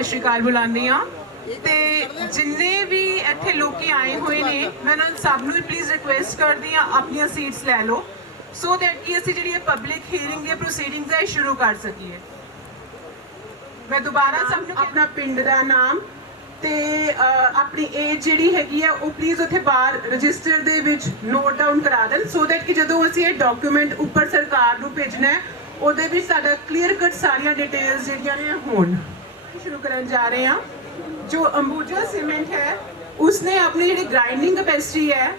सत श्री अकाल बुलानी हाँ ते जिन्ने भी इत्थे लोकी आए हुए ने मैं उन्होंने सब नूं प्लीज़ रिक्वेस्ट करदी हाँ अपनी सीट्स लै लो सो दैट कि असीं जिहड़ी पब्लिक हीयरिंग दी प्रोसीडिंग्स है शुरू कर सकीए। मैं दोबारा सब नूं अपना पिंड दा नाम ते अपनी एज जिहड़ी हैगी है वो प्लीज़ उत्थे बाहर रजिस्टर दे विच नोट डाउन करा देण सो दैट कि जदों असीं ये डॉक्यूमेंट उपर सरकार नूं भेजना है ਉਹਦੇ ਵਿੱਚ ਸਾਡਾ ਕਲੀਅਰ ਕਟ ਸਾਰੀਆਂ ਡਿਟੇਲਸ ਜਿਹੜੀਆਂ ਨੇ ਹੋਣ। ਸ਼ੁਰੂ ਕਰਨ ਜਾ ਰਹੇ ਹਾਂ। ਜੋ ਅੰਬੂਜਾ ਸੀਮੈਂਟ ਹੈ ਉਸਨੇ ਆਪਣੀ ਜਿਹੜੀ ਗ੍ਰਾਈंडिंग ਕੈਪੈਸਿਟੀ ਹੈ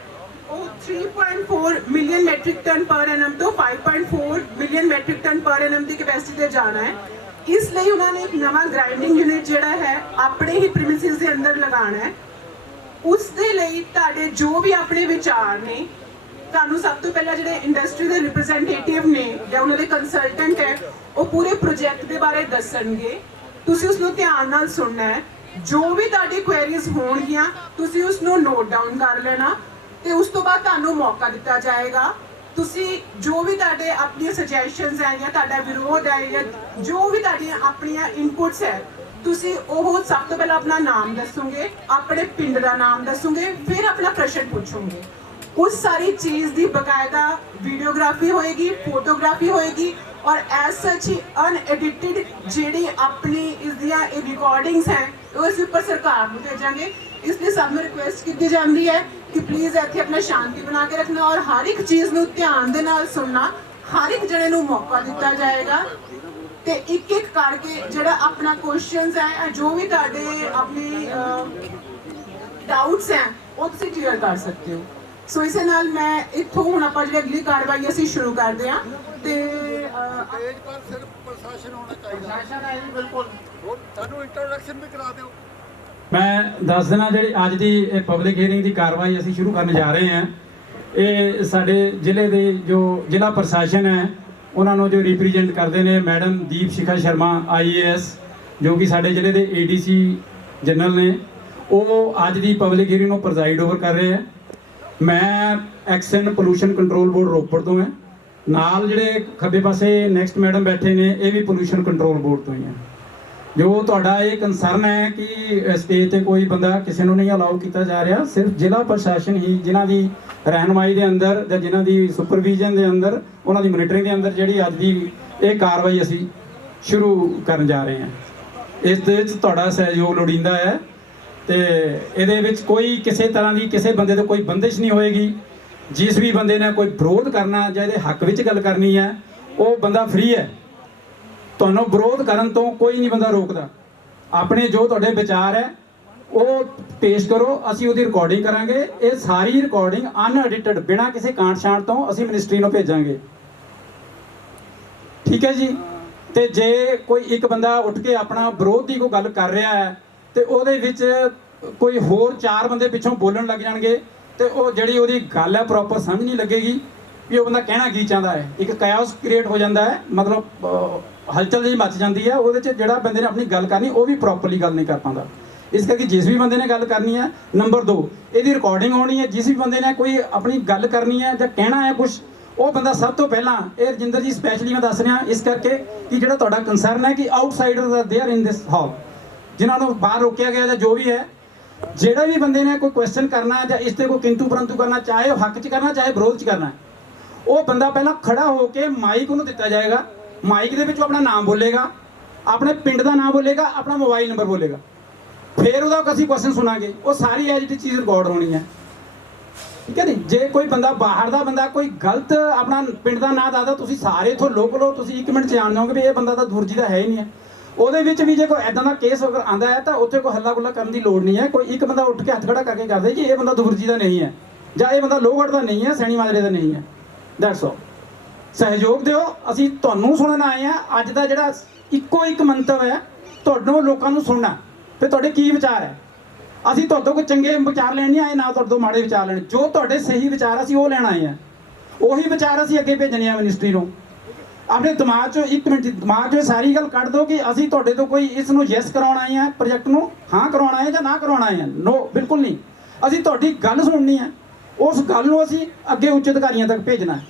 ਉਹ 3.4 ਮਿਲੀਅਨ ਮੈਟ੍ਰਿਕ ਟਨ ਪਰ ਐਨਮ ਤੋਂ 5.4 ਮਿਲੀਅਨ ਮੈਟ੍ਰਿਕ ਟਨ ਪਰ ਐਨਮ ਦੀ ਕੈਪੈਸਿਟੀ ਤੇ ਜਾਣਾ ਹੈ। ਇਸ ਲਈ ਉਹਨਾਂ ਨੇ ਇੱਕ ਨਵਾਂ ਗ੍ਰਾਈंडिंग ਯੂਨਿਟ ਜਿਹੜਾ ਹੈ ਆਪਣੇ ਹੀ ਪ੍ਰੀਮਿਸਿਸ ਦੇ ਅੰਦਰ ਲਗਾਉਣਾ ਹੈ। ਉਸ ਦੇ ਲਈ ਤੁਹਾਡੇ ਜੋ ਵੀ ਆਪਣੇ ਵਿਚਾਰ ਨੇ ਤੁਹਾਨੂੰ ਸਭ ਤੋਂ ਪਹਿਲਾਂ ਜਿਹੜੇ ਇੰਡਸਟਰੀ ਦੇ ਰਿਪਰੈਜ਼ੈਂਟੇਟਿਵ ਨੇ ਜਾਂ ਉਹਨਾਂ ਦੇ ਕੰਸਲਟੈਂਟ ਹੈ ਉਹ ਪੂਰੇ ਪ੍ਰੋਜੈਕਟ ਦੇ ਬਾਰੇ ਦੱਸਣਗੇ। ਤੁਸੀਂ ਉਸ ਨੂੰ ਧਿਆਨ ਨਾਲ ਸੁਣਨਾ ਹੈ। ਜੋ ਵੀ ਤੁਹਾਡੀ ਕੁਐਰੀਜ਼ ਹੋਣਗੀਆਂ ਤੁਸੀਂ ਉਸ ਨੂੰ ਨੋਟ ਡਾਊਨ ਕਰ ਲੈਣਾ ਤੇ ਉਸ ਤੋਂ ਬਾਅਦ ਤੁਹਾਨੂੰ ਮੌਕਾ ਦਿੱਤਾ ਜਾਏਗਾ। ਤੁਸੀਂ ਜੋ ਵੀ ਤੁਹਾਡੇ ਆਪਣੀਆਂ ਸੁਜੈਸ਼ਨਸ ਹੈ ਜਾਂ ਤੁਹਾਡਾ ਵਿਰੋਧ ਹੈ ਜਾਂ ਜੋ ਵੀ ਤੁਹਾਡੀਆਂ ਆਪਣੀਆਂ ਇਨਪੁਟਸ ਹੈ ਤੁਸੀਂ ਉਹ ਸਭ ਤੋਂ ਪਹਿਲਾਂ ਆਪਣਾ ਨਾਮ ਦੱਸੋਗੇ, ਆਪਣੇ ਪਿੰਡ ਦਾ ਨਾਮ ਦੱਸੋਗੇ, ਫਿਰ ਆਪਣਾ ਪ੍ਰਸ਼ਨ ਪੁੱਛੋਗੇ। उस सारी चीज़ की बकायदा वीडियोग्राफी होएगी, फोटोग्राफी होएगी और एज सच ही अनएडिटेड जी अपनी इसदियाँ रिकॉर्डिंग्स हैं वो इस उपर सरकार को भेजांगे। इसलिए सब में रिक्वेस्ट की जाती है कि प्लीज़ इत्थे अपना शांति बना के रखना और हर एक चीज़ नूं ध्यान दे नाल सुनना। हर एक जने नूं मौका दिता जाएगा ते एक एक करके जिहड़ा अपना क्वेश्चंस है जो भी तुहाडे अपने डाउट्स हैं वो तुसीं क्लीयर कर सकते हो। सो इस नाल मैं इत्थों हुण आपां जिहड़ी अगली कार्रवाई असीं शुरू करदे हां ते स्टेज पर सिर्फ प्रशासन होना चाहिए। प्रशासन है जी बिल्कुल। सानू इंट्रोडक्शन भी करा दिओ। मैं दस देना जी अज की पब्लिक हीयरिंग की कार्रवाई असीं शुरू करने जा रहे हैं। ये साडे जिले के जो जिला प्रशासन है उन्होंने जो रिप्रेजेंट करते हैं मैडम दीप शिखा शर्मा IAS जो कि साडे जिले के ADC जनरल ने वो अज की पब्लिक हीयरिंग को प्रजाइड ओवर कर रहे हैं। मैं एक्शन पोल्यूशन कंट्रोल बोर्ड रोपड़ तो है नाल जिहड़े खब्बे पासे नैक्सट मैडम बैठे ने ये भी पोल्यूशन कंट्रोल बोर्ड तो ही है। जो तुहाडा ये कंसर्न है कि स्टेज पर कोई बंदा किसी को नहीं अलाउ किया जा रहा सिर्फ जिला प्रशासन ही जिन्हां दी रहनुमाई के अंदर या जिन्हां दी सुपरविजन के अंदर उन्हां दी मोनीटरिंग के अंदर जिहड़ी अज दी ये कार्रवाई असीं शुरू करन जा रहे हैं। इस दे विच तुहाडा सहयोग लोड़ींदा है तो ये कोई किसी तरह की किसी बंदे तो कोई बंदिश नहीं होएगी। जिस भी बंदे ने कोई विरोध करना या ये हक में गल करनी है वो बंदा फ्री है। तुहानूं विरोध करन तो कोई नहीं बंदा रोकता। अपने जो तुहाडे विचार है वो पेश करो असीं उहदी रिकॉर्डिंग करांगे। ये सारी रिकॉर्डिंग अनएडिटेड बिना किसी कांट छांट तो असीं मिनिस्ट्री नूं भेजांगे। ठीक है जी। तो जे कोई एक बंदा उठ के अपना विरोध की कोई गल कर रहा है तो ਉਹਦੇ ਵਿੱਚ कोई होर चार बंदे पिछों बोलन लग जाएंगे तो वो जिहड़ी ਉਹਦੀ गल है प्रॉपर समझ नहीं लगेगी भी वो बंदा कहना की चाहता है। एक काओस क्रिएट हो जाता है मतलब हलचल जी मच जाती है। वो जिहड़ा बंदे ने अपनी गल करनी वो भी प्रॉपरली गल नहीं कर पाता। इस करके जिस भी बंदे ने गल करनी है नंबर 2 इसकी रिकॉर्डिंग होनी है। जिस भी बंदे ने कोई अपनी गल करनी है या कहना है कुछ वो बंदा सब तो पहला ये रजिंदर जी स्पैशली मैं दस रहा इस करके कि जिहड़ा तुहाडा कंसर्न है कि outsider are there in this hall जिन्होंने बाहर रोकया गया या जो भी है जोड़ा भी बंदे ने कोई क्वेश्चन करना है या इस पर कोई किंतु परंतु करना चाहे वो हक च करना चाहे विरोध च करना है वो बंदा पहला खड़ा होकर माइक उन्होंने दिता जाएगा। माइक के अपना नाम बोलेगा अपने पिंड का नाम बोलेगा अपना मोबाइल नंबर बोलेगा फिर वह असीं क्वेश्चन सुनांगे वो सारी एज इट चीज़ रिकॉर्ड होनी है। ठीक है नहीं। जे कोई बंदा बाहर का बंदा कोई गलत अपना पिंड का नाम दसदा तुसीं सारे इत्थों लोकल हो तुसीं 1 मिनट जान जाओगे भी ये बंदा तो दुरजी का है ही नहीं है। ਉਹਦੇ ਵਿੱਚ भी जो कोई ऐदा का केस अगर आता है तो उत्थे कोई हल्ला गुल्ला करने की लोड़ नहीं है। कोई एक बंदा उठ के हथ खड़ा करके कर दे कि ये बंदा दुरजी का नहीं है या ये बंदा लोहगढ़ का नहीं है सैनी माजरे का नहीं है। That's all. सहयोग दिओ असीं तुहानूं सुणन आए हैं। अज दा जिहड़ा इक्को एक मंतव है तुहानूं लोकां नूं सुणना ते तुहाडे की विचार है। असीं तुहाडे तो कोई चंगे विचार लैण नहीं आए ना तुहाडे तो माड़े विचार लैण। जो तुहाडे सही विचार असीं वो लैण आए हैं ਉਹੀ विचार असीं अगे भेजने हैं मिनिस्ट्री नूं। अपने दिमाग चो 1 मिनट दिमाग चो सारी गल कढ़ दो कि असीं तुहाडे तो कोई इस नूं यस करवाउण आए हैं प्रोजेक्ट नूं हाँ करवाउण आए हैं या ना करवाउण आए हैं। नो बिल्कुल नहीं। असीं तुहाडी गल सुननी है उस गल नूं असीं अगे उच्च अधिकारियों तक भेजना है।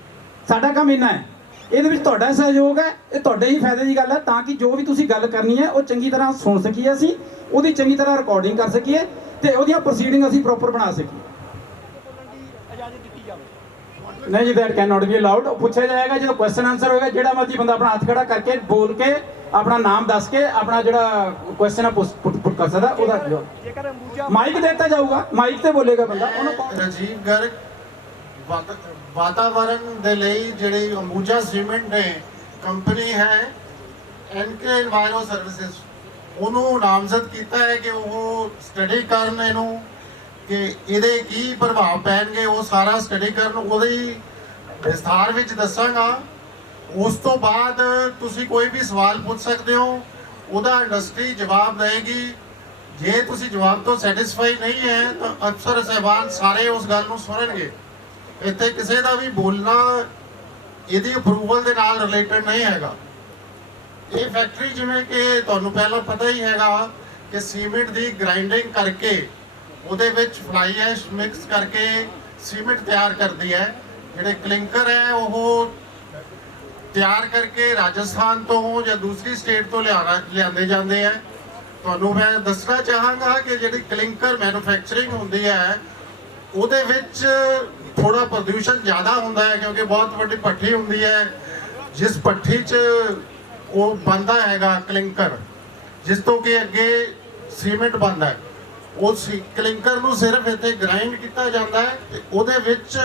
साडा काम इन्ना है ਇਹਦੇ ਵਿੱਚ ਤੁਹਾਡਾ ਸਹਿਯੋਗ ਹੈ, ਇਹ ਤੁਹਾਡੇ ਹੀ ਫਾਇਦੇ ਦੀ ਗੱਲ ਹੈ, ਤਾਂ ਕਿ ਜੋ ਵੀ ਤੁਸੀਂ ਗੱਲ ਕਰਨੀ ਹੈ ਉਹ ਚੰਗੀ ਤਰ੍ਹਾਂ ਸੁਣ ਸਕੀਏ, ਅਸੀਂ ਉਹਦੀ ਚੰਗੀ ਤਰ੍ਹਾਂ ਰਿਕਾਰਡਿੰਗ ਕਰ ਸਕੀਏ ਤੇ ਉਹਦੀਆਂ ਪ੍ਰੋਸੀਡਿੰਗ ਅਸੀਂ ਪ੍ਰੋਪਰ ਬਣਾ ਸਕੀਏ। ਨਹੀਂ ਜੀ, that can not be allowed. ਪੁੱਛਿਆ ਜਾਏਗਾ ਜਦੋਂ ਕੁਐਸਚਨ ਆਨਸਰ ਹੋਏਗਾ, ਜਿਹੜਾ ਮਰਜ਼ੀ ਬੰਦਾ ਆਪਣਾ ਹੱਥ ਖੜਾ ਕਰਕੇ ਬੋਲ ਕੇ ਆਪਣਾ ਨਾਮ ਦੱਸ ਕੇ ਆਪਣਾ ਜਿਹੜਾ ਕੁਐਸਚਨ ਹੈ ਪੁੱਟ ਕਰ ਸਕਦਾ, ਉਹਦਾ ਜਵਾਬ ਮਾਈਕ ਦਿੱਤਾ ਜਾਊਗਾ, ਮਾਈਕ ਤੇ ਬੋਲੇਗਾ ਬੰਦਾ। ਉਹਨੂੰ ਰਾਜੀਵ ਗਰਗ ਵਾਤਾਵਰਨ ਦੇ ਲਈ ਜਿਹੜੀ ਅੰਬੂਜਾ ਸੀਮੈਂਟ ਨੇ ਕੰਪਨੀ ਹੈ ਐਨਕੇ ਇਨਵਾਇਰੋ ਸਰਵਿਸਿਜ਼, ਉਹਨੂੰ ਨਾਮਜ਼ਦ ਕੀਤਾ ਹੈ ਕਿ ਉਹ ਸਟੱਡੀ ਕਰਨ ਇਹਨੂੰ ਕਿ ਇਹਦੇ ਕੀ ਪ੍ਰਭਾਵ ਪੈਣਗੇ, ਉਹ ਸਾਰਾ ਸਟੱਡੀ ਕਰਨ, ਉਹਦੇ ਵਿਸਥਾਰ ਵਿੱਚ ਦੱਸਾਂਗਾ। ਉਸ ਤੋਂ ਬਾਅਦ ਤੁਸੀਂ ਕੋਈ ਵੀ ਸਵਾਲ ਪੁੱਛ ਸਕਦੇ ਹੋ, ਉਹਦਾ ਇੰਡਸਟਰੀ ਜਵਾਬ ਦੇਗੀ। ਜੇ ਤੁਸੀਂ ਜਵਾਬ ਤੋਂ ਸੈਟੀਸਫਾਈ ਨਹੀਂ ਹੈ ਤਾਂ ਅਫਸਰ ਸਾਹਿਬਾਨ ਸਾਰੇ ਉਸ ਗੱਲ ਨੂੰ ਸੁਣਨਗੇ। ਇੱਥੇ ਕਿਸੇ ਦਾ ਵੀ ਬੋਲਣਾ ਇਹਦੀ ਅਪਰੂਵਲ ਦੇ ਨਾਲ ਰਿਲੇਟਡ ਨਹੀਂ ਹੈਗਾ। ਇਹ ਫੈਕਟਰੀ ਜਿਵੇਂ ਕਿ ਤੁਹਾਨੂੰ ਪਹਿਲਾਂ ਪਤਾ ਹੀ ਹੈਗਾ ਕਿ ਸੀਮੈਂਟ ਦੀ ਗ੍ਰਾਈਂਡਿੰਗ ਕਰਕੇ ਉਹਦੇ ਵਿੱਚ ਫਲਾਈ ਐਸ਼ ਮਿਕਸ ਕਰਕੇ ਸੀਮੈਂਟ ਤਿਆਰ ਕਰਦੀ ਹੈ। ਜਿਹੜੇ ਕਲਿੰਕਰ ਹੈ ਉਹ ਤਿਆਰ ਕਰਕੇ ਰਾਜਸਥਾਨ ਤੋਂ ਜਾਂ ਦੂਸਰੀ ਸਟੇਟ ਤੋਂ ਲਿਆਂਦੇ ਜਾਂਦੇ ਹੈ। ਤੁਹਾਨੂੰ ਮੈਂ ਦੱਸਣਾ ਚਾਹਾਂਗਾ ਕਿ ਜਿਹੜੀ ਕਲਿੰਕਰ ਮੈਨੂਫੈਕਚਰਿੰਗ ਹੁੰਦੀ ਹੈ ਉਹਦੇ ਵਿੱਚ ਥੋੜਾ ਪ੍ਰਦੂਸ਼ਣ ਜ਼ਿਆਦਾ ਹੁੰਦਾ ਹੈ, ਕਿਉਂਕਿ ਬਹੁਤ ਵੱਡੀ ਭੱਠੀ ਹੁੰਦੀ ਹੈ। ਜਿਸ ਭੱਠੀ 'ਚ ਉਹ ਬਣਦਾ ਹੈਗਾ ਕਲਿੰਕਰ, ਜਿਸ ਤੋਂ ਕਿ ਅੱਗੇ ਸੀਮੈਂਟ ਬਣਦਾ ਹੈ, ਉਸ ਕਲਿੰਕਰ ਨੂੰ ਸਿਰਫ ਇੱਥੇ ਗ੍ਰਾਈਂਡ ਕੀਤਾ ਜਾਂਦਾ ਹੈ ਤੇ ਉਹਦੇ ਵਿੱਚ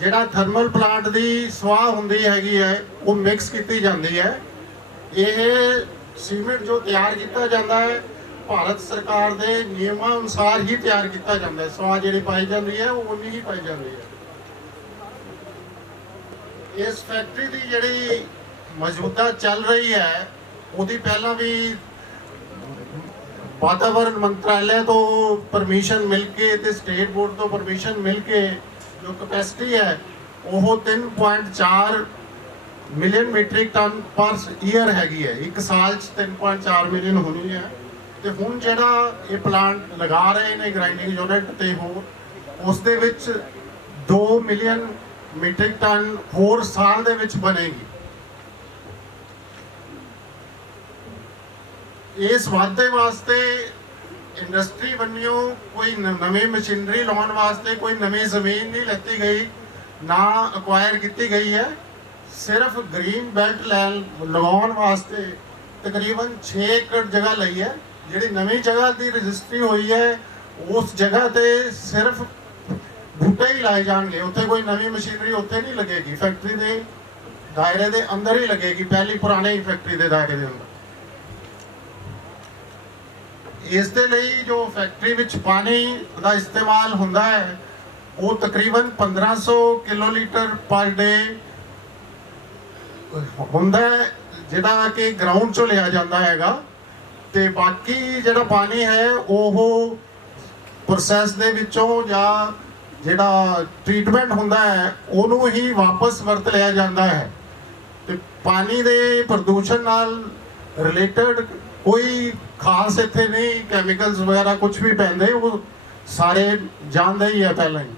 ਜਿਹੜਾ ਥਰਮਲ ਪਲਾਂਟ ਦੀ ਸਵਾਹ ਹੁੰਦੀ ਹੈਗੀ ਹੈ ਉਹ ਮਿਕਸ ਕੀਤੀ ਜਾਂਦੀ ਹੈ। ਇਹ ਸੀਮੈਂਟ ਜੋ ਤਿਆਰ ਕੀਤਾ ਜਾਂਦਾ ਹੈ ਭਾਰਤ ਸਰਕਾਰ ਦੇ ਨਿਯਮਾਂ ਅਨੁਸਾਰ ਹੀ ਤਿਆਰ ਕੀਤਾ ਜਾਂਦਾ ਹੈ। ਸਵਾਹ ਜਿਹੜੀ ਪਾਈ ਜਾਂਦੀ ਹੈ ਉਹ ਉਨੀ ਹੀ ਪਾਈ ਜਾਂਦੀ ਹੈ। ਇਸ ਫੈਕਟਰੀ ਦੀ ਜਿਹੜੀ ਮੌਜੂਦਾ ਚੱਲ ਰਹੀ ਹੈ ਉਹਦੀ ਪਹਿਲਾਂ ਵੀ ਵਾਤਾਵਰਨ ਮੰਤਰਾਲੇ ਤੋਂ ਪਰਮਿਸ਼ਨ ਮਿਲ ਕੇ ਤੇ ਸਟੇਟ ਬੋਰਡ ਤੋਂ ਪਰਮਿਸ਼ਨ ਮਿਲ ਕੇ ਜੋ ਕੈਪੈਸਿਟੀ ਹੈ ਉਹ 3.4 ਮਿਲੀਅਨ ਮੀਟ੍ਰਿਕ ਟਨ ਪਰ ਈਅਰ ਹੈਗੀ ਹੈ। ਇੱਕ ਸਾਲ 'ਚ 3.4 ਮਿਲੀਅਨ ਹੋਣੀ ਹੈ। ਤੇ ਹੁਣ ਜਿਹੜਾ ਇਹ ਪਲਾਂਟ ਲਗਾ ਰਹੇ ਨੇ ਗ੍ਰਾਈਂਡਿੰਗ ਯੂਨਿਟ ਤੇ ਹੋਰ, ਉਸ ਦੇ ਵਿੱਚ 2 ਮਿਲੀਅਨ ਮੀਟ੍ਰਿਕ ਟਨ ਹੋਰ ਸਾਲ ਦੇ ਵਿੱਚ ਬਣੇਗੀ। ਇਸ ਵਾਧੇ ਵਾਸਤੇ ਇੰਡਸਟਰੀ ਵੱਲੋਂ ਕੋਈ ਨਵੀਂ ਮਸ਼ੀਨਰੀ ਲਾਉਣ ਵਾਸਤੇ ਕੋਈ ਨਵੀਂ ਜ਼ਮੀਨ ਨਹੀਂ ਲੈਤੀ ਗਈ, ਨਾ ਅਕਵਾਇਰ ਕੀਤੀ ਗਈ ਹੈ। ਸਿਰਫ ਗ੍ਰੀਨ ਬੈਲਟ ਲਗਾਉਣ ਵਾਸਤੇ ਤਕਰੀਬਨ 6 ਏਕੜ ਜਗ੍ਹਾ ਲਈ ਹੈ। ਜਿਹੜੀ ਨਵੀਂ ਜਗ੍ਹਾ ਦੀ ਰਜਿਸਟਰੀ ਹੋਈ ਹੈ ਉਸ ਜਗ੍ਹਾ ਤੇ ਸਿਰਫ ਬੂਟੇ ਹੀ ਲਾਏ ਜਾਣਗੇ, ਉੱਥੇ ਕੋਈ ਨਵੀਂ ਮਸ਼ੀਨਰੀ ਉੱਥੇ ਨਹੀਂ ਲੱਗੇਗੀ। ਫੈਕਟਰੀ ਦੇ ਦਾਇਰੇ ਦੇ ਅੰਦਰ ਹੀ ਲੱਗੇਗੀ, ਪਹਿਲੀ ਪੁਰਾਣੀ ਹੀ ਫੈਕਟਰੀ ਦੇ ਦਾਇਰੇ ਦੇ ਅੰਦਰ। ਇਸ ਦੇ ਲਈ ਜੋ ਫੈਕਟਰੀ ਵਿੱਚ ਪਾਣੀ ਦਾ ਇਸਤੇਮਾਲ ਹੁੰਦਾ ਹੈ ਉਹ ਤਕਰੀਬਨ 1500 ਕਿਲੋਲੀਟਰ ਪਰ ਡੇ ਹੁੰਦਾ ਹੈ, ਜਿਹੜਾ ਕਿ ਗਰਾਊਂਡ ਚੋਂ ਲਿਆ ਜਾਂਦਾ ਹੈਗਾ। ਤੇ ਬਾਕੀ ਜਿਹੜਾ ਪਾਣੀ ਹੈ ਉਹ ਪ੍ਰੋਸੈਸ ਦੇ ਵਿੱਚੋਂ ਜਾਂ ਜਿਹੜਾ ਟ੍ਰੀਟਮੈਂਟ ਹੁੰਦਾ ਹੈ ਉਹਨੂੰ ਹੀ ਵਾਪਸ ਵਰਤ ਲਿਆ ਜਾਂਦਾ ਹੈ। ਤੇ ਪਾਣੀ ਦੇ ਪ੍ਰਦੂਸ਼ਣ ਨਾਲ ਰਿਲੇਟਡ ਕੋਈ ਖਾਸ ਇੱਥੇ ਨਹੀਂ ਕੈਮੀਕਲਸ ਵਗੈਰਾ ਕੁਝ ਵੀ ਪੈਂਦੇ, ਉਹ ਸਾਰੇ ਜਾਣਦੇ ਹੀ ਹੈ ਪਹਿਲਾਂ ਹੀ।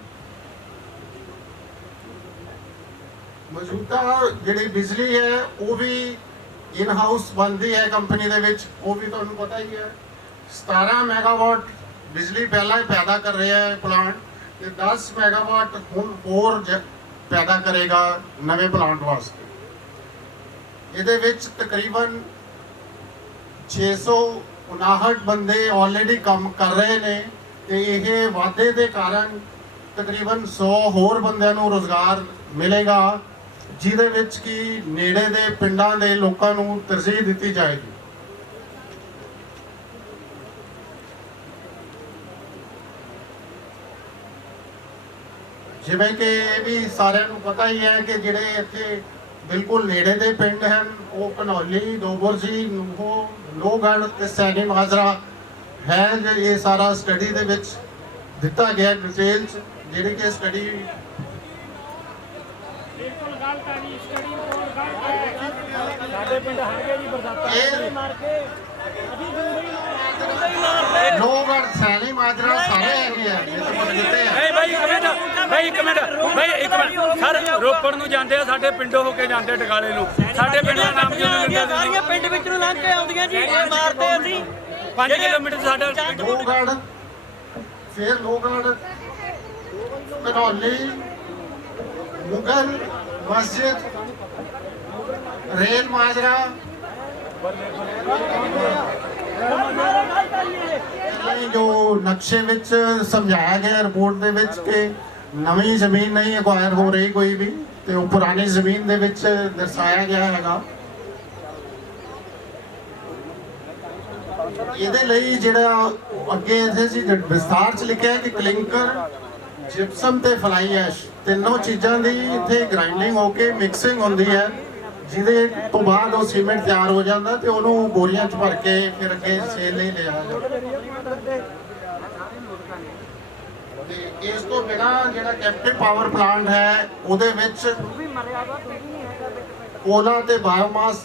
ਮੌਜੂਦਾ ਜਿਹੜੀ ਬਿਜਲੀ ਹੈ ਉਹ ਵੀ ਇਨ ਹਾਊਸ ਬਣਦੀ ਹੈ ਕੰਪਨੀ ਦੇ ਵਿੱਚ, ਉਹ ਵੀ ਤੁਹਾਨੂੰ ਪਤਾ ਹੀ ਹੈ। 17 ਮੈਗਾਵਾਟ ਬਿਜਲੀ ਪਹਿਲਾਂ ਹੀ ਪੈਦਾ ਕਰ ਰਿਹਾ ਹੈ ਪਲਾਂਟ, ਤੇ 10 ਮੈਗਾਵਾਟ ਹੁਣ ਹੋਰ ਪੈਦਾ ਕਰੇਗਾ ਨਵੇਂ ਪਲਾਂਟ ਵਾਸਤੇ। ਇਹਦੇ ਵਿੱਚ ਤਕਰੀਬਨ 659 ਬੰਦੇ ਆਲਰੇਡੀ ਕੰਮ ਕਰ ਰਹੇ ਨੇ ਤੇ ਇਹ ਵਾਧੇ ਦੇ ਕਾਰਨ ਤਕਰੀਬਨ 100 ਹੋਰ ਬੰਦਿਆਂ ਨੂੰ ਰੋਜ਼ਗਾਰ ਮਿਲੇਗਾ, ਜਿਹਦੇ ਵਿੱਚ ਕਿ ਨੇੜੇ ਦੇ ਪਿੰਡਾਂ ਦੇ ਲੋਕਾਂ ਨੂੰ ਤਰਜੀਹ ਦਿੱਤੀ ਜਾਏਗੀ। ਜਿਵੇਂ ਕਿ ਇਹ ਵੀ ਸਾਰਿਆਂ ਨੂੰ ਪਤਾ ਹੀ ਹੈ ਕਿ ਜਿਹੜੇ ਇੱਥੇ ਬਿਲਕੁਲ ਨੇੜੇ ਦੇ ਪਿੰਡ ਹਨ ਉਹ ਘਨੌਲੀ, ਦੋਬਰਜੀ, ਨੂਹੋ, ਲੋਹਗੜ੍ਹ ਤੇ ਸੈਣੀ ਮਾਜਰਾ ਹੈ। ਇਹ ਸਾਰਾ ਸਟੱਡੀ ਦੇ ਵਿੱਚ ਦਿੱਤਾ ਗਿਆ ਡਿਟੇਲ 'ਚ, ਜਿਹੜੀ ਕਿ ਸਟੱਡੀ ਲੋਹਗੜ੍ਹ, ਸੈਣੀ ਮਾਜਰਾ ਸਾਰੇ ਹੈਗੇ ਆ। ਬਾਈ ਇੱਕ ਮਿੰਟ ਸਰ ਰੋਪੜ ਨੂੰ ਜਾਂਦੇ ਆ, ਸਾਡੇ ਪਿੰਡੋਂ ਹੋ ਕੇ ਜਾਂਦੇ ਟਕਾਲੇ ਨੂੰ, ਸਾਡੇ ਪਿੰਡ ਦਾ ਨਾਮ ਕਿਉਂ ਨਹੀਂ ਲੈਂਦੇ? ਸਾਰੀਆਂ ਪਿੰਡ ਵਿੱਚ ਨੂੰ ਲੰਘ ਕੇ ਆਉਂਦੀਆਂ ਜੀ, ਇਹ ਮਾਰਦੇ ਅਸੀਂ 5 ਕਿਲੋਮੀਟਰ ਸਾਡਾ ਲੋਹਗੜ੍ਹ, ਫਿਰ ਲੋਹਗੜ੍ਹ, ਘਨੌਲੀ, ਮੁਗਲ ਮਸਜਿਦ, ਰੇਲ ਮਾਜਰਾ, ਜੋ ਨਕਸ਼ੇ ਵਿੱਚ ਸਮਝਾਇਆ ਗਿਆ ਰਿਪੋਰਟ ਦੇ ਵਿੱਚ ਕਿ ਨਵੀਂ ਜ਼ਮੀਨ ਨਹੀਂ ਐਕਵਾਇਰ ਹੋ ਰਹੀ ਕੋਈ ਵੀ, ਤੇ ਉਹ ਪੁਰਾਣੀ ਜ਼ਮੀਨ ਦੇ ਵਿੱਚ ਦਰਸਾਇਆ ਗਿਆ ਹੈਗਾ। ਇਹਦੇ ਲਈ ਜਿਹੜਾ ਅੱਗੇ ਇੱਥੇ ਸੀ ਵਿਸਤਾਰ ਚ ਲਿਖਿਆ ਕਿ ਕਲਿੰਕਰ, ਜਿਪਸਮ ਤੇ ਫਲਾਈ ਐਸ਼ ਤਿੰਨੋਂ ਚੀਜ਼ਾਂ ਦੀ ਇੱਥੇ ਗ੍ਰਾਈਂਡਿੰਗ ਹੋ ਕੇ ਮਿਕਸਿੰਗ ਹੁੰਦੀ ਹੈ, ਜਿਹਦੇ ਤੋਂ ਬਾਅਦ ਉਹ ਸੀਮੈਂਟ ਤਿਆਰ ਹੋ ਜਾਂਦਾ ਤੇ ਉਹਨੂੰ ਬੋਰੀਆਂ 'ਚ ਭਰ ਕੇ ਫਿਰ ਅੱਗੇ ਸੇਲ ਲਈ ਲਿਜਾਇਆ ਜਾਂਦਾ। ਤੇ ਇਸ ਤੋਂ ਬਿਨਾਂ ਜਿਹੜਾ ਕੈਪਟਿਵ ਪਾਵਰ ਪਲਾਂਟ ਹੈ ਉਹਦੇ ਵਿੱਚ ਕੋਲਾ ਤੇ ਬਾਇਓਮਾਸ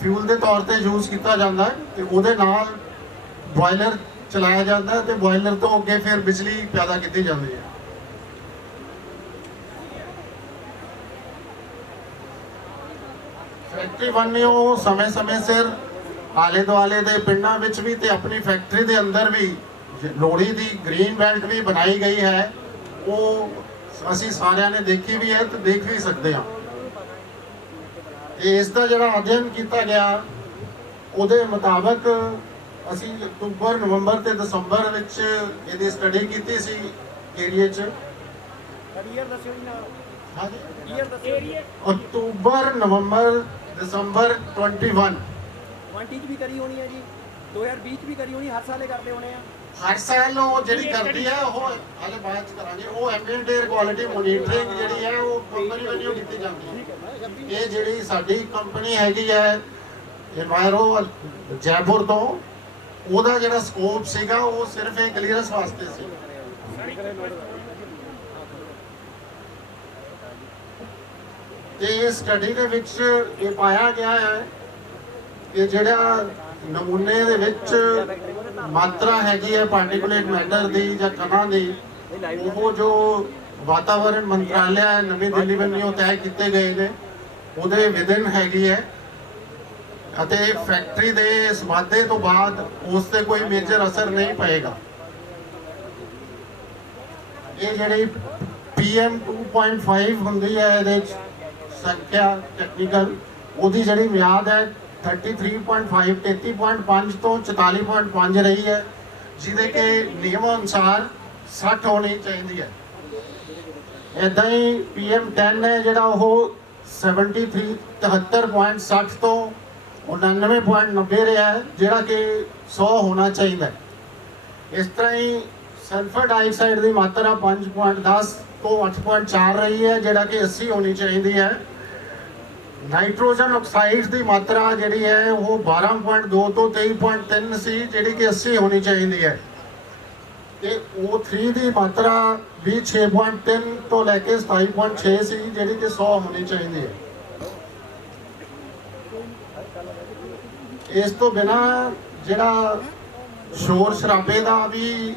ਫਿਊਲ ਦੇ ਤੌਰ ਤੇ ਯੂਜ਼ ਕੀਤਾ ਜਾਂਦਾ ਹੈ, ਤੇ ਉਹਦੇ ਨਾਲ ਬੋਇਲਰ ਚਲਾਇਆ ਜਾਂਦਾ ਹੈ ਤੇ ਬੋਇਲਰ ਤੋਂ ਅੱਗੇ ਫਿਰ ਬਿਜਲੀ ਪੈਦਾ ਕੀਤੀ ਜਾਂਦੀ ਹੈ। ਫੈਕਟਰੀ ਬਣਨੀ ਉਹ ਸਮੇਂ-ਸਮੇਂ ਸਿਰ ਆਲੇ ਦੁਆਲੇ ਦੇ ਪਿੰਡਾਂ ਵਿੱਚ ਵੀ ਤੇ ਆਪਣੀ ਫੈਕਟਰੀ ਦੇ ਅੰਦਰ ਵੀ ਲੋਹੜੀ ਦੀ ਗ੍ਰੀਨ ਬੈਲਟ ਵੀ ਬਣਾਈ ਗਈ ਹੈ, ਉਹ ਅਸੀਂ ਸਾਰਿਆਂ ਨੇ ਦੇਖੀ ਵੀ ਹੈ ਤੇ ਦੇਖ ਵੀ ਸਕਦੇ ਹਾਂ। ਇਸ ਦਾ ਜਿਹੜਾ ਅਧਿਐਨ ਕੀਤਾ ਗਿਆ ਉਹਦੇ ਮੁਤਾਬਕ ਅਸੀਂ ਅਕਤੂਬਰ, ਨਵੰਬਰ ਤੇ ਦਸੰਬਰ ਵਿੱਚ ਇਹਦੀ ਸਟੱਡੀ ਕੀਤੀ ਸੀ ਏਰੀਆ 'ਚ। ਅਕਤੂਬਰ, ਨਵੰਬਰ, ਦਸੰਬਰ 21 20 ਵੀ ਕਰੀ ਹੋਣੀ ਹੈ ਜੀ, 2020 ਚ ਵੀ ਕਰੀ ਹੋਣੀ, ਹਰ ਸਾਲੇ ਕਰਦੇ ਹੋਣੇ ਆ। ਹਰ ਸਾਲ ਉਹ ਜਿਹੜੀ ਕਰਦੀ ਹੈ ਉਹ ਹਾਲੇ ਬਾਅਦ ਚ ਕਰਾਂਗੇ। ਉਹ ਐਂਬੀਐਂਟ 에ਅਰ ਕੁਆਲਿਟੀ ਮੋਨੀਟਰਿੰਗ ਜਿਹੜੀ ਹੈ ਉਹ ਕੰਪਨੀ ਵੱਲੋਂ ਕੀਤੀ ਜਾਂਦੀ ਹੈ। ਇਹ ਜਿਹੜੀ ਸਾਡੀ ਕੰਪਨੀ ਹੈਗੀ ਹੈ ਇਨਵਾਇਰੋ ਜੈਪੁਰ ਤੋਂ, ਉਹਦਾ ਜਿਹੜਾ ਸਕੋਪ ਸੀਗਾ ਉਹ ਸਿਰਫ ਇਹ ਕਲੀਅਰੈਂਸ ਵਾਸਤੇ ਸੀ। ਤੇ ਇਸ ਸਟੱਡੀ ਦੇ ਵਿੱਚ ਇਹ ਪਾਇਆ ਗਿਆ ਹੈ ਕਿ ਜਿਹੜਾ ਨਮੂਨੇ ਦੇ ਵਿੱਚ ਮਾਤਰਾ ਹੈਗੀ ਹੈ ਪਾਰਟੀਕੂਲੇਟ ਮੈਟਰ ਦੀ ਜਾਂ ਕਣਾਂ ਦੀ, ਉਹ ਜੋ ਵਾਤਾਵਰਣ ਮੰਤਰਾਲਿਆ ਨਵੀਂ ਦਿੱਲੀ ਵੱਲੋਂ ਤੈਅ ਕੀਤੇ ਗਏ ਨੇ ਉਹਦੇ ਵਿਦਿਨ ਹੈਗੀ ਹੈ, ਅਤੇ ਫੈਕਟਰੀ ਦੇ ਇਸ ਵਾਧੇ ਤੋਂ ਬਾਅਦ ਉਸ ਤੇ ਕੋਈ ਮੇਜਰ ਅਸਰ ਨਹੀਂ ਪਏਗਾ। ਇਹ ਜਿਹੜੀ PM 2.5 ਹੁੰਦੀ ਹੈ ਇਹਦੇ ਸੰਖਿਆ ਟੈਕਨੀਕਲ, ਉਹਦੀ ਜਿਹੜੀ ਮਿਆਦ ਹੈ 33.5 33.5 ਤੋਂ 44.5 ਰਹੀ ਹੈ, ਜਿਹਦੇ ਕਿ ਨਿਯਮ ਅਨੁਸਾਰ 60 ਹੋਣੀ ਚਾਹੀਦੀ ਹੈ। ਇਦਾਂ ਹੀ PM 10 ਹੈ ਜਿਹੜਾ ਉਹ 73.60 ਤੋਂ 99.90 ਰਿਹਾ ਹੈ, ਜਿਹੜਾ ਕਿ 100 ਹੋਣਾ ਚਾਹੀਦਾ ਹੈ। ਇਸ ਤਰ੍ਹਾਂ ਹੀ ਸਲਫਰ ਡਾਈਆਕਸਾਈਡ ਦੀ ਮਾਤਰਾ 5.10 ਤੋਂ 8.4 ਰਹੀ ਹੈ, ਜਿਹੜਾ ਕਿ 80 ਹੋਣੀ ਚਾਹੀਦੀ ਹੈ। ਨਾਈਟ੍ਰੋਜਨ ਆਕਸਾਈਡ ਦੀ ਮਾਤਰਾ ਜਿਹੜੀ ਹੈ ਉਹ 12.2 ਤੋਂ 23.3 ਸੀ, ਜਿਹੜੀ ਕਿ 80 ਹੋਣੀ ਚਾਹੀਦੀ ਹੈ। ਤੇ O3 ਦੀ ਮਾਤਰਾ ਵੀ 6.3 ਤੋਂ ਲੈ ਕੇ 27.6 ਸੀ, ਜਿਹੜੀ ਕਿ 100 ਹੋਣੀ ਚਾਹੀਦੀ ਹੈ। ਇਸ ਤੋਂ ਬਿਨਾਂ ਜਿਹੜਾ ਸ਼ੋਰ ਸ਼ਰਾਬੇ ਦਾ ਵੀ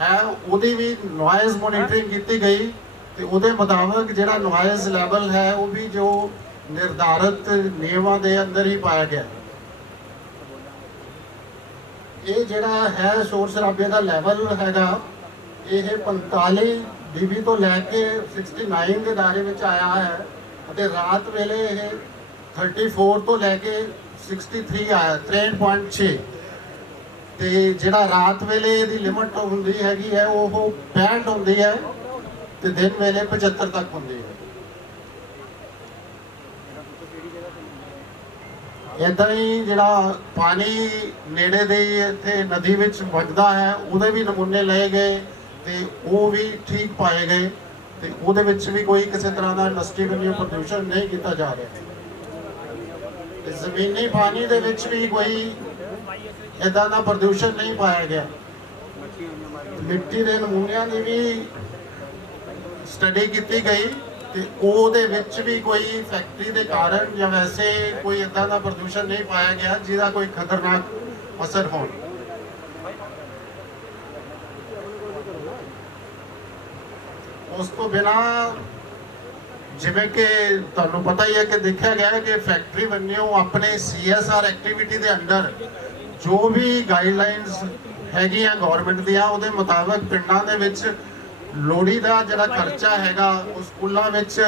ਹੈ ਉਹਦੀ ਵੀ ਨੋਇਜ਼ ਮੋਨੀਟਰਿੰਗ ਕੀਤੀ ਗਈ, ਤੇ ਉਹਦੇ ਮੁਤਾਬਕ ਜਿਹੜਾ ਨੋਇਜ਼ ਲੈਵਲ ਹੈ ਉਹ ਵੀ ਜੋ ਨਿਰਧਾਰਿਤ ਨਿਯਮਾਂ ਦੇ ਅੰਦਰ ਹੀ ਪਾਇਆ ਗਿਆ। ਇਹ ਜਿਹੜਾ ਹੈ ਸ਼ੋਰ ਸ਼ਰਾਬੇ ਦਾ ਲੈਵਲ ਹੈਗਾ ਇਹ 45 dB ਤੋਂ ਲੈ ਕੇ 69 ਦੇ ਦਾਇਰੇ ਵਿੱਚ ਆਇਆ ਹੈ, ਅਤੇ ਰਾਤ ਵੇਲੇ ਇਹ 34 ਤੋਂ ਲੈ ਕੇ 63 ਆਇਆ 63.6, ਤੇ ਜਿਹੜਾ ਰਾਤ ਵੇਲੇ ਇਹਦੀ ਲਿਮਟ ਹੁੰਦੀ ਹੈਗੀ ਹੈ ਉਹ 65 ਹੁੰਦੀ ਹੈ, ਤੇ ਦਿਨ ਵੇਲੇ 75 ਤੱਕ ਹੁੰਦੀ ਹੈ। ਇਦਾਂ ਹੀ ਜਿਹੜਾ ਪਾਣੀ ਨੇੜੇ ਦੇ ਇੱਥੇ ਨਦੀ ਵਿੱਚ ਵਗਦਾ ਹੈ ਉਹਦੇ ਵੀ ਨਮੂਨੇ ਲਏ ਗਏ, ਤੇ ਉਹ ਵੀ ਠੀਕ ਪਾਏ ਗਏ, ਤੇ ਉਹਦੇ ਵਿੱਚ ਵੀ ਕੋਈ ਕਿਸੇ ਤਰ੍ਹਾਂ ਦਾ ਇੰਡਸਟਰੀ ਵੱਲੋਂ ਪ੍ਰਦੂਸ਼ਣ ਨਹੀਂ ਕੀਤਾ ਜਾ ਰਿਹਾ। ਤੇ ਜ਼ਮੀਨੀ ਪਾਣੀ ਦੇ ਵਿੱਚ ਵੀ ਕੋਈ ਇਦਾਂ ਦਾ ਪ੍ਰਦੂਸ਼ਣ ਨਹੀਂ ਪਾਇਆ ਗਿਆ। ਮਿੱਟੀ ਦੇ ਨਮੂਨਿਆਂ ਦੀ ਵੀ ਸਟੱਡੀ ਕੀਤੀ ਗਈ, ਤੇ ਉਹਦੇ ਵਿੱਚ ਵੀ ਕੋਈ ਫੈਕਟਰੀ ਦੇ ਕਾਰਨ ਜਾਂ ਵੈਸੇ ਕੋਈ ਇਦਾਂ ਦਾ ਪ੍ਰਦੂਸ਼ਣ ਨਹੀਂ ਪਾਇਆ ਗਿਆ ਜਿਹਦਾ ਕੋਈ ਖਤਰਨਾਕ ਅਸਰ ਹੋਣ। ਉਸ ਤੋਂ ਬਿਨਾ ਜਿਵੇਂ ਕਿ ਤੁਹਾਨੂੰ ਪਤਾ ਹੀ ਹੈ ਕਿ ਦੇਖਿਆ ਗਿਆ ਹੈ ਕਿ ਫੈਕਟਰੀ ਬੰਨਿਓ ਆਪਣੇ CSR ਐਕਟੀਵਿਟੀ ਦੇ ਅੰਡਰ ਜੋ ਵੀ ਗਾਈਡਲਾਈਨਸ ਹੈਗੀਆਂ ਗਵਰਨਮੈਂਟ ਦੀਆਂ ਉਹਦੇ ਮੁਤਾਬਕ ਪਿੰਡਾਂ ਦੇ ਵਿੱਚ ਲੋੜੀ ਦਾ ਜਿਹੜਾ ਖਰਚਾ ਹੈਗਾ ਉਹ ਸਕੂਲਾਂ ਵਿੱਚ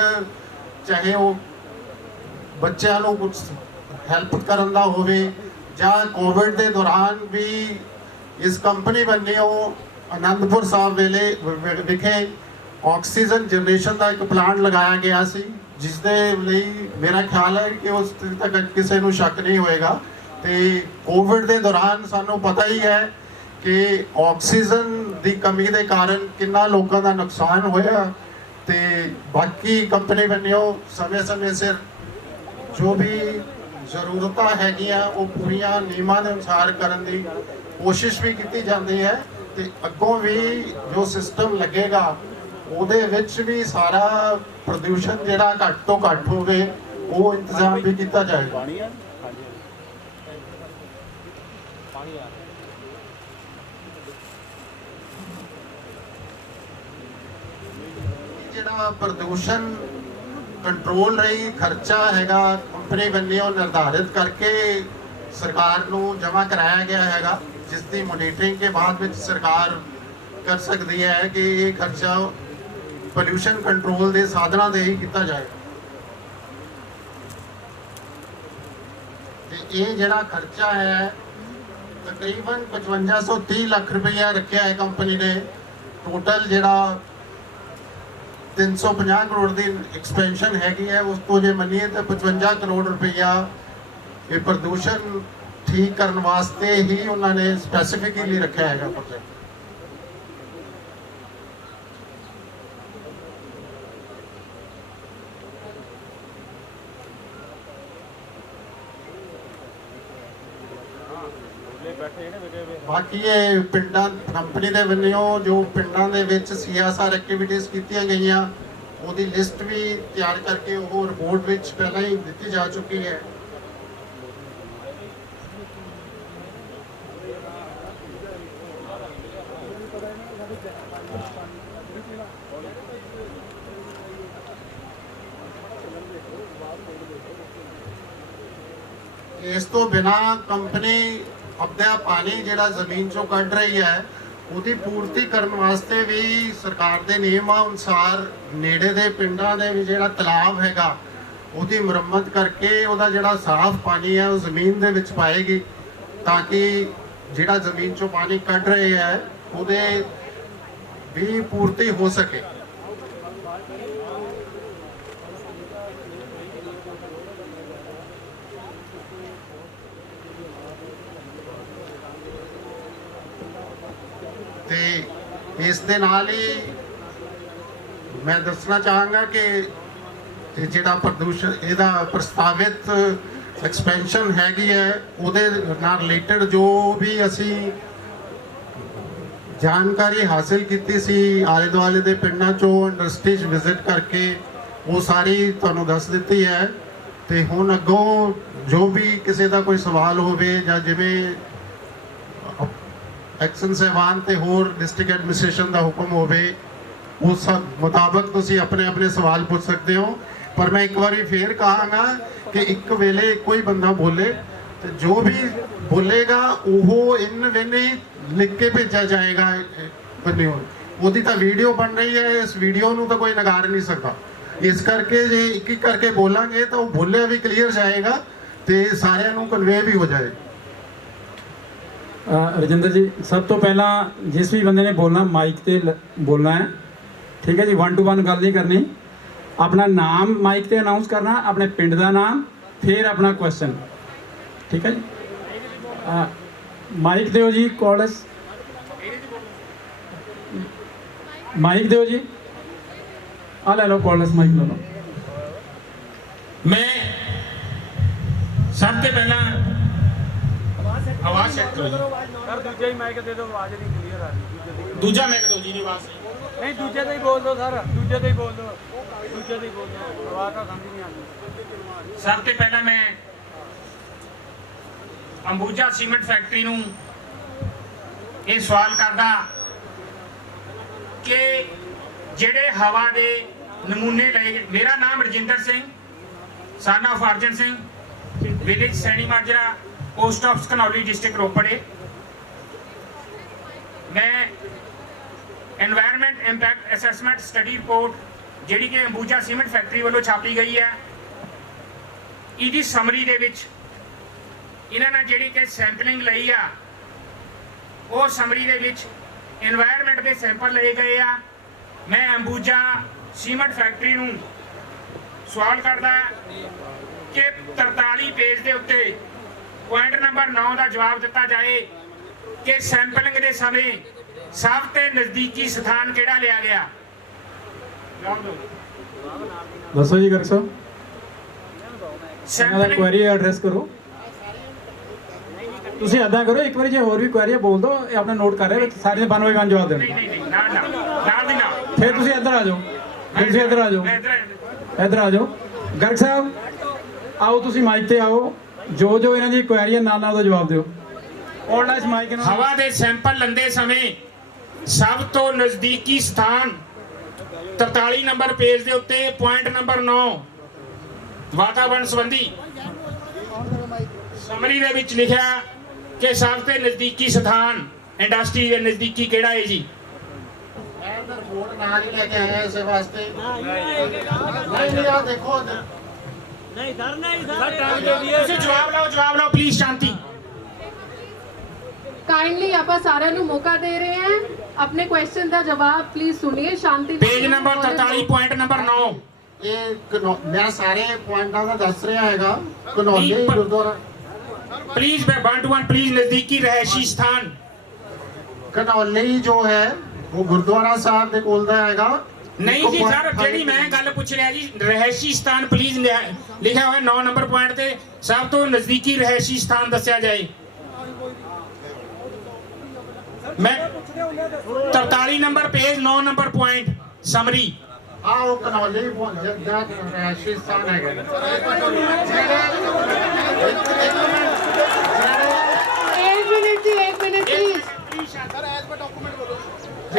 ਚਾਹੇ ਉਹ ਬੱਚਿਆਂ ਨੂੰ ਕੁਝ ਹੈਲਪ ਕਰਨ ਦਾ ਹੋਵੇ ਜਾਂ ਕੋਵਿਡ ਦੇ ਦੌਰਾਨ ਵੀ ਇਸ ਕੰਪਨੀ ਬੰਨਿਓ ਆਨੰਦਪੁਰ ਸਾਹਿਬ ਵਿਖੇ ਆਕਸੀਜਨ ਜਨਰੇਸ਼ਨ ਦਾ ਇੱਕ ਪਲਾਂਟ ਲਗਾਇਆ ਗਿਆ ਸੀ, ਜਿਸ ਦੇ ਲਈ ਮੇਰਾ ਖਿਆਲ ਹੈ ਕਿ ਉਸ ਤੱਕ ਕਿਸੇ ਨੂੰ ਸ਼ੱਕ ਨਹੀਂ ਹੋਏਗਾ। ਤੇ ਕੋਵਿਡ ਦੇ ਦੌਰਾਨ ਸਾਨੂੰ ਪਤਾ ਹੀ ਹੈ ਕਿ ਆਕਸੀਜਨ ਦੀ ਕਮੀ ਦੇ ਕਾਰਨ ਕਿੰਨਾ ਲੋਕਾਂ ਦਾ ਨੁਕਸਾਨ ਹੋਇਆ, ਤੇ ਬਾਕੀ ਕੰਪਨੀ ਬੰਨਿਓ ਸਮੇਂ-ਸਮੇਂ ਸਿਰ ਜੋ ਵੀ ਜ਼ਰੂਰਤਾਂ ਹੈਗੀਆਂ ਉਹ ਪੂਰੀਆਂ ਨਿਯਮਾਂ ਦੇ ਅਨੁਸਾਰ ਕਰਨ ਦੀ ਕੋਸ਼ਿਸ਼ ਵੀ ਕੀਤੀ ਜਾਂਦੀ ਹੈ, ਤੇ ਅੱਗੋਂ ਵੀ ਜੋ ਸਿਸਟਮ ਲੱਗੇਗਾ ਉਹਦੇ ਵਿੱਚ ਵੀ ਸਾਰਾ ਪ੍ਰਦੂਸ਼ਣ ਜਿਹੜਾ ਘੱਟ ਤੋਂ ਘੱਟ ਹੋਵੇ ਉਹ ਇੰਤਜ਼ਾਮ ਵੀ ਕੀਤਾ ਜਾਏਗਾ। ਜਿਹੜਾ ਪ੍ਰਦੂਸ਼ਣ ਕੰਟਰੋਲ ਰਹੀ ਖਰਚਾ ਹੈਗਾ ਕੰਪਨੀ ਬੰਨਿਓ ਨਿਰਧਾਰਿਤ ਕਰਕੇ ਸਰਕਾਰ ਨੂੰ ਜਮ੍ਹਾਂ ਕਰਾਇਆ ਗਿਆ ਹੈਗਾ, ਜਿਸ ਦੀ ਮੋਨੀਟਰਿੰਗ ਕੇ ਬਾਅਦ ਵਿੱਚ ਸਰਕਾਰ ਕਰ ਸਕਦੀ ਹੈ ਕਿ ਇਹ ਖਰਚਾ ਪੋਲਿਊਸ਼ਨ ਕੰਟਰੋਲ ਦੇ ਸਾਧਨਾਂ ਦੇ ਹੀ ਕੀਤਾ ਜਾਏ। ਤੇ ਇਹ ਜਿਹੜਾ ਖਰਚਾ ਹੈ ਤਕਰੀਬਨ 5530 ਲੱਖ ਰੁਪਇਆ ਰੱਖਿਆ ਹੈ ਕੰਪਨੀ ਨੇ। ਟੋਟਲ ਜਿਹੜਾ 350 ਕਰੋੜ ਦੀ ਐਕਸਪੈਂਸ਼ਨ ਹੈਗੀ ਹੈ, ਉਸ ਤੋਂ ਜੇ ਮੰਨੀਏ ਤਾਂ 55 ਕਰੋੜ ਰੁਪਇਆ ਇਹ ਪ੍ਰਦੂਸ਼ਣ ਠੀਕ ਕਰਨ ਵਾਸਤੇ ਹੀ ਉਹਨਾਂ ਨੇ ਸਪੈਸੀਫਿਕਲੀ ਰੱਖਿਆ ਹੈਗਾ ਪ੍ਰੋਜੈਕਟ। ਬਾਕੀ ਇਹ ਪਿੰਡਾਂ ਕੰਪਨੀ ਦੇ ਵੱਲੋਂ ਜੋ ਪਿੰਡਾਂ ਦੇ ਵਿੱਚ CSR ਐਕਟੀਵਿਟੀਜ਼ ਕੀਤੀਆਂ ਗਈਆਂ ਉਹਦੀ ਲਿਸਟ ਵੀ ਤਿਆਰ ਕਰਕੇ ਉਹ ਰਿਪੋਰਟ ਵਿੱਚ ਪਹਿਲਾਂ ਹੀ ਦਿੱਤੀ ਜਾ ਚੁੱਕੀ ਹੈ। ਇਸ ਤੋਂ ਬਿਨਾ ਕੰਪਨੀ ਆਪਣਾ ਪਾਣੀ ਜਿਹੜਾ ਜ਼ਮੀਨ ਚੋਂ ਕੱਢ ਰਹੀ ਹੈ ਉਹਦੀ ਪੂਰਤੀ ਕਰਨ ਵਾਸਤੇ ਵੀ ਸਰਕਾਰ ਦੇ ਨਿਯਮਾਂ ਅਨੁਸਾਰ ਨੇੜੇ ਦੇ ਪਿੰਡਾਂ ਦੇ ਵੀ ਜਿਹੜਾ ਤਲਾਬ ਹੈਗਾ ਉਹਦੀ ਮੁਰੰਮਤ ਕਰਕੇ ਉਹਦਾ ਜਿਹੜਾ ਸਾਫ਼ ਪਾਣੀ ਹੈ ਉਹ ਜ਼ਮੀਨ ਦੇ ਵਿੱਚ ਪਾਏਗੀ, ਤਾਂ ਕਿ ਜਿਹੜਾ ਜ਼ਮੀਨ ਚੋਂ ਪਾਣੀ ਕੱਢ ਰਹੇ ਹੈ ਉਹਦੇ ਵੀ ਪੂਰਤੀ ਹੋ ਸਕੇ। ਤੇ ਇਸ ਦੇ ਨਾਲ ਹੀ ਮੈਂ ਦੱਸਣਾ ਚਾਹਾਂਗਾ ਕਿ ਜਿਹੜਾ ਪ੍ਰਦੂਸ਼ਣ ਇਹਦਾ ਪ੍ਰਸਤਾਵਿਤ ਐਕਸਪੈਂਸ਼ਨ ਹੈਗੀ ਹੈ ਉਹਦੇ ਨਾਲ ਰਿਲੇਟਡ ਜੋ ਵੀ ਅਸੀਂ ਜਾਣਕਾਰੀ ਹਾਸਿਲ ਕੀਤੀ ਸੀ ਆਲੇ ਦੁਆਲੇ ਦੇ ਪਿੰਡਾਂ ਚੋਂ ਇੰਡਸਟਰੀਜ਼ ਵਿਜ਼ਿਟ ਕਰਕੇ ਉਹ ਸਾਰੀ ਤੁਹਾਨੂੰ ਦੱਸ ਦਿੱਤੀ ਹੈ। ਤੇ ਹੁਣ ਅੱਗੋਂ ਜੋ ਵੀ ਕਿਸੇ ਦਾ ਕੋਈ ਸਵਾਲ ਹੋਵੇ ਜਾਂ ਜਿਵੇਂ ਐਕਸ਼ਨ ਸਹਿਬਾਨ ਤੇ ਹੋਰ ਡਿਸਟ੍ਰਿਕਟ ਐਡਮਿਨਿਸਟ੍ਰੇਸ਼ਨ ਦਾ ਹੁਕਮ ਹੋਵੇ ਉਸ ਮੁਤਾਬਕ ਤੁਸੀਂ ਆਪਣੇ ਆਪਣੇ ਸਵਾਲ ਪੁੱਛ ਸਕਦੇ ਹੋ। ਪਰ ਮੈਂ ਇੱਕ ਵਾਰੀ ਫੇਰ ਕਹਾਂਗਾ ਕਿ ਇੱਕ ਵੇਲੇ ਕੋਈ ਬੰਦਾ ਬੋਲੇ ਤੇ ਜੋ ਵੀ ਬੋਲੇਗਾ ਉਹ ਇਨ ਵੇਨੇ ਲਿਖ ਕੇ ਭੇਜਿਆ ਜਾਏਗਾ ਬੰਨਿਓ। ਉਹਦੀ ਤਾਂ ਵੀਡੀਓ ਬਣ ਰਹੀ ਹੈ, ਇਸ ਵੀਡੀਓ ਨੂੰ ਤਾਂ ਕੋਈ ਨਕਾਰ ਨਹੀਂ ਸਕਦਾ। ਇਸ ਕਰਕੇ ਜੇ ਇੱਕ ਇੱਕ ਕਰਕੇ ਬੋਲਾਂਗੇ ਤਾਂ ਉਹ ਬੋਲਿਆ ਵੀ ਕਲੀਅਰ ਜਾਏਗਾ ਤੇ ਸਾਰਿਆਂ ਨੂੰ ਕਨਵੇ ਵੀ ਹੋ ਜਾਏ। ਰਜਿੰਦਰ ਜੀ, ਸਭ ਤੋਂ ਪਹਿਲਾਂ ਜਿਸ ਵੀ ਬੰਦੇ ਨੇ ਬੋਲਣਾ ਮਾਈਕ ਤੇ ਬੋਲਣਾ ਹੈ, ਠੀਕ ਹੈ ਜੀ। 1 to 1 ਗੱਲ ਨਹੀਂ ਕਰਨੀ। ਆਪਣਾ ਨਾਮ ਮਾਈਕ ਤੇ ਅਨਾਉਂਸ ਕਰਨਾ, ਆਪਣੇ ਪਿੰਡ ਦਾ ਨਾਮ, ਫਿਰ ਆਪਣਾ ਕੁਐਸਚਨ, ਠੀਕ ਹੈ ਜੀ। ਮਾਈਕ ਦਿਓ ਜੀ। ਕੋਲਸ ਮਾਈਕ ਦਿਓ ਜੀ। ਆ ਲੈ ਲਓ ਕੋਲਸ ਮਾਈਕ ਲੈ ਲਓ। मैं सब ਤੋਂ ਪਹਿਲਾਂ ਆਵਾਜ਼ ਚੈੱਕ ਕਰੋ। ਸਰ ਦੂਜਾ ਹੀ ਮਾਈਕ ਦੇ ਦਿਓ, ਆਵਾਜ਼ ਨਹੀਂ ਕਲੀਅਰ ਆ ਰਹੀ। ਦੂਜਾ ਮਾਈਕ ਦਿਓ ਜੀ, ਆਵਾਜ਼ ਨਹੀਂ ਦੂਜੇ ਤੇ ਹੀ ਬੋਲ ਦਿਓ ਸਰ, ਦੂਜੇ ਤੇ ਹੀ ਬੋਲ ਦਿਓ, ਦੂਜੇ ਤੇ ਹੀ ਬੋਲ ਦਿਓ, ਆਵਾਜ਼ ਤਾਂ ਸਮਝ ਨਹੀਂ ਆਉਂਦੀ। ਸਭ ਤੋਂ ਪਹਿਲਾਂ ਮੈਂ ਅੰਬੂਜਾ ਸੀਮੈਂਟ ਫੈਕਟਰੀ ਨੂੰ ਇਹ ਸਵਾਲ ਕਰਦਾ ਕਿ ਜਿਹੜੇ ਹਵਾ ਦੇ ਨਮੂਨੇ ਲਏ ਗਏ। ਮੇਰਾ ਨਾਮ Rajinder Singh son of Arjan Singh, village Saini Majra, post office Ghanauli, district Ropar ਹੈ। ਮੈਂ environment impact assessment study report ਜਿਹੜੀ ਕਿ ਅੰਬੂਜਾ ਸੀਮੈਂਟ ਫੈਕਟਰੀ ਵੱਲੋਂ ਛਾਪੀ ਗਈ ਹੈ, ਇਹਦੀ ਸਮਰੀ ਦੇ ਵਿੱਚ ਇਹਨਾਂ ਨੇ ਜਿਹੜੀ ਕਿ ਸੈਂਪਲਿੰਗ ਲਈ ਆ, ਉਹ ਸਮਰੀ ਦੇ ਵਿੱਚ এনवायरमेंट ਦੇ ਸੈਂਪਲ ਲਏ ਗਏ ਆ। ਮੈਂ ਅੰਬੂਜਾ ਸੀਮੈਂਟ ਫੈਕਟਰੀ ਨੂੰ ਸਵਾਲ ਕਰਦਾ ਕਿ 43 ਪੇਜ ਦੇ ਉੱਤੇ ਪੁਆਇੰਟ ਨੰਬਰ 9 ਦਾ ਜਵਾਬ ਦਿੱਤਾ ਜਾਏ ਕਿ ਸੈਂਪਲਿੰਗ ਦੇ ਸਮੇਂ ਸਭ ਤੋਂ ਨਜ਼ਦੀਕੀ ਸਥਾਨ ਕਿਹੜਾ ਲਿਆ ਗਿਆ। ਦੱਸੋ ਜੀ ਗਰਗ ਸਾਹਿਬ, ਇਹਨਾਂ ਦਾ ਕੁਐਰੀ ਐਡਰੈਸ ਕਰੋ। ਤੁਸੀਂ ਏਦਾਂ ਕਰੋ, ਇੱਕ ਵਾਰੀ ਜੇ ਹੋਰ ਵੀ ਕੁਐਰੀ ਬੋਲ ਦਿਓ, ਇਹ ਆਪਣਾ ਨੋਟ ਕਰ ਰਹੇ ਵਿੱਚ ਸਾਰੇ 1 ਬਾਈ 1 ਜਵਾਬ ਦੇਣ। ਨਹੀਂ ਨਾਲ ਦੀ ਨਾਲ ਫਿਰ ਤੁਸੀਂ ਇੱਧਰ ਆ ਜਾਓ, ਫਿਰ ਤੁਸੀਂ ਇੱਧਰ ਆ ਜਾਓ, ਇੱਧਰ ਆ ਜਾਓ। ਗਰਗ ਸਾਹਿਬ ਆਓ, ਤੁਸੀਂ ਮਾਈਕ ਤੇ ਆਓ, ਜੋ ਜੋ ਇਹਨਾਂ ਦੀ ਕੁਐਰੀ ਹੈ ਨਾਲ ਨਾਲ ਉਹਦਾ ਜਵਾਬ ਦਿਓ। ਔਰ ਇਸ ਮਾਈਕ ਨੂੰ ਹਵਾ ਦੇ ਸੈਂਪਲ ਲੈਂਦੇ ਸਮੇਂ ਸਭ ਤੋਂ ਨਜ਼ਦੀਕੀ ਸਥਾਨ 43 ਨੰਬਰ ਪੇਜ ਦੇ ਉੱਤੇ ਪੁਆਇੰਟ ਨੰਬਰ 9 ਵਾਤਾਵਰਣ ਸੰਬੰਧੀ ਸਮਰੀ ਦੇ ਵਿੱਚ ਲਿਖਿਆ ਕਿ ਸਭ ਤੋਂ ਨਜ਼ਦੀਕੀ ਸਥਾਨ ਇੰਡਸਟਰੀ ਦੇ ਨਜ਼ਦੀਕੀ ਕਿਹੜਾ ਹੈ ਜੀ। मैं इधर बोर्ड ਨਾਲ ਹੀ ਲੈ ਕੇ ਆਇਆ ਇਸੇ ਵਾਸਤੇ। ਨਹੀਂ ਆ ਦੇਖੋ, ਤੁਸੀਂ ਜਵਾਬ ਲਓ ਪਲੀਜ਼। ਸ਼ਾਂਤੀ। काइंडली आप सारे ਨੂੰ मौका दे रहे हैं, अपने क्वेश्चन का जवाब प्लीज सुनिए शांति। Page number 43 point number 9। ਇਹ ਮੈਂ ਸਾਰੇ ਪੁਆਇੰਟਾਂ ਦਾ ਦੱਸ ਰਿਹਾ ਹੈਗਾ। Ghanauli gurdwara, please 1 to 1 please. नजदीकी रहायशी स्थान ਘਨੌਲੀ ਜੋ ਹੈ ਉਹ ਗੁਰਦੁਆਰਾ ਸਾਹਿਬ ਦੇ ਕੋਲ ਦਾ ਹੈਗਾ। नहीं जी सर, ਜਿਹੜੀ ਮੈਂ ਗੱਲ ਪੁੱਛ ਰਿਹਾ ਜੀ, ਰਹਿائشੀ ਸਥਾਨ ਪਲੀਜ਼ ਲਿਖਿਆ ਹੋਇਆ 9 ਨੰਬਰ ਪੁਆਇੰਟ ਤੇ ਸਭ ਤੋਂ ਨਜ਼ਦੀਕੀ ਰਹਿائشੀ ਸਥਾਨ ਦੱਸਿਆ ਜਾਏ। ਮੈਂ 43 number page 9 number point summary. ਉਹ ਘਨੌਲੀ ਜਿਹੜਾ ਰਹਿائشੀ ਸਥਾਨ ਹੈਗਾ। एक मिनट प्लीज।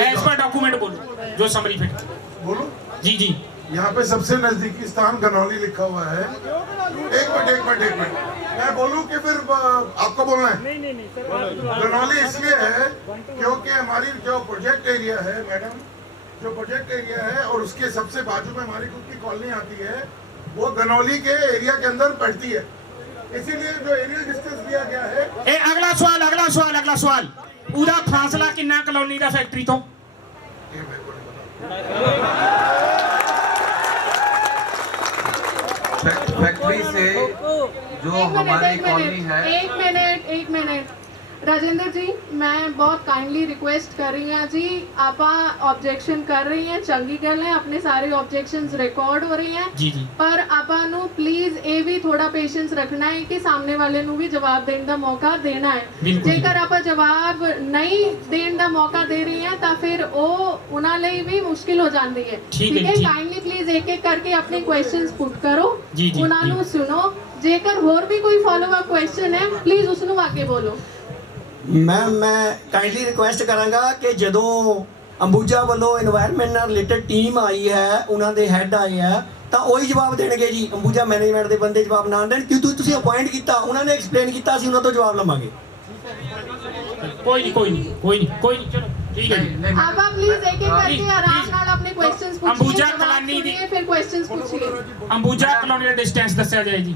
एज पर डॉक्यूमेंट बोलो जो समरी फिट। बोलो जी यहाँ पे सबसे नजदीकी स्थान घनौली लिखा हुआ है। एक मिनट मैं बोलूँ कि फिर आपको बोलना है? घनौली इसलिए है क्योंकि हमारी जो प्रोजेक्ट एरिया है मैडम, जो प्रोजेक्ट एरिया है और उसके सबसे बाजू में हमारी खुद की कॉलोनी आती है, वो घनौली के एरिया के अंदर पड़ती है। इसीलिए जो एरियल डिस्टेंस दिया गया है। अगला सवाल ਉਹਦਾ ਫਾਸਲਾ ਕਿੰਨਾ ਕਲੋਨੀ ਦਾ ਫੈਕਟਰੀ ਤੋਂ? फैक्ट्री से जो हमारी कॉलोनी है। एक मिनट राजेंद्र जी, मैं बहुत काइंडली रिक्वेस्ट कर रही हूँ जी, आप ऑब्जेक्शन कर रही हैं, चंगी गल है, अपने सारे ऑब्जेक्शंस रिकॉर्ड हो रही हैं जी पर आपा नु प्लीज ये भी थोड़ा पेशेंस रखना है कि सामने वाले नु भी जवाब देने का मौका देना है। जेकर आप जवाब नहीं देने का मौका दे रही हैं तो फिर वो उन्हां लई भी मुश्किल हो जाती है। ठीक है, काइंडली प्लीज एक करके अपने क्वेश्चंस पुट करो, उन्हां नु सुनो। जेकर होर भी कोई फॉलो अप क्वेश्चन है प्लीज उसनू आगे बोलो। मैं काइंडली रिक्वेस्ट करांगा कि ਜਦੋਂ ਅੰਬੂਜਾ ਵੱਲੋਂ এনवायरमेंट ਨਾਲ ਰਿਲੇਟਡ ਟੀਮ ਆਈ ਹੈ, ਉਹਨਾਂ ਦੇ ਹੈੱਡ ਆਏ ਆ, ਤਾਂ ਉਹੀ ਜਵਾਬ ਦੇਣਗੇ ਜੀ। ਅੰਬੂਜਾ ਮੈਨੇਜਮੈਂਟ ਦੇ ਬੰਦੇ ਜਵਾਬ ਨਾ ਦੇਣ ਕਿਉਂਕਿ ਤੁਸੀਂ ਅਪਾਇੰਟ ਕੀਤਾ, ਉਹਨਾਂ ਨੇ ਐਕਸਪਲੇਨ ਕੀਤਾ, ਅਸੀਂ ਉਹਨਾਂ ਤੋਂ ਜਵਾਬ ਲਵਾਂਗੇ। कोई नहीं चलो ठीक है जी। आप प्लीज एक करके आराम नाल अपने क्वेश्चंस पूछिए। अंबुजा कॉलोनी दी फिर क्वेश्चंस पूछिए। अंबुजा कॉलोनी का डिस्टेंस दस्या जाए जी।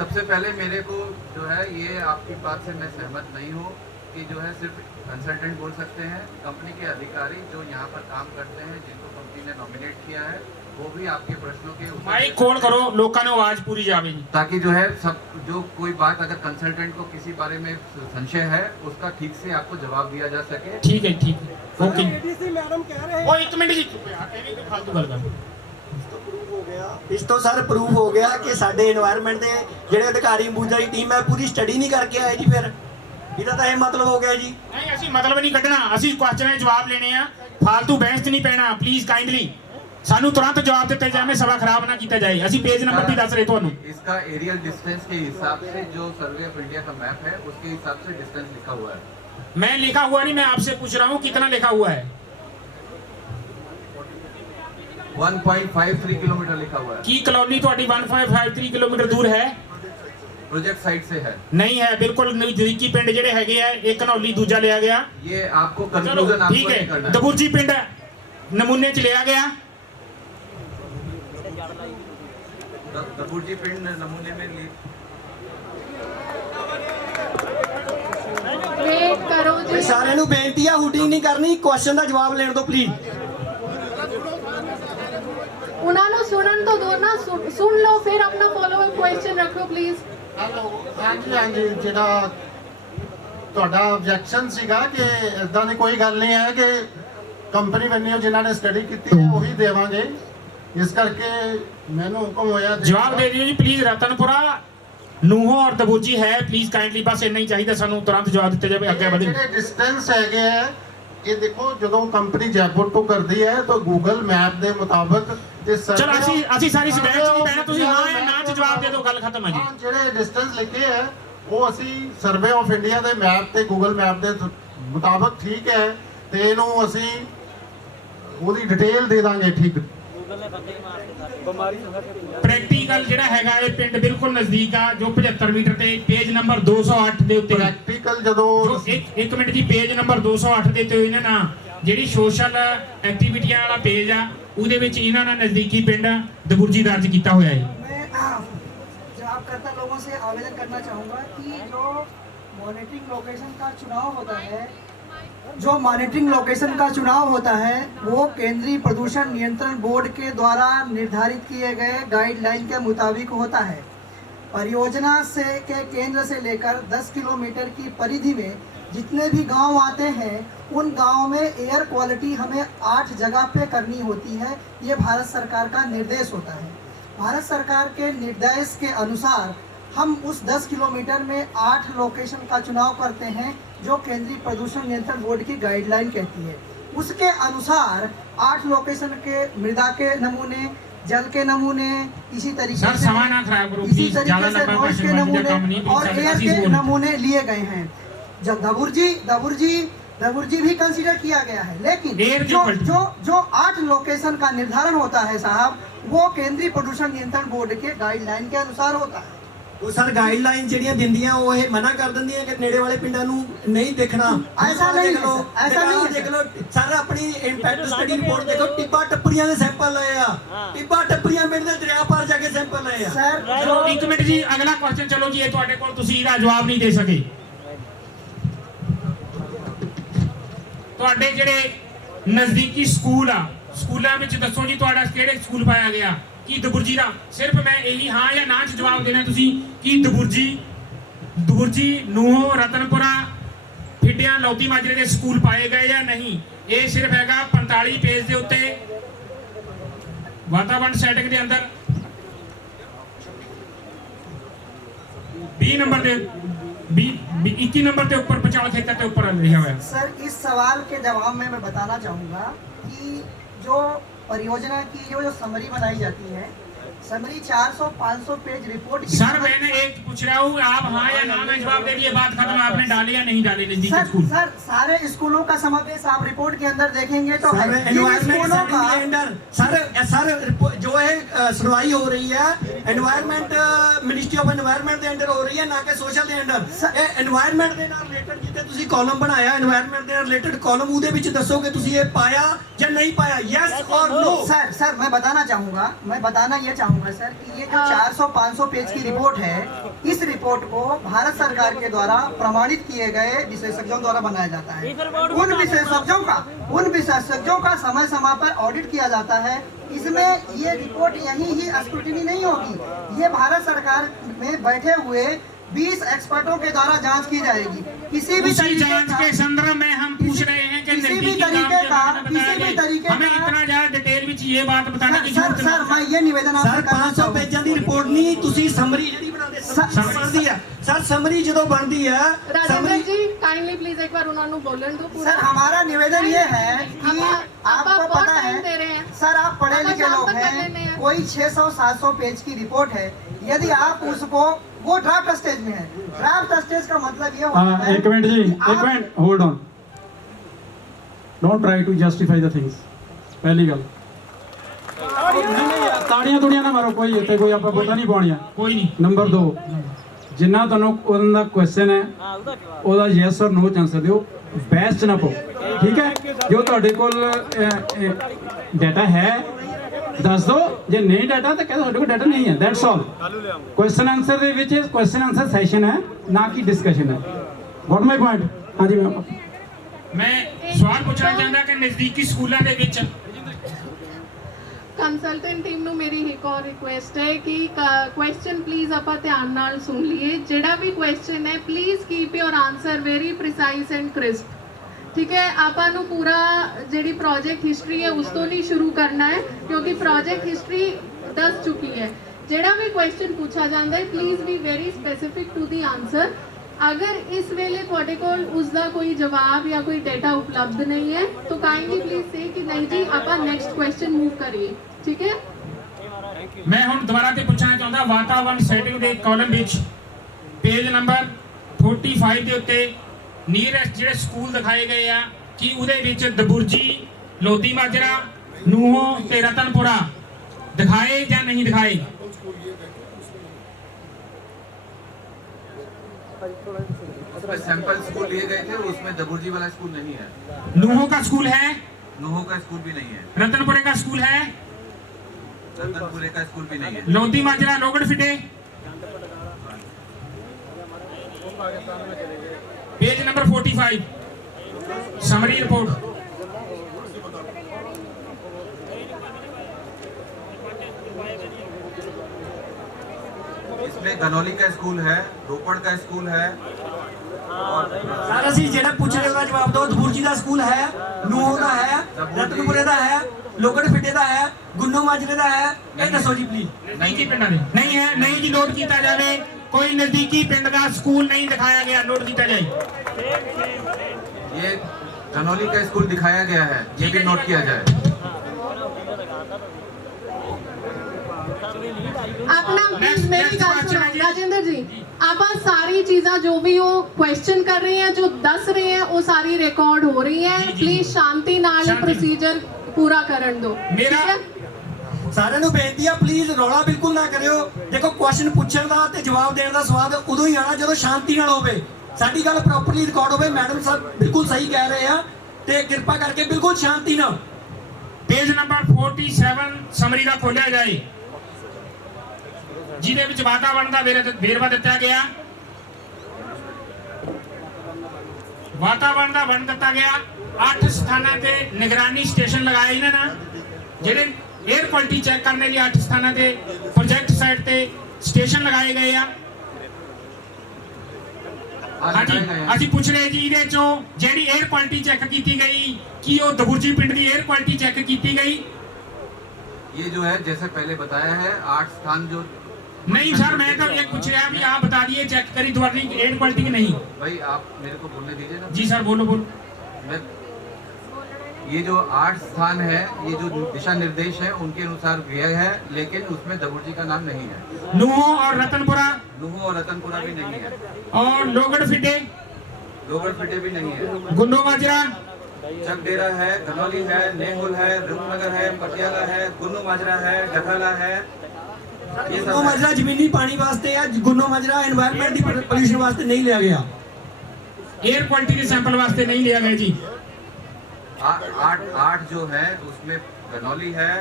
सबसे पहले मेरे को जो है ये आपकी बात से मैं सहमत नहीं हूँ कि जो है सिर्फ कंसल्टेंट बोल सकते हैं। कंपनी के अधिकारी जो यहाँ पर काम करते हैं, जिनको कंपनी ने नॉमिनेट किया है, वो भी आपके प्रश्नों के माइक खोल करो, लोगों ने आवाज पूरी जावे जी, ताकि जो है सब जो कोई बात अगर कंसल्टेंट को किसी बारे में संशय है उसका ठीक से आपको जवाब दिया जा सके। ठीक है ओके। मैडम कह रहे हैं वो एक मिनट जी, फालतू गल कर। ਇਸ ਤੋਂ ਸਰ ਪ੍ਰੂਫ ਹੋ ਗਿਆ ਕਿ ਸਾਡੇ এনवायरमेंट ਦੇ ਜਿਹੜੇ ਅਧਿਕਾਰੀ ਅੰਬੂਜਾ ਦੀ ਟੀਮ ਹੈ ਪੂਰੀ ਸਟੱਡੀ ਨਹੀਂ ਕਰਕੇ ਆਏ ਜੀ। ਫਿਰ ਇਹਦਾ ਤਾਂ ਇਹ ਮਤਲਬ ਹੋ ਗਿਆ ਜੀ। ਨਹੀਂ, ਅਸੀਂ ਮਤਲਬ ਨਹੀਂ ਕੱਢਣਾ, ਅਸੀਂ ਕੁਐਸਚਨਾਂ ਦੇ ਜਵਾਬ ਲੈਣੇ ਆ, ਫालतू ਬਹਿਸ ਨਹੀਂ ਪੈਣਾ। ਪਲੀਜ਼ ਕਾਈਂਡਲੀ ਸਾਨੂੰ ਤੁਰੰਤ ਜਵਾਬ ਦਿੱਤੇ ਜਾਵੇ, ਸਭਾ ਖਰਾਬ ਨਾ ਕੀਤਾ ਜਾਏ। ਅਸੀਂ पेज नंबर भी ਦੱਸ ਰਹੇ ਤੁਹਾਨੂੰ। इसका एरियल डिस्टेंस के हिसाब से जो सर्वे ऑफ इंडिया का मैप है उसके हिसाब से डिस्टेंस लिखा हुआ है। मैं लिखा हुआ नहीं, मैं आपसे पूछ रहा हूँ कितना लिखा हुआ है। 1.53 किलोमीटर लिखा हुआ है। ਕੀ ਕਲੋਨੀ ਤੁਹਾਡੀ 1553 ਕਿਲੋਮੀਟਰ ਦੂਰ ਹੈ? प्रोजेक्ट साइट से है। ਨਹੀਂ ਹੈ, ਬਿਲਕੁਲ ਨਜ਼ਦੀਕੀ ਪਿੰਡ ਜਿਹੜੇ ਹੈਗੇ ਆ, ਇੱਕ ਘਨੌਲੀ ਦੂਜਾ ਲਿਆ ਗਿਆ। ये आपको ਚਲੋ कंक्लूजन आपको ਠੀਕ नहीं ਹੈ, करना है। ਦਬੁਰਜੀ ਪਿੰਡ ਨਮੂਨੇ ਚ ਲਿਆ ਗਿਆ। दबुर्जी पिंड नमूने में वेट करो जी। ਸਾਰਿਆਂ ਨੂੰ ਬੇਨਤੀ ਆ, ਹੂਟਿੰਗ ਨਹੀਂ ਕਰਨੀ, ਕੁਐਸਚਨ ਦਾ ਜਵਾਬ ਲੈਣ ਦਿਓ ਪਲੀਜ਼। उन्होंने सुनन तो दो ना, सुन लो फिर अपना फॉलो अप क्वेश्चन रखो प्लीज। ਹਾਂਜੀ ਹਾਂਜੀ, ਜਿਹੜਾ ਤੁਹਾਡਾ ਆਬਜੈਕਸ਼ਨ ਸੀਗਾ ਕਿ ਇਦਾਂ ਦੀ ਕੋਈ ਗੱਲ ਨਹੀਂ ਹੈ ਕਿ ਕੰਪਨੀ ਵੈਨਿਊ ਜਿਨ੍ਹਾਂ ਨੇ ਸਟੱਡੀ ਕੀਤੀ ਹੈ ਉਹੀ ਦੇਵਾਂਗੇ, ਇਸ ਕਰਕੇ ਮੈਨੂੰ ਹੁਕਮ ਹੋਇਆ ਜਵਾਬ ਦੇ ਦਿਓ ਜੀ ਪਲੀਜ਼। ਰਤਨਪੁਰਾ ਨੂਹੋ ਔਰ ਦਬੁਰਜੀ ਹੈ, ਪਲੀਜ਼ ਕਾਈਂਡਲੀ, ਬਸ ਇੰਨਾ ਹੀ ਚਾਹੀਦਾ ਸਾਨੂੰ, ਤੁਰੰਤ ਜਵਾਬ ਦਿੱਤਾ ਜਾਵੇ, ਅੱਗੇ ਵਧੇ। ਜਿਹੜੇ ਡਿਸਟੈਂਸ ਹੈਗੇ ਹੈ, ਇਹ ਦੇਖੋ ਜਦੋਂ ਕੰਪਨੀ ਜੈਪੁਰ ਤੋਂ ਕਰਦੀ ਹੈ ਤਾਂ ਗੂਗਲ ਮੈਪ ਦੇ ਮੁਤਾਬਕ ਤੇ ਚਲੋ ਅਸੀਂ ਸਾਰੀ ਸ਼ਿਕਾਇਤ ਚ ਨਹੀਂ ਪੈਣਾ, ਤੁਸੀਂ ਹਾਂ ਜਾਂ ਨਾ ਚ ਜਵਾਬ ਦੇ ਦਿਓ, ਗੱਲ ਖਤਮ ਹੈ ਜੀ। ਜਿਹੜੇ ਡਿਸਟੈਂਸ ਲਿਖੇ ਹੈ ਉਹ ਅਸੀਂ ਸਰਵੇ ਆਫ ਇੰਡੀਆ ਦੇ ਮੈਪ ਤੇ ਗੂਗਲ ਮੈਪ ਦੇ ਮੁਤਾਬਕ ਠੀਕ ਹੈ, ਤੇ ਇਹਨੂੰ ਅਸੀਂ ਉਹਦੀ ਡਿਟੇਲ ਦੇ ਦਾਂਗੇ। ਠੀਕ, ਪ੍ਰੈਕਟੀਕਲ ਜਿਹੜਾ ਹੈਗਾ ਇਹ ਪਿੰਡ ਬਿਲਕੁਲ ਨਜ਼ਦੀਕ ਆ, ਜੋ 75 ਮੀਟਰ ਤੇ ਪੇਜ ਨੰਬਰ 208 ਦੇ ਉੱਤੇ। ਪ੍ਰੈਕਟੀਕਲ ਜਦੋਂ ਇੱਕ ਮਿੰਟ ਜੀ, ਪੇਜ ਨੰਬਰ 208 ਦੇ ਉੱਤੇ ਇਹਨਾਂ ਨਾਲ ਜਿਹੜੀ ਸੋਸ਼ਲ ਐਕਟੀਵਿਟੀਆਂ ਵਾਲਾ ਪੇਜ ਆ, ਉਹਦੇ ਵਿੱਚ ਇਹਨਾਂ ਨਾਲ ਨਜ਼ਦੀਕੀ ਪਿੰਡ ਦਬੁਰਜੀ ਦਰਜ ਕੀਤਾ ਹੋਇਆ ਹੈ। मैं जवाबकर्ता लोगों से आवेदन करना चाहूँगा कि जो मॉनिटरिंग लोकेशन का चुनाव होता है, वो केंद्रीय प्रदूषण नियंत्रण बोर्ड के द्वारा निर्धारित किए गए गाइडलाइन के मुताबिक होता है। परियोजना से के केंद्र से लेकर 10 किलोमीटर की परिधि में जितने भी गांव आते हैं, उन गांवों में एयर क्वालिटी हमें 8 जगह पे करनी होती है। ये भारत सरकार का निर्देश होता है। भारत सरकार के निर्देश के अनुसार हम उस 10 किलोमीटर में 8 लोकेशन का चुनाव करते हैं, जो केंद्रीय प्रदूषण नियंत्रण बोर्ड की गाइडलाइन कहती है। उसके अनुसार 8 लोकेशन के मृदा के नमूने, जल के नमूने, इसी तरीके से नॉइस के नमूने और एयर के नमूने लिए गए हैं। जब दबुर्जी भी कंसीडर किया गया है, लेकिन जो 8 लोकेशन का निर्धारण होता है साहब, वो केंद्रीय प्रदूषण नियंत्रण बोर्ड के गाइडलाइन के अनुसार होता है। ਉਹ ਸਰ ਗਾਈਡਲਾਈਨ ਜਿਹੜੀਆਂ ਦਿੰਦੀਆਂ ਉਹ ਇਹ ਮਨਾ ਕਰ ਦਿੰਦੀਆਂ ਕਿ ਨੇੜੇ ਵਾਲੇ ਪਿੰਡਾਂ ਨੂੰ ਨਹੀਂ ਦੇਖਣਾ। ਐਸਾ ਨਹੀਂ ਹੈ, ਐਸਾ ਨਹੀਂ ਹੈ। ਦੇਖ ਲਓ ਸਰ, ਆਪਣੀ ਇੰਪੈਕਟ ਸਟੱਡੀ ਰਿਪੋਰਟ ਦੇਖੋ, ਟਿੱਬਾ ਟੱਪਰੀਆਂ ਦੇ ਸੈਂਪਲ ਲਏ ਆ, ਟਿੱਬਾ ਟੱਪਰੀਆਂ ਪਿੰਡ ਦੇ ਦਰਿਆ ਪਾਰ ਜਾ ਕੇ ਸੈਂਪਲ ਲਏ ਆ। ਸਰ ਇੱਕ ਮਿੰਟ ਜੀ, ਅਗਲਾ ਕੁਐਸਚਨ ਚਲੋ ਜੀ, ਇਹ ਤੁਹਾਡੇ ਕੋਲ ਤੁਸੀਂ ਇਹਦਾ ਜਵਾਬ ਨਹੀਂ ਦੇ ਸਕੇ। ਤੁਹਾਡੇ ਜਿਹੜੇ ਨਜ਼ਦੀਕੀ ਸਕੂਲ ਆ, ਸਕੂਲਾਂ ਵਿੱਚ ਦੱਸੋ ਜੀ ਤੁਹਾਡਾ ਕਿਹੜੇ ਸਕੂਲ ਪਾਇਆ ਗਿਆ? ਕੀ ਦਬੁਰਜੀ ਦਾ? ਸਿਰਫ ਮੈਂ ਇਹੀ ਹਾਂ ਜਾਂ ਨਾ ਚ ਜਵਾਬ ਦੇਣਾ ਤੁਸੀਂ, ਕੀ ਦਬੁਰਜੀ ਨੂਹੋ ਰਤਨਪੁਰਾ ਫਿੱਡਿਆਂ ਲੌਤੀ ਮਾਜਰੇ ਦੇ ਸਕੂਲ ਪਾਏ ਗਏ ਜਾਂ ਨਹੀਂ? ਇਹ ਸਿਰਫ ਹੈਗਾ 45 ਪੇਜ ਦੇ ਉੱਤੇ ਵਾਤਾਵਰਣ ਸੈਟਿੰਗ ਦੇ ਅੰਦਰ 20 ਨੰਬਰ ਦੇ 21 नंबर के ऊपर 50 हेक्टेयर के ऊपर लिखा हुआ है। सर, इस सवाल के जवाब में मैं बताना चाहूँगा कि जो परियोजना की जो समरी बनाई जाती है, समरी 400-500 पेज रिपोर्ट की। सर मैंने एक पूछ रहा हूँ, आप हाँ या ना में जवाब दे दिए, बात खत्म। आपने डाले या नहीं डाले नजदीकी स्कूल? सर सारे स्कूलों का समावेश आप रिपोर्ट के अंदर देखेंगे तो सर जो है सुनवाई हो रही है एनवायरमेंट मिनिस्ट्री ऑफ एनवायरमेंट ਦੇ ਅੰਡਰ ਹੋ ਰਹੀ ਹੈ, ਨਾ ਕਿ ਸੋਸ਼ਲ ਦੇ ਅੰਡਰ। ਇਹ এনवायरमेंट ਦੇ ਨਾਲ ਰਿਲੇਟਡ ਜਿੱਤੇ ਤੁਸੀਂ ਕਾਲਮ ਬਣਾਇਆ এনवायरमेंट ਦੇ ਰਿਲੇਟਡ ਕਾਲਮ, ਉਹਦੇ ਵਿੱਚ ਦੱਸੋਗੇ ਤੁਸੀਂ ਇਹ ਪਾਇਆ ਜਾਂ ਨਹੀਂ ਪਾਇਆ, ਯੈਸ ਔਰ नो। सर मैं बताना ये चाहूँगा सर कि ये जो 400-500 पेज की रिपोर्ट है, इस रिपोर्ट को भारत सरकार के द्वारा प्रमाणित किए गए विशेषज्ञों द्वारा बनाया जाता है। उन विशेषज्ञों का समय पर ऑडिट किया जाता है। इसमें ये रिपोर्ट यहीं ही स्क्रूटिनी नहीं होगी, ये भारत सरकार में बैठे हुए 20 एक्सपर्टों के द्वारा जांच की जाएगी। किसी भी जांच के संदर्भ में हम पूछ रहे हैं कि किसी भी तरीके का हमें इतना ज्यादा डिटेल में ये बात बताने की जरूरत सर मैं ये निवेदन सर 500 पेजां ਦੀ ਰਿਪੋਰਟ ਨਹੀਂ, ਤੁਸੀਂ ਸਮਰੀ ਜਿਹੜੀ ਬਣਾਉਂਦੇ ਬਣਦੀ ਹੈ ਸਰ, ਸਮਰੀ ਜਦੋਂ ਬਣਦੀ ਹੈ। राजेंद्र जी काइंडली प्लीज एक बार उन्होंने बोलन दो पूरा। सर हमारा निवेदन ये है कि आपको पता है सर, आप पढ़े लिखे लोग हैं, कोई 600-700 पेज की रिपोर्ट है, यदि आप उसको, वो ड्राफ्ट स्टेज में है, ड्राफ्ट स्टेज का मतलब ये होता है। एक मिनट जी, एक minute hold on, don't try to justify the things. पहली गल ਤਾੜੀਆਂ ਤੁੜੀਆਂ ਨਾ ਮਾਰੋ ਕੋਈ ਇੱਥੇ, ਕੋਈ ਆਪਾਂ ਵੋਟਾਂ ਨਹੀਂ ਪਾਉਣੀਆਂ। ਕੋਈ ਨਹੀਂ। ਨੰਬਰ 2, ਜਿੰਨਾ ਤੁਹਾਨੂੰ ਉਹਨਾਂ ਦਾ ਕੁਐਸਚਨ ਹੈ ਉਹਦਾ ਯੈਸ ਔਰ ਨੋ ਚ ਆਨਸਰ ਦਿਓ, ਬਹਿਸ ਚ ਨਾ ਪਾਓ, ਠੀਕ ਹੈ। ਜੋ ਤੁਹਾਡੇ ਕੋਲ ਡਾਟਾ ਹੈ ਦੱਸ ਦਿਓ, ਜੇ ਨਹੀਂ ਡਾਟਾ ਤਾਂ ਕਹਿੰਦੇ ਤੁਹਾਡੇ ਕੋਲ ਡਾਟਾ ਨਹੀਂ ਹੈ, ਦੈਟਸ ਆਲ। ਕੁਐਸਚਨ ਆਨਸਰ ਦੇ ਵਿੱਚ ਕੁਐਸਚਨ ਆਨਸਰ ਸੈਸ਼ਨ ਹੈ, ਨਾ ਕਿ ਡਿਸਕਸ਼ਨ ਹੈ। ਗॉट ਮਾਈ ਪੁਆਇੰਟ? ਹਾਂਜੀ ਮੈਮ। ਮੈਂ ਸਵਾਲ ਪੁੱਛਣਾ ਚਾਹੁੰਦਾ ਕਿ ਨਜ਼ਦੀਕੀ ਸਕੂਲਾਂ ਦੇ ਵਿੱਚ ਕੰਸਲਟੈਂਟ ਟੀਮ ਨੂੰ ਮੇਰੀ ਇੱਕ ਹੋਰ ਰਿਕੁਐਸਟ ਹੈ ਕਿ ਕੁਐਸਚਨ ਪਲੀਜ਼ ਆਪਾਂ ਧਿਆਨ ਨਾਲ ਸੁਣ ਲਈਏ। ਜਿਹੜਾ ਵੀ ਕੁਐਸਚਨ ਹੈ please keep your answer very precise and crisp, ਠੀਕ ਹੈ। ਆਪਾਂ ਨੂੰ ਪੂਰਾ ਜਿਹੜੀ ਪ੍ਰੋਜੈਕਟ ਹਿਸਟਰੀ ਹੈ ਉਸ ਤੋਂ ਨਹੀਂ ਸ਼ੁਰੂ ਕਰਨਾ ਹੈ, ਕਿਉਂਕਿ ਪ੍ਰੋਜੈਕਟ ਹਿਸਟਰੀ ਦੱਸ ਚੁੱਕੀ ਹੈ। ਜਿਹੜਾ ਵੀ ਕੁਐਸਚਨ ਪੁੱਛਾ ਜਾਂਦਾ ਹੈ please be very specific to the answer. अगर इस वेले ਤੁਹਾਡੇ ਕੋਲ ਉਸ ਦਾ ਕੋਈ ਜਵਾਬ ਜਾਂ ਕੋਈ ਡਾਟਾ ਉਪਲਬਧ ਨਹੀਂ ਹੈ ਤਾਂ ਕਾਈਂਡਲੀ ਪਲੀਜ਼ ਸੇ ਕਿ ਨਹੀਂ ਜੀ ਆਪਾਂ ਨੈਕਸਟ ਕੁਐਸਚਨ ਮੂਵ ਕਰੀਏ, ਠੀਕ ਹੈ। ਮੈਂ ਹੁਣ ਦੁਬਾਰਾ ਤੇ ਪੁੱਛਣਾ ਚਾਹੁੰਦਾ, ਵਾਤਾਵਰਣ ਸੈਟਿੰਗ ਦੇ ਕਾਲਮ ਵਿੱਚ ਪੇਜ ਨੰਬਰ 45 ਦੇ ਉੱਤੇ ਨੀਅਰੈਸਟ ਜਿਹੜੇ ਸਕੂਲ ਦਿਖਾਏ ਗਏ ਆ, ਕਿ ਉਹਦੇ ਵਿੱਚ ਦਬੁਰਜੀ, ਲੋਧੀ ਮਾਜਰਾ, ਨੂਹੋ ਤੇ ਰਤਨਪੁਰਾ ਦਿਖਾਏ ਜਾਂ ਨਹੀਂ ਦਿਖਾਏ? सैंपल स्कूल लिए गए थे, उसमें दबुर्जी वाला स्कूल नहीं है। ਨੂਹੋ का स्कूल है, नूहो का स्कूल भी नहीं है, रतनपुरे का स्कूल है, रतनपुरे का स्कूल भी नहीं है। लोधी माजरा, लोगड़ फिटे। Page number 45 summary report. इसमें गनौली का स्कूल है, रोपड़ का स्कूल है। सर ਅਸੀਂ ਜਿਹੜਾ ਪੁੱਛ ਰਹੇ ਉਹਦਾ ਜਵਾਬ ਦਿਓ। ਦਬੁਰਜੀ ਦਾ ਸਕੂਲ ਹੈ, ਨੂਹੋ ਦਾ ਹੈ, ਰਤਨਪੁਰੇ ਦਾ ਹੈ, ਲੋਗੜ ਫਿੱਟੇ ਦਾ ਹੈ, ਗੁੰਨੋ ਮਾਜਰੇ ਦਾ ਹੈ। ਇਹ ਦੱਸੋ ਜੀ ਪਲੀਜ਼। ਨਜ਼ਦੀਕੀ ਪਿੰਡਾਂ ਦੇ ਨਹੀਂ ਹੈ, ਨਹੀਂ ਜੀ, ਨੋਟ ਕੀਤਾ ਜਾਵੇ। ਕੋਈ ਨਜ਼ਦੀਕੀ ਪਿੰਡ ਦਾ ਸਕੂਲ ਨਹੀਂ ਦਿਖਾਇਆ ਗਿਆ, ਨੋਟ ਕੀਤਾ ਜਾਏ। ये गनौली का स्कूल दिखाया गया है, ये भी नोट किया जाए। अपना मेरी गल सुनो राजेंद्र जी, आप सारी चीज़ा जो भी वो क्वेश्चन कर रहे हैं, जो दस रहे हैं, वो सारी रिकॉर्ड हो रही है। प्लीज शांति नाल प्रोसीजर पूरा करन दो। मेरा ਸਾਰਿਆਂ ਨੂੰ ਬੇਨਤੀ ਆ, ਪਲੀਜ਼ ਰੌਲਾ ਬਿਲਕੁਲ ਨਾ ਕਰਿਓ। ਦੇਖੋ ਕੁਐਸਚਨ ਪੁੱਛਣ ਦਾ ਤੇ ਜਵਾਬ ਦੇਣ ਦਾ ਸਵਾਦ ਉਦੋਂ ਹੀ ਆਣਾ ਜਦੋਂ ਸ਼ਾਂਤੀ ਨਾਲ ਹੋਵੇ, ਸਾਡੀ ਗੱਲ ਪ੍ਰੋਪਰਲੀ ਰਿਕਾਰਡ ਹੋਵੇ। ਮੈਡਮ ਸਾਹਿਬ ਬਿਲਕੁਲ ਸਹੀ ਕਹਿ ਰਹੇ ਆ, ਤੇ ਕਿਰਪਾ ਕਰਕੇ ਬਿਲਕੁਲ ਸ਼ਾਂਤੀ ਨਾਲ पेज नंबर 47 ਸਮਰੀ ਦਾ ਖੋਲਿਆ ਜਾਏ, ਜਿਹਦੇ ਵਿੱਚ ਵਾਤਾਵਰਣ ਦਾ ਵੇਰਵਾ ਦਿੱਤਾ ਗਿਆ। ਵਾਤਾਵਰਣ ਦਾ ਵਰਣਨ ਦਿੱਤਾ ਗਿਆ। 8 ਸਥਾਨਾਂ ਤੇ ਨਿਗਰਾਨੀ ਸਟੇਸ਼ਨ ਲਗਾਏ ਇਹਨਾਂ ਨੇ, ਜਿਹੜੇ 에ਅਰ ਕੁਆਲਿਟੀ ਚੈੱਕ ਕਰਨ ਲਈ 8 ਸਥਾਨਾਂ ਤੇ ਪ੍ਰੋਜੈਕਟ ਸਾਈਟ ਤੇ ਸਟੇਸ਼ਨ ਲਗਾਏ ਗਏ ਆ। ਹਾਂਜੀ, ਅਸੀਂ ਪੁੱਛ ਰਹੇ ਜੀ ਇਹਦੇ ਚੋਂ ਜਿਹੜੀ 에ਅਰ ਕੁਆਲਿਟੀ ਚੈੱਕ ਕੀਤੀ ਗਈ, ਕੀ ਉਹ ਦਬੁਰਜੀ ਪਿੰਡ ਦੀ 에ਅਰ ਕੁਆਲਿਟੀ ਚੈੱਕ ਕੀਤੀ ਗਈ? ये जो है जैसे पहले बताया है, 8 स्थान जो नहीं सर, मैं तो ये पूछ रहा भी, आप बता दिए चेक करी तुम्हारी एयर क्वालिटी की नहीं। भाई आप मेरे को बोलने दीजिए ना। जी सर, बोलो बोलो। मैं ये जो 8 स्थान है, ये जो दिशा निर्देश है उनके अनुसार गया है, लेकिन उसमें दबुर्जी का नाम नहीं है। नूहो और रतनपुरा, नूहो और रतनपुरा भी नहीं है, और लोगड़ फिटे, लोगड़ फिटे भी नहीं है, गुन्नो माजरा, चकडेरा है, गनौली है, नेहुल है, रूपनगर है, पटियाला है, गुन्नू माजरा है, डठाला है। ये गुन्नो माजरा जमीनी पानी वास्ते है, गुन्नो माजरा एनवायरनमेंट दी पोल्यूशन वास्ते नहीं लिया गया, एयर क्वालिटी के सैंपल वास्ते नहीं लिया गया जी। 8 जो है उसमें गनौली है,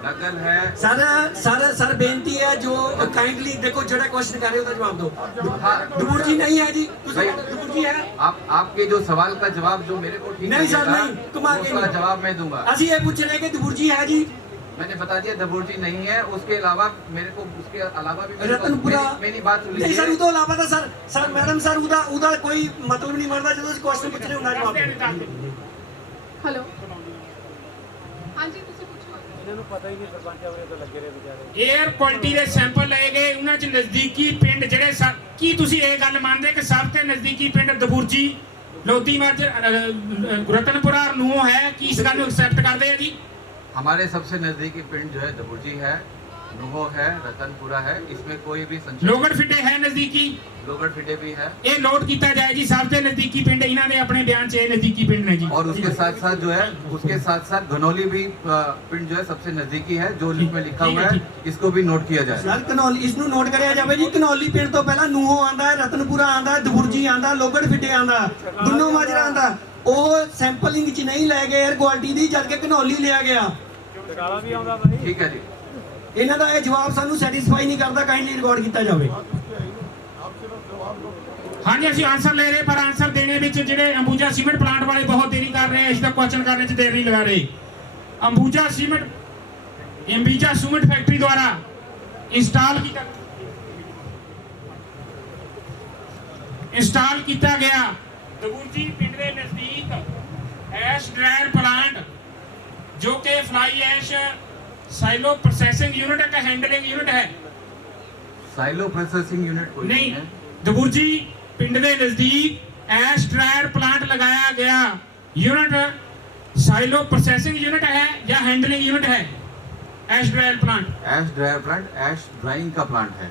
नगल है। सर बेनती है, जो काइंडली देखो जड़ा क्वेश्चन कर रहे हो तो जवाब दो। दबुर्जी नहीं है जी, दबुर्जी है। आपके जो सवाल का जवाब जो मेरे को ठीक नहीं सर, नहीं तुम्हारे उसका जवाब मैं दूंगा। ਅਸੀਂ ਇਹ ਪੁੱਛ ਰਹੇ कि दबुर्जी है जी। मैंने बता दिया दबुर्जी नहीं है, उसके अलावा मेरे को उसके अलावा भी रतनपुरा मेरी बात सुन नहीं लीजिए। सर, उतो अलावा था सर मैडम सर उदा कोई मतलब नहीं मरदा जो क्वेश्चन पूछ रहे हो ना जवाब। हेलो हाँ जी, ਤੁਸੀਂ ਪੁੱਛੋ। ਇਹਨਾਂ ਨੂੰ ਪਤਾ ਹੀ ਨਹੀਂ, ਸਰਪੰਚ ਆਵੇ ਤਾਂ ਲੱਗੇ ਰਹੇ ਵਿਚਾਰੇ। 에ਅਰ ਕੁਆਲਿਟੀ ਦੇ ਸੈਂਪਲ ਲਏ ਗਏ, ਉਹਨਾਂ ਚ ਨਜ਼ਦੀਕੀ ਪਿੰਡ ਜਿਹੜੇ ਕੀ ਤੁਸੀਂ ਇਹ ਗੱਲ ਮੰਨਦੇ ਕਿ ਸਭ ਤੋਂ ਨਜ਼ਦੀਕੀ ਪਿੰਡ ਦਬੁਰਜੀ, ਲੋਧੀ ਮਾਜਰਾ, रतनपुरा और नूहो है? कि इस गल ਨੂੰ एक्सेप्ट करते हैं जी? हमारे सबसे नजदीकी पिंड जो है दबुर्जी है, नुहो है, रतनपुरा है, इसमें कोई भी संशय ਲੋਗੜ ਫਿੱਟੇ ਹੈ ਨਜ਼ਦੀਕੀ, लोगड़ फिटे भी है। ਇਹ ਨੋਟ ਕੀਤਾ ਜਾਏ ਜੀ, ਸਭ ਤੋਂ ਨਜ਼ਦੀਕੀ ਪਿੰਡ ਇਹਨਾਂ ਦੇ ਆਪਣੇ ਬਿਆਨ 'ਚ ਇਹ ਨਜ਼ਦੀਕੀ ਪਿੰਡ ਨੇ ਜੀ। और उसके साथ साथ जो है, उसके साथ साथ घनौली भी पिंड जो है सबसे नजदीकी है, जो लिस्ट में लिखा हुआ है, इसको भी नोट किया जाए। ਸਰ ਘਨੌਲੀ ਇਸ ਨੂੰ ਨੋਟ ਕਰਿਆ ਜਾਵੇ ਜੀ। ਘਨੌਲੀ ਪਿੰਡ ਤੋਂ ਪਹਿਲਾਂ ਨੂਹੋ ਆਂਦਾ ਹੈ, ਰਤਨਪੁਰਾ ਆਂਦਾ ਹੈ, ਦਬੁਰਜੀ ਆਂਦਾ, ਲੋਗੜ ਫਿੱਟੇ ਆਂਦਾ, ਦੁੰਨੋ ਮਾਜਰਾ ਆਂਦਾ। ਉਹ ਸੈਂਪਲਿੰਗ 'ਚ ਨਹੀਂ ਲੈ ਗਏ 에ਅਰ ਕੁਆਲਿਟੀ ਦੀ, ਜਦ ਕਿ ਘਨੌਲੀ ਲਿਆ ਗਿਆ। ठीक है जी। ਇਹਨਾਂ ਦਾ ਇਹ ਜਵਾਬ ਸਾਨੂੰ ਸੈਟੀਸਫਾਈ ਨਹੀਂ ਕਰਦਾ, ਕਾਈਂਡਲੀ ਰਿਕਾਰਡ ਕੀਤਾ ਜਾਵੇ। ਹਾਂਜੀ ਅਸੀਂ ਆਨਸਰ ਲੈ ਰਹੇ, ਪਰ ਆਨਸਰ ਦੇਣੇ ਵਿੱਚ ਜਿਹੜੇ ਅੰਬੂਜਾ ਸੀਮੈਂਟ ਪਲਾਂਟ ਵਾਲੇ ਬਹੁਤ ਦੇਰੀ ਕਰ ਰਹੇ, ਅਸੀਂ ਤਾਂ ਕੁਐਸਚਨ ਕਰਨੇ 'ਚ ਦੇਰ ਨਹੀਂ ਲਗਾ ਰਹੇ। ਅੰਬੂਜਾ ਸੀਮੈਂਟ ਫੈਕਟਰੀ ਦੁਆਰਾ ਇੰਸਟਾਲ ਕੀਤਾ ਗਿਆ ਦਬੁਰਜੀ ਪਿੰਡ ਦੇ ਨਜ਼ਦੀਕ ਐਸ਼ ਡਰਾਇਰ ਪਲਾਂਟ, ਜੋ ਕਿ ਫਲਾਈ ਐਸ਼ ਸਾਈਲੋ ਪ੍ਰੋਸੈਸਿੰਗ ਯੂਨਿਟ ਹੈ, ਹੈਂਡਲਿੰਗ ਯੂਨਿਟ ਹੈ। साइलो प्रोसेसिंग यूनिट कोई नहीं, है। ਦਬੁਰਜੀ ਪਿੰਡ ਦੇ ਨਜ਼ਦੀਕ ਐਸ਼ ਡਰਾਇਰ ਪਲਾਂਟ ਲਗਾਇਆ ਗਿਆ ਯੂਨਿਟ ਸਾਈਲੋ ਪ੍ਰੋਸੈਸਿੰਗ ਯੂਨਿਟ ਹੈ ਜਾਂ ਹੈਂਡਲਿੰਗ ਯੂਨਿਟ ਹੈ? ਐਸ਼ ਡਰਾਇਰ ਪਲਾਂਟ, ऐश ड्रायर प्लांट ऐश ड्राइंग का प्लांट है।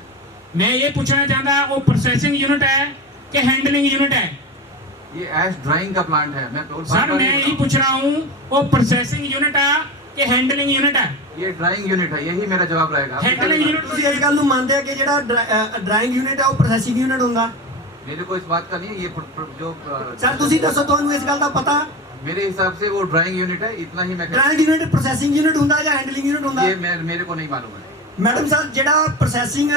मैं ये पूछना चाहता वो प्रोसेसिंग यूनिट है कि हैंडलिंग यूनिट है? ये ऐश ड्राइंग का प्लांट है। मैं सर मैं यही पूछ रहा हूँ, वो प्रोसेसिंग यूनिट है कि हैंडलिंग यूनिट है? ये ड्राइंग यूनिट है, यही मेरा जवाब रहेगा। हैंडलिंग यूनिट ਤੁਸੀਂ ਇਸ ਗੱਲ ਨੂੰ ਮੰਨਦੇ ਆ ਕਿ ਜਿਹੜਾ ਡਰਾਇੰਗ ਯੂਨਿਟ ਹੈ ਉਹ ਪ੍ਰੋਸੈਸਿੰਗ ਯੂਨਿਟ ਹੁੰਦਾ? मेरे को इस बात का नहीं है, ये जो ਸਰ ਤੁਸੀਂ ਦੱਸੋ, ਤੁਹਾਨੂੰ ਇਸ ਗੱਲ ਦਾ ਪਤਾ? मेरे हिसाब से वो ड्राइंग यूनिट है, इतना ही मैं ਡਰਾਇੰਗ ਯੂਨਿਟ ਪ੍ਰੋਸੈਸਿੰਗ ਯੂਨਿਟ ਹੁੰਦਾ ਜਾਂ ਹੈਂਡਲਿੰਗ ਯੂਨਿਟ ਹੁੰਦਾ? ये मेरे को नहीं मालूम है। ਮੈਡਮ ਸਰ ਜਿਹੜਾ ਪ੍ਰੋਸੈਸਿੰਗ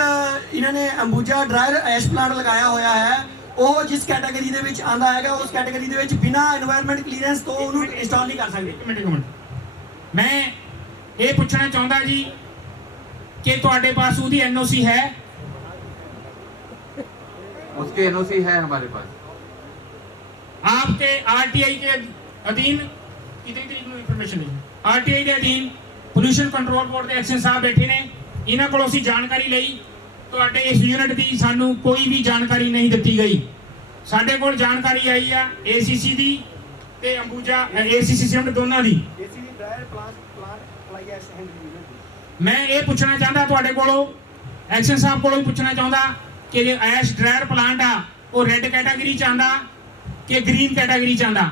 ਇਹਨਾਂ ਨੇ ਅੰਬੂਜਾ ਡਰਾਇਰ ਐਸ਼ ਪਲਾਂਟ ਲਗਾਇਆ ਹੋਇਆ ਹੈ, ਉਹ ਜਿਸ ਕੈਟਾਗਰੀ ਦੇ ਵਿੱਚ ਆਂਦਾ ਹੈਗਾ, ਉਸ ਕੈਟਾਗਰੀ ਦੇ ਵਿੱਚ ਬਿਨਾ এনवायरमेंट ਕਲੀਅਰੈਂਸ ਤੋਂ ਉਹਨੂੰ ਇੰਸਟਾਲ ਨਹੀਂ ਕਰ ਸਕਦੇ। ਇੱਕ ਮਿੰਟ ਮੈਂ ਇਹ ਪੁੱਛਣਾ ਚਾਹੁੰਦਾ ਜੀ ਕਿ ਤੁਹਾਡੇ ਪਾਸ ਉਹਦੀ ਐਨਓਸੀ ਹੈ? उसके एनओसी है हमारे पास। आपके आरटीआई के अधीन कितनी तरीक ਨੂੰ ਇਨਫੋਰਮੇਸ਼ਨ ਲਈ ਆਰਟੀਆਈ ਦੇ ਅਧੀਨ ਪੋਲੂਸ਼ਨ ਕੰਟਰੋਲ ਬੋਰਡ ਦੇ ਐਕਸ਼ਨ ਸਾਹਿਬ ਬੈਠੇ ਨੇ, ਇਹਨਾਂ ਕੋਲੋਂ ਅਸੀਂ ਜਾਣਕਾਰੀ ਲਈ। ਤੁਹਾਡੇ ਇਸ ਯੂਨਿਟ ਦੀ ਸਾਨੂੰ ਕੋਈ ਵੀ ਜਾਣਕਾਰੀ ਨਹੀਂ ਦਿੱਤੀ ਗਈ। ਸਾਡੇ ਕੋਲ ਜਾਣਕਾਰੀ ਆਈ ਆ ਏਸੀਸੀ ਦੀ ਤੇ ਅੰਬੂਜਾ ਏਸੀਸੀ ਸੀਮੈਂਟ ਦੋਨਾਂ ਦੀ। ਮੈਂ ਇਹ ਪੁੱਛਣਾ ਚਾਹੁੰਦਾ ਤੁਹਾਡੇ ਕੋਲੋਂ, ਐਕਸ਼ਨ ਸਾਹਿਬ ਕੋਲੋਂ ਪੁੱਛਣਾ ਚਾਹੁੰਦਾ ਕਿ ਜੇ ਐਸ਼ ਡਰਾਇਰ ਪਲਾਂਟ ਆ ਉਹ ਰੈੱਡ ਕੈਟਾਗਰੀ ਚ ਆਂਦਾ ਕਿ ग्रीन कैटेगरी चाहता?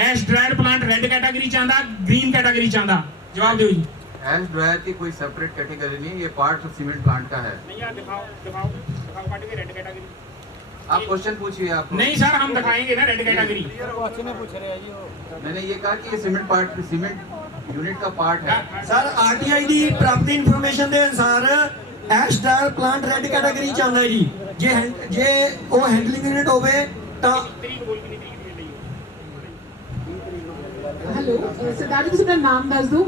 ऐश ड्रायर प्लांट रेड कैटेगरी चाहता, ग्रीन कैटेगरी चाहता? जवाब दो जी। ऐश ड्रायर की कोई सेपरेट कैटेगरी नहीं, ये पार्ट सीमेंट प्लांट का है। नहीं यार, दिखाओ पार्ट की रेड कैटेगरी। आप क्वेश्चन पूछिए। आप नहीं सर, हम दिखाएंगे ना रेड कैटेगरी। मैंने ये कहा कि ये सीमेंट यूनिट का पार्ट है। सर आरटीआई ਦੀ ਪ੍ਰਾਪਤ ਇਨਫੋਰਮੇਸ਼ਨ ਦੇ ਅਨੁਸਾਰ ਐਸ਼ ਡਰਾਇਰ ਪਲਾਂਟ ਰੈੱਡ ਕੈਟਾਗਰੀ ਚ ਆਉਂਦਾ ਜੀ। ਜੇ ਉਹ ਹੈਂਡਲਿੰਗ ਯੂਨਿਟ ਹੋਵੇ ਤਾਂ हेलो सरदार जी, अपना नाम दस दो।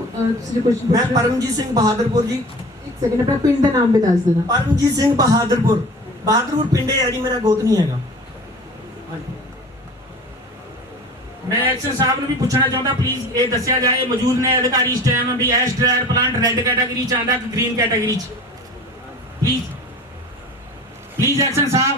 मैं परमजीत सिंह बहादुरपुर जी। एक सेकंड, अपना पिंड का नाम भी दस देना। परमजीत सिंह बहादुरपुर पिंड है जी, मेरा गोत नहीं हैगा। मैं एक्शन साहब ਨੂੰ ਵੀ ਪੁੱਛਣਾ ਚਾਹੁੰਦਾ, ਪਲੀਜ਼ ਇਹ ਦੱਸਿਆ ਜਾਏ ਮੌਜੂਦ ਨੇ ਅਧਿਕਾਰੀ ਇਸ ਟਾਈਮ ਵੀ ਐਸ਼ ਡਰਾਇਰ ਪਲਾਂਟ ਰੈੱਡ ਕੈਟਾਗਰੀ ਚ ਆਂਦਾ ਕਿ ਗ੍ਰੀਨ ਕੈਟਾਗਰੀ ਚ? ਪਲੀਜ਼ ਐਕਸ਼ਨ ਸਾਹਿਬ।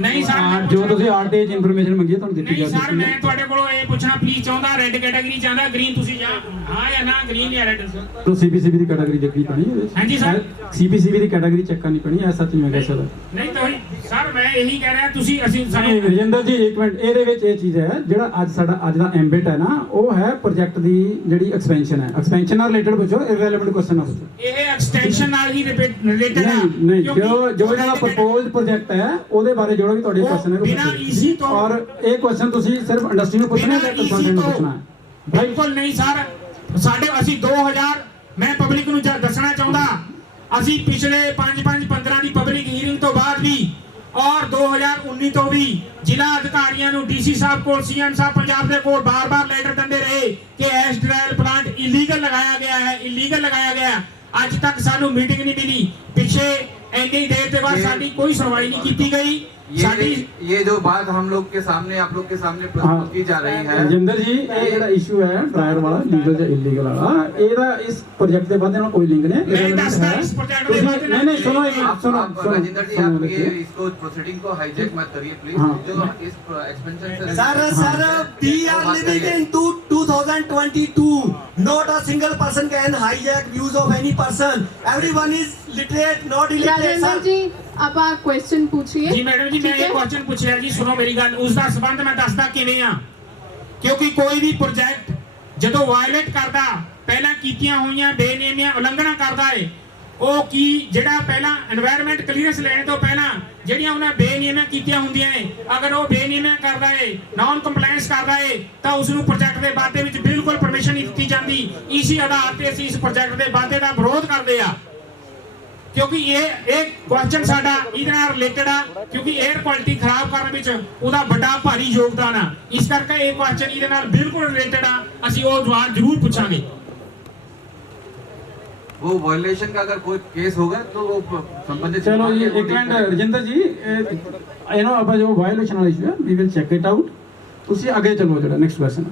ਨਹੀਂ ਸਰ, ਜੋ ਤੁਸੀਂ ਆਰਟੀਆਈ ਚ ਇਨਫੋਰਮੇਸ਼ਨ ਮੰਗੀ ਤੁਹਾਨੂੰ ਦਿੱਤੀ ਨਹੀਂ ਜਾ ਸਰ, ਮੈਂ ਤੁਹਾਡੇ ਕੋਲੋਂ ਇਹ ਪੁੱਛਣਾ ਪਲੀਜ਼ ਚਾਹੁੰਦਾ, ਰੈੱਡ ਕੈਟਾਗਰੀ ਚ ਆਂਦਾ ਗ੍ਰੀਨ ਤੁਸੀਂ ਜਾਂ ਹਾਂ ਜਾਂ ਨਾ, ਗ੍ਰੀਨ ਜਾਂ ਰੈੱਡ? तो सीपीसीबी ਦੀ ਕੈਟਾਗਰੀ ਦੇਖਣੀ ਪੈਣੀ ਹੈ। ਹਾਂਜੀ ਸਰ, ਸੀਪੀਸੀਬੀ ਦੀ ਕੈਟਾਗਰੀ ਚੈੱਕ ਕਰਨੀ ਪੈਣੀ ਹੈ, ਐਸਾ ਨਹੀਂ ਮੈਂ ਕਹਿ ਸਕਦਾ। ਨਹੀਂ ਤਾਂ ਸਰ ਮੈਂ ਇਹੀ ਕਹਿ ਰਿਹਾ, ਤੁਸੀਂ ਅਸੀਂ ਨਹੀਂ ਰਜਿੰਦਰ ਜੀ ਇੱਕ ਮਿੰਟ, ਇਹਦੇ ਵਿੱਚ ਇਹ ਚੀਜ਼ ਹੈ ਜਿਹੜਾ ਅੱਜ ਦਾ ਐਮਬਿਟ ਹੈ ਨਾ, ਉਹ ਹੈ ਪ੍ਰੋਜੈਕਟ ਦੀ ਜਿਹੜੀ ਐਕਸਪੈਂਸ਼ਨ ਹੈ। ਐਕਸਪੈਂਸ਼ਨ ਨਾਲ ਰਿਲੇਟਡ ਪੁੱਛੋ, ਇਰਰੈਲੇਵੈਂਟ ਕੁਐਸਚਨ ਨਾ ਪੁੱਛੋ। ਇਹ ਐਕਸਟੈਂਸ਼ਨ ਨਾਲ ਹੀ ਰਿਲੇਟਡ ਹੈ। ਨਹੀਂ, ਜੋ ਜਿਹੜਾ ਪ੍ਰਪੋਜ਼ਡ ਪ੍ਰੋਜੈਕਟ ਹੈ ਉਹਦੇ ਬਾਰੇ ਜਿਹੜਾ ਵੀ ਤੁਹਾਡੇ ਕੁਐਸਚਨ ਹੈ ਬਿਨਾਂ ਈਸੀ ਤੋਂ, ਔਰ ਇਹ ਕੁਐਸਚਨ ਤੁਸੀਂ ਸਿਰਫ ਇੰਡਸਟਰੀ ਨੂੰ ਪੁੱਛਣਾ ਹੈ ਜਾਂ ਕੰਸਲਟੈਂਟ ਨੂੰ ਪੁੱਛਣਾ ਹੈ? ਬਿਲਕੁਲ ਨਹੀਂ ਸਰ, ਅਸੀਂ 2000 ਮੈਂ ਪਬਲਿਕ ਨੂੰ ਦੱਸਣਾ ਚਾਹੁੰਦਾ, ਅਸੀਂ ਪਿਛਲੇ 5-15 ਦੀ ਪਬਲਿਕ ਹੀਅਰਿੰਗ ਤੋਂ ਬਾਅਦ ਵੀ ਔਰ 2019 ਤੋਂ ਵੀ ਜ਼ਿਲ੍ਹਾ ਅਧਿਕਾਰੀਆਂ ਨੂੰ ਡੀਸੀ ਸਾਹਿਬ ਕੋਲ, ਸੀਐਮ ਸਾਹਿਬ ਪੰਜਾਬ ਦੇ ਕੋਲ ਬਾਰ-ਬਾਰ ਲੈਟਰ ਦਿੰਦੇ ਰਹੇ ਕਿ ਐਸ਼ ਡਰਾਇਰ ਪਲਾਂਟ ਇਲੀਗਲ ਲਗਾਇਆ ਗਿਆ ਹੈ, ਇਲੀਗਲ ਲਗਾਇਆ ਗਿਆ। ਅੱਜ ਤੱਕ ਸਾਨੂੰ ਮੀਟਿੰਗ ਨਹੀਂ ਮਿਲੀ, ਪਿੱਛੇ ਇੰਨੀ ਦੇਰ ਦੇ ਬਾਅਦ ਸਾਡੀ ਕੋਈ ਸੁਣਵਾਈ नहीं की गई। ये जो बात हम लोग के सामने, आप लोग के सामने प्रस्तुत की जा रही है। ਰਜਿੰਦਰ ਜੀ, ਇਹ ਜਿਹੜਾ ਇਸ਼ੂ ਹੈ ਡਰਾਇਰ ਵਾਲਾ, ਲੀਗਲ ਜਾਂ ਇਲੀਗਲ ਵਾਲਾ, ਇਹਦਾ ਇਸ ਪ੍ਰੋਜੈਕਟ ਦੇ ਬਾਅਦ ਨਾਲ ਕੋਈ ਲਿੰਕ ਨਹੀਂ ਹੈ। ਨਹੀਂ ਸੁਣੋ राजेंद्र जी, आप ये इसको प्रोसीडिंग को हाईजैक मत करिए प्लीज। जो इस एक्सपेंशन से sir we are living in 2022, Not a single person can hijack views of any person. Everyone is literate, not illiterate. Rajendra sir. जी ਆਪਾਂ क्वेश्चन पूछिए ਜੀ ਮੈਡਮ ਜੀ ਮੈਂ ਇਹ ਕੁਐਸਚਨ ਪੁੱਛਿਆ ਜੀ, ਸੁਣੋ ਮੇਰੀ ਗੱਲ, ਉਸ ਦਾ ਸਬੰਧ ਮੈਂ ਦੱਸਦਾ ਕਿਵੇਂ ਆ। ਕਿਉਂਕਿ ਕੋਈ ਵੀ ਪ੍ਰੋਜੈਕਟ ਜਦੋਂ ਵਾਇਲੇਟ ਕਰਦਾ, ਪਹਿਲਾਂ ਕੀਤੀਆਂ ਹੋਈਆਂ ਬੇਨਿਯਮੀਆਂ ਉਲੰਘਣਾ ਕਰਦਾ ਏ, ਉਹ ਕੀ ਜਿਹੜਾ ਪਹਿਲਾਂ এনवायरमेंट ਕਲੀਅਰੈਂਸ ਲੈਣ ਤੋਂ ਪਹਿਲਾਂ ਜਿਹੜੀਆਂ ਉਹਨਾਂ ਬੇਨਿਯਮੀਆਂ ਕੀਤੀਆਂ ਹੁੰਦੀਆਂ ਏ, ਅਗਰ ਉਹ ਬੇਨਿਯਮੀਆਂ ਕਰਦਾ ਏ, ਨਾਨ ਕੰਪਲਾਈਂਸ ਕਰਦਾ ਏ, ਤਾਂ ਉਸ ਨੂੰ ਪ੍ਰੋਜੈਕਟ ਦੇ ਵਾਧੇ ਵਿੱਚ ਬਿਲਕੁਲ ਪਰਮਿਸ਼ਨ ਨਹੀਂ ਦਿੱਤੀ ਜਾਂਦੀ। ਇਸੇ ਆਧਾਰ ਤੇ ਅਸੀਂ ਇਸ ਪ੍ਰੋਜੈਕਟ ਦੇ ਵਾਧੇ ਦਾ ਵਿਰੋਧ ਕਰਦੇ ਆ, ਕਿਉਂਕਿ ਇਹ ਕੁਐਸਚਨ ਸਾਡਾ ਇਹਦੇ ਨਾਲ ਰਿਲੇਟਡ ਆ, ਕਿਉਂਕਿ 에ਅਰ ਕੁਆਲਿਟੀ ਖਰਾਬ ਕਰਨ ਵਿੱਚ ਉਹਦਾ ਵੱਡਾ ਭਾਰੀ ਯੋਗਦਾਨ ਆ। ਇਸ ਕਰਕੇ ਇਹ ਕੁਐਸਚਨ ਇਹਦੇ ਨਾਲ ਬਿਲਕੁਲ ਰਿਲੇਟਡ ਆ, ਅਸੀਂ ਉਹ ਜਵਾਬ ਜ਼ਰੂਰ ਪੁੱਛਾਂਗੇ। वो वायलेशन का अगर कोई केस होगा तो वो संबंधित चलो ये एक minute Rajinder ji you know अब जो वायलेशन वाला इशू है we will check it out. ਤੁਸੀਂ ਅੱਗੇ ਚਲੋ ਜਿਹੜਾ ਨੈਕਸਟ ਕੁਐਸਚਨ।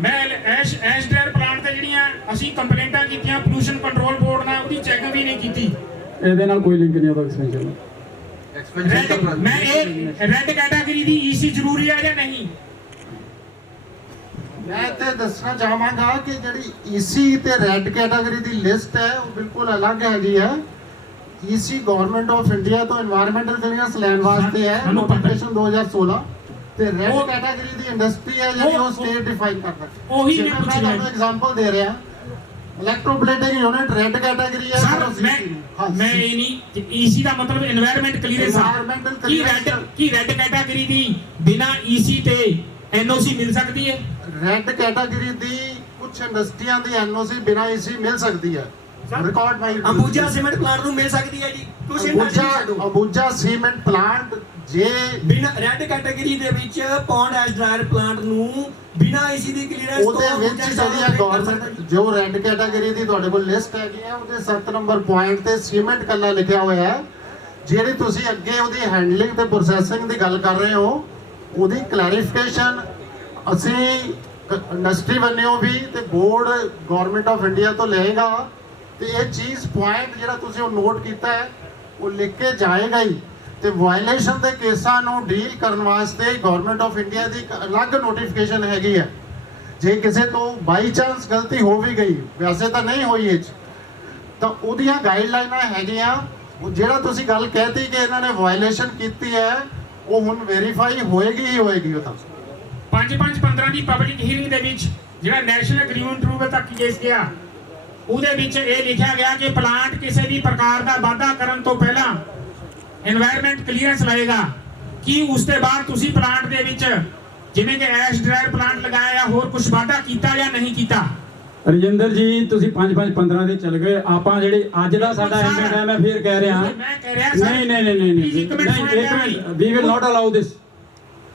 ਮੈਂ ਐਸ਼ ਡਰਾਇਰ ਪਲਾਂਟ ਤੇ ਜਿਹੜੀਆਂ ਅਸੀਂ ਕੰਪਲੇਂਟਾਂ ਕੀਤੀਆਂ ਪੋਲੂਸ਼ਨ ਕੰਟਰੋਲ ਬੋਰਡ ਨਾਲ, ਉਹਦੀ ਚੈੱਕ ਵੀ ਨਹੀਂ ਕੀਤੀ। ਇਹਦੇ ਨਾਲ ਕੋਈ ਲਿੰਕ ਨਹੀਂ ਉਹਦਾ ਐਕਸਪੈਂਸ਼ਨ। ਮੈਂ ਇਹ ਰੈੱਡ ਕੈਟਾਗਰੀ ਦੀ ਈਸੀ ਜ਼ਰੂਰੀ ਹੈ ਜਾਂ ਨਹੀਂ? मैं ते दसना चाहांगा कि ਜਿਹੜੀ ईसी ਤੇ ਰੈੱਡ ਕੈਟਾਗਰੀ ਦੀ ਲਿਸਟ ਹੈ ਉਹ ਬਿਲਕੁਲ ਅਲੱਗ ਹੈਗੀ ਹੈ। ईसी ਗਵਰਨਮੈਂਟ ਆਫ ਇੰਡੀਆ ਤੋਂ এনवायरमेंटल ਕਲੀਅਰੈਂਸ ਲੈਣ ਵਾਸਤੇ ਹੈ, ਨੋਟੀਫਿਕੇਸ਼ਨ 2016 ਤੇ ਰੈੱਡ ਕੈਟਾਗਰੀ ਦੀ ਇੰਡਸਟਰੀ ਹੈ ਜਿਹੜੀ ਉਹ ਸਟੇਟ ਡਿਫਾਈਨ ਕਰਦਾ। ਉਹੀ ਮੈਂ ਪੁੱਛ ਰਿਹਾ, ਤੁਹਾਨੂੰ ਐਗਜ਼ਾਮਪਲ ਦੇ ਰਿਹਾ, ਇਲੈਕਟ੍ਰੋਪਲੇਟਿੰਗ ਯੂਨਿਟ ਰੈੱਡ ਕੈਟਾਗਰੀ ਹੈ। ਸਰ ਮੈਂ ਇਹ ਨਹੀਂ, ਈਸੀ ਦਾ ਮਤਲਬ এনवायरमेंट ਕਲੀਅਰੈਂਸ ਆ ਕੀ ਰੈੱਡ ਕੈਟਾਗਰੀ ਦੀ ਬਿਨਾ ਈਸੀ ਤੇ ਐਨਓਸੀ ਮਿਲ ਸਕਦੀ ਹੈ? ਰੈੱਡ ਕੈਟਾਗਰੀ ਦੀ ਕੁਝ ਇੰਡਸਟਰੀਆਂ ਦੀ ਐਨਓਸੀ ਬਿਨਾ ਈਸੀ ਮਿਲ ਸਕਦੀ ਹੈ। ਰਿਕਾਰਡ ਮਾਈ ਅੰਬੂਜਾ ਸੀਮੈਂਟ ਪਲਾਂਟ ਨੂੰ ਮਿਲ ਸਕਦੀ ਹੈ ਜੀ। ਤੁਸੀਂ ਅੰਬੂਜਾ ਸੀਮੈਂਟ ਪਲਾਂਟ ਜੇ ਬਿਨਾ ਰੈੱਡ ਕੈਟਾਗਰੀ ਦੇ ਵਿੱਚ ਪੌਂਡ ਐਸ਼ ਡਰਾਇਰ ਪਲਾਂਟ ਨੂੰ ਬਿਨਾ ਈਸੀ ਦੀ ਕਲੀਅਰੈਂਸ ਉਹਦੇ ਵਿੱਚ ਜਿਹੜੀ ਗਵਰਨਮੈਂਟ ਜੋ ਰੈੱਡ ਕੈਟਾਗਰੀ ਦੀ ਤੁਹਾਡੇ ਕੋਲ ਲਿਸਟ ਹੈਗੀ ਹੈ ਉਹਦੇ 7 ਨੰਬਰ ਪੁਆਇੰਟ ਤੇ ਸੀਮੈਂਟ ਕੱਲਾ ਲਿਖਿਆ ਹੋਇਆ ਹੈ। ਜਿਹੜੀ ਤੁਸੀਂ ਅੱਗੇ ਉਹਦੀ ਹੈਂਡਲਿੰਗ ਤੇ ਪ੍ਰੋਸੈਸਿੰਗ ਦੀ ਗੱਲ ਕਰ ਰਹੇ ਹੋ, ਉਹਦੀ ਕਲੈਰੀਫਿਕੇਸ਼ਨ ਅਸੀਂ ਇੰਡਸਟਰੀ ਬੰਨਿਓ ਵੀ ਤੇ ਬੋਰਡ ਗਵਰਨਮੈਂਟ ਆਫ ਇੰਡੀਆ ਤੋਂ ਲਏਗਾ ਤੇ ਇਹ ਚੀਜ਼ ਪੁਆਇੰਟ ਜਿਹੜਾ ਤੁਸੀਂ ਉਹ ਨੋਟ ਕੀਤਾ ਹੈ ਉਹ ਲਿਖ ਕੇ ਜਾਏਗਾ ਹੀ। ਤੇ ਵਾਇਲੇਸ਼ਨ ਦੇ ਕੇਸਾਂ ਨੂੰ ਡੀਲ ਕਰਨ ਵਾਸਤੇ ਗਵਰਨਮੈਂਟ ਆਫ ਇੰਡੀਆ ਦੀ ਇੱਕ ਅਲੱਗ ਨੋਟੀਫਿਕੇਸ਼ਨ ਹੈਗੀ ਹੈ। ਜੇ ਕਿਸੇ ਤੋਂ ਬਾਈ ਚਾਂਸ ਗਲਤੀ ਹੋ ਵੀ ਗਈ, ਵੈਸੇ ਤਾਂ ਨਹੀਂ ਹੋਈ ਇਹ 'ਚ, ਤਾਂ ਉਹਦੀਆਂ ਗਾਈਡਲਾਈਨਾਂ ਹੈਗੀਆਂ। ਜਿਹੜਾ ਤੁਸੀਂ ਗੱਲ ਕਹਿਤੀ ਕਿ ਇਹਨਾਂ ਨੇ ਵਾਇਲੇਸ਼ਨ ਕੀਤੀ ਹੈ ਉਹ ਹੁਣ ਵੈਰੀਫਾਈ ਹੋਏਗੀ ਹੀ ਹੋਏਗੀ। ਉਹ ਤਾਂ 5/5/15 ਦੀ ਪਬਲਿਕ ਹੀਅਰਿੰਗ ਦੇ ਵਿੱਚ ਜਿਹੜਾ ਨੈਸ਼ਨਲ ਐਗਰੀਮੈਂਟ ਟ੍ਰਿਬਿਊਨਲ ਤੱਕ ਕੇਸ ਗਿਆ, ਉਹਦੇ ਵਿੱਚ ਇਹ ਲਿਖਿਆ ਗਿਆ ਕਿ ਪਲਾਂਟ ਕਿਸੇ ਵੀ ਪ੍ਰਕਾਰ ਦਾ ਵਾਅਦਾ ਕਰਨ ਤੋਂ ਪਹਿਲਾਂ এনवायरमेंट ਕਲੀਅਰੈਂਸ ਲਏਗਾ। ਕੀ ਉਸ ਤੋਂ ਬਾਅਦ ਤੁਸੀਂ ਪਲਾਂਟ ਦੇ ਵਿੱਚ ਜਿਵੇਂ ਕਿ ਐਸ਼ ਡਰਾਇਰ ਪਲਾਂਟ ਲਗਾਇਆ ਜਾਂ ਹੋਰ ਕੁਝ ਵਾਅਦਾ ਕੀਤਾ ਜਾਂ ਨਹੀਂ ਕੀਤਾ? ਰਜਿੰਦਰ ਜੀ ਤੁਸੀਂ 5/5/15 ਦੇ ਚੱਲ ਗਏ। ਆਪਾਂ ਜਿਹੜੇ ਅੱਜ ਦਾ ਸਾਡਾ ਐਂਡ ਹੈ, ਮੈਂ ਫੇਰ ਕਹਿ ਰਿਹਾ ਮੈਂ ਕਹਿ ਰਿਹਾ ਨਹੀਂ ਇੱਕ minute we will not allow this.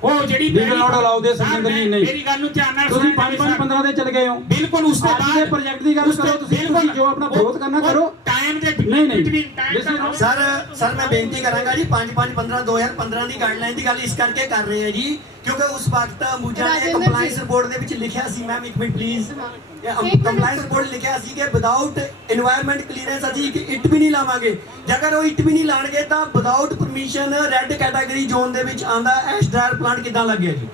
ਉਹ ਜਿਹੜੀ we will not allow this Rajinder ji. ਨਹੀਂ, ਮੇਰੀ ਗੱਲ ਨੂੰ ਧਿਆਨ ਨਾਲ ਤੁਸੀਂ 5/5/15 ਦੇ ਚੱਲ ਗਏ ਹੋ। ਬਿਲਕੁਲ ਉਸ ਤੋਂ ਬਾਅਦ ਦੇ ਪ੍ਰੋਜੈਕਟ ਦੀ ਗੱਲ ਕਰੋ। ਤੁਸੀਂ ਜੋ ਆਪਣਾ ਵਿਰੋਧ ਕਰਨਾ ਕਰੋ। ਟਾਈਮ ਦੇ ਨਹੀਂ ਸਰ ਮੈਂ ਬੇਨਤੀ ਕਰਾਂਗਾ ਜੀ 5/5/15 2015 ਦੀ ਗਾਈਡਲਾਈਨ ਦੀ ਗੱਲ ਇਸ ਕਰਕੇ ਕਰ ਰਹੇ ਹਾਂ ਜੀ ਕਿਉਂਕਿ ਉਸ ਵਕਤ ਅੰਬੂਜਾ ਨੇ ਕੰਪਲਾਈਂਸ ਰਿਪੋਰਟ ਦੇ ਵਿੱਚ ਲਿਖਿਆ ਸੀ, ਮੈਮ ਇੱਕ ਮਿੰਟ ਪਲੀਜ਼, ਕੰਪਲਾਈਂਸ ਰਿਪੋਰਟ ਲਿਖਿਆ ਸੀ ਕਿ ਵਿਦਆਊਟ এনवायरमेंट ਕਲੀਅਰੈਂਸ ਅਸੀਂ ਇੱਕ ਇੱਟ ਵੀ ਨਹੀਂ ਲਾਵਾਂਗੇ। ਜੇਕਰ ਉਹ ਇੱਟ ਵੀ ਨਹੀਂ ਲਾਣਗੇ ਤਾਂ without permission red category zone ਦੇ ਵਿੱਚ ਆਂਦਾ ਐਸ਼ ਡਰਾਇਰ ਪਲਾਂਟ ਕਿੱਦਾਂ ਲੱਗਿਆ ਜੀ?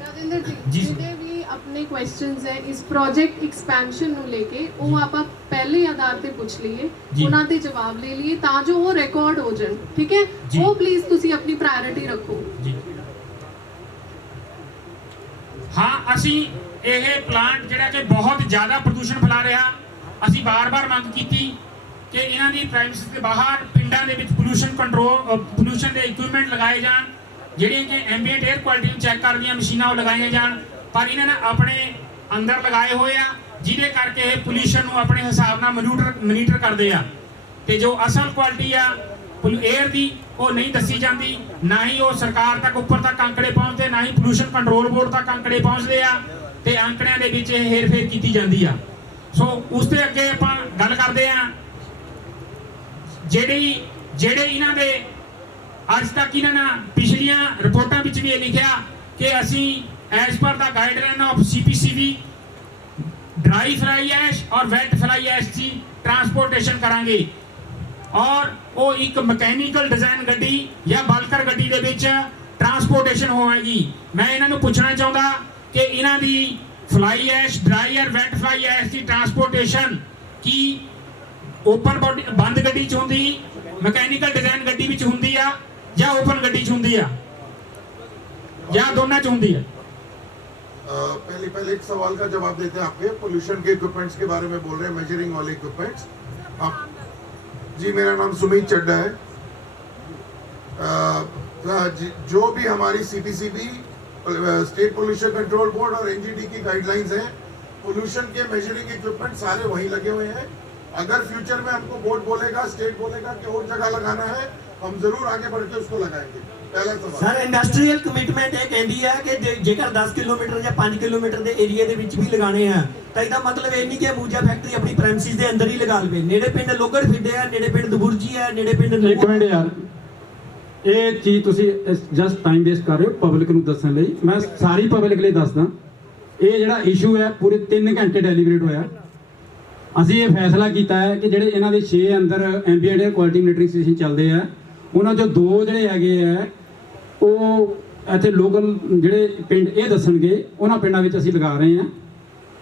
ਰਾਜਿੰਦਰ ਜੀ ਜਿਹਦੇ ਵੀ ਆਪਣੇ ਕੁਐਸਚਨਸ ਹੈ ਇਸ ਪ੍ਰੋਜੈਕਟ ਐਕਸਪੈਂਸ਼ਨ ਨੂੰ ਲੈ ਕੇ ਉਹ ਆਪਾਂ ਪਹਿਲੇ ਆਧਾਰ ਤੇ ਪੁੱਛ ਲਈਏ, ਉਹਨਾਂ ਦੇ ਜਵਾਬ ਲੈ ਲਈਏ ਤਾਂ ਜੋ ਉਹ ਰਿਕਾਰਡ ਹੋ ਜਾਣ। ਠੀਕ ਹੈ, ਉਹ ਪਲੀਜ਼ ਤੁਸੀਂ ਆਪਣੀ ਪ੍ਰਾਇੋਰਟੀ ਰੱਖੋ ਜੀ। ਹਾਂ, ਅਸੀਂ ਇਹ ਪਲਾਂਟ ਜਿਹੜਾ ਕਿ ਬਹੁਤ ਜ਼ਿਆਦਾ ਪ੍ਰਦੂਸ਼ਣ ਫੈਲਾ ਰਿਹਾ, ਅਸੀਂ ਬਾਰ-ਬਾਰ ਮੰਗ ਕੀਤੀ ਕਿ ਇਹਨਾਂ ਦੀ ਪ੍ਰਾਈਮਸਿਸ ਦੇ ਬਾਹਰ ਪਿੰਡਾਂ ਦੇ ਵਿੱਚ ਪੋਲੂਸ਼ਨ ਦੇ ਇਕਵਿਪਮੈਂਟ ਲਗਾਏ ਜਾਣ, ਜਿਹੜੀਆਂ ਕਿ ਐਂਬੀਐਂਟ 에ਅਰ ਕੁਆਲਿਟੀ ਨੂੰ ਚੈੱਕ ਕਰਦੀਆਂ ਮਸ਼ੀਨਾਂ ਉਹ ਲਗਾਈਆਂ ਜਾਣ। ਪਰ ਇਹਨਾਂ ਨੇ ਆਪਣੇ ਅੰਦਰ ਲਗਾਏ ਹੋਏ ਆ ਜਿਹਦੇ ਕਰਕੇ ਇਹ ਪੋਲੂਸ਼ਨ ਨੂੰ ਆਪਣੇ ਹਿਸਾਬ ਨਾਲ ਮੋਨੀਟਰ ਕਰਦੇ ਆ ਤੇ ਜੋ ਅਸਲ ਕੁਆਲਿਟੀ ਆ 에ਅਰ ਦੀ ਉਹ ਨਹੀਂ ਦੱਸੀ ਜਾਂਦੀ। ਨਾ ਹੀ ਉਹ ਸਰਕਾਰ ਤੱਕ ਉੱਪਰ ਤੱਕ ਅੰਕੜੇ ਪਹੁੰਚਦੇ, ਨਾ ਹੀ ਪੋਲੂਸ਼ਨ ਕੰਟਰੋਲ ਬੋਰਡ ਤੱਕ ਅੰਕੜੇ ਪਹੁੰਚਦੇ ਆ ਤੇ ਅੰਕੜਿਆਂ ਦੇ ਵਿੱਚ ਇਹ ਹੇਰ-ਫੇਰ ਕੀਤੀ ਜਾਂਦੀ ਆ। ਸੋ ਉਸ ਦੇ ਅੱਗੇ ਆਪਾਂ ਗੱਲ ਕਰਦੇ ਆ ਜਿਹੜੇ ਇਹਨਾਂ ਦੇ ਅੱਜ ਤੱਕ ਇਹਨਾਂ ਨੇ ਪਿਛਲੀਆਂ ਰਿਪੋਰਟਾਂ ਵਿੱਚ ਵੀ ਇਹ ਲਿਖਿਆ ਕਿ ਅਸੀਂ as per the guideline of CPCB dry fly ਐਸ਼ ਔਰ ਵੈਟ ਫਲਾਈ ਐਸ਼ ਦੀ ਟਰਾਂਸਪੋਰਟੇਸ਼ਨ ਕਰਾਂਗੇ ਔਰ ਉਹ ਇੱਕ ਮਕੈਨੀਕਲ ਡਿਜ਼ਾਈਨ ਗੱਡੀ ਜਾਂ ਬਲਕਰ ਗੱਡੀ ਦੇ ਵਿੱਚ ਟਰਾਂਸਪੋਰਟੇਸ਼ਨ ਹੋਵੇਗੀ। ਮੈਂ ਇਹਨਾਂ ਨੂੰ ਪੁੱਛਣਾ ਚਾਹੁੰਦਾ ਕਿ ਇਹਨਾਂ ਦੀ ਫਲਾਈ ਐਸ਼, ਡਰਾਈ ਐਰ, ਵੈਟ ਫਲਾਈ ਐਸ਼ ਦੀ ਟਰਾਂਸਪੋਰਟੇਸ਼ਨ ਕੀ ਓਪਨ ਬੋਡੀ ਬੰਦ ਗੱਡੀ ਚ ਹੁੰਦੀ, ਮਕੈਨੀਕਲ ਡਿਜ਼ਾਈਨ ਗੱਡੀ ਵਿੱਚ ਹੁੰਦੀ ਆ, ਜਾਂ ਓਪਨ ਗੱਡੀ ਚ ਹੁੰਦੀ ਆ, ਜਾਂ ਦੋਨਾਂ ਚ ਹੁੰਦੀ ਆ? पहले एक सवाल का जवाब देते हैं आपके पोल्यूशन के इक्विपमेंट्स के बारे में बोल रहे हैं, मेजरिंग वाले इक्विपमेंट्स। जी मेरा नाम सुमित चड्डा है। जो भी हमारी CPCB, state pollution control board और NGT की गाइडलाइंस हैं, पोल्यूशन के मेजरिंग इक्विपमेंट सारे वहीं लगे हुए हैं। अगर फ्यूचर में हमको बोर्ड बोलेगा, स्टेट बोलेगा कि और जगह लगाना है, हम जरूर आगे बढ़ के उसको लगाएंगे। ਸਰ ਇੰਡਸਟਰੀਅਲ ਕਮਿਟਮੈਂਟ ਇਹ ਕਹਿੰਦੀ ਹੈ ਕਿ ਜੇਕਰ 10 ਕਿਲੋਮੀਟਰ ਜਾਂ 5 ਕਿਲੋਮੀਟਰ ਦੇ ਏਰੀਆ ਦੇ ਵਿੱਚ ਵੀ ਲਗਾਣੇ ਆ ਤਾਂ ਇਹਦਾ ਮਤਲਬ ਇਹ ਨਹੀਂ ਕਿ ਅੰਬੂਜਾ ਫੈਕਟਰੀ ਆਪਣੀ ਪ੍ਰੈਮਿਸਿਸ ਦੇ ਅੰਦਰ ਹੀ ਲਗਾ ਲਵੇ। ਨੇੜੇ ਪਿੰਡ ਲੋਗੜ ਫਿੱਡੇ ਆ, ਨੇੜੇ ਪਿੰਡ ਦਬੁਰਜੀ ਹੈ, ਨੇੜੇ ਪਿੰਡ ਇੱਕ ਮਿੰਟ ਯਾਰ, ਇਹ ਚੀਜ਼ ਤੁਸੀਂ ਜਸਟ ਟਾਈਮ ਵੇਸਟ ਕਰ ਰਹੇ ਹੋ ਪਬਲਿਕ ਨੂੰ ਦੱਸਣ ਲਈ। ਮੈਂ ਸਾਰੀ ਪਬਲਿਕ ਲਈ ਦੱਸਦਾ, ਇਹ ਜਿਹੜਾ ਇਸ਼ੂ ਹੈ ਪੂਰੇ 3 ਘੰਟੇ ਡੈਲੀਬਰੇਟ ਹੋਇਆ। ਅਸੀਂ ਇਹ ਫੈਸਲਾ ਕੀਤਾ ਹੈ ਕਿ ਜਿਹੜੇ ਇਹਨਾਂ ਦੇ 6 ਅੰਦਰ ambient air quality monitoring station ਚੱਲਦੇ ਆ, ਉਹਨਾਂ 'ਚੋਂ 2 ਜਿਹੜੇ ਹੈਗੇ ਆ ਉਹ ਇੱਥੇ ਲੋਕਲ ਜਿਹੜੇ ਪਿੰਡ ਇਹ ਦੱਸਣਗੇ, ਉਹਨਾਂ ਪਿੰਡਾਂ ਵਿੱਚ ਅਸੀਂ ਲਗਾ ਰਹੇ ਹਾਂ।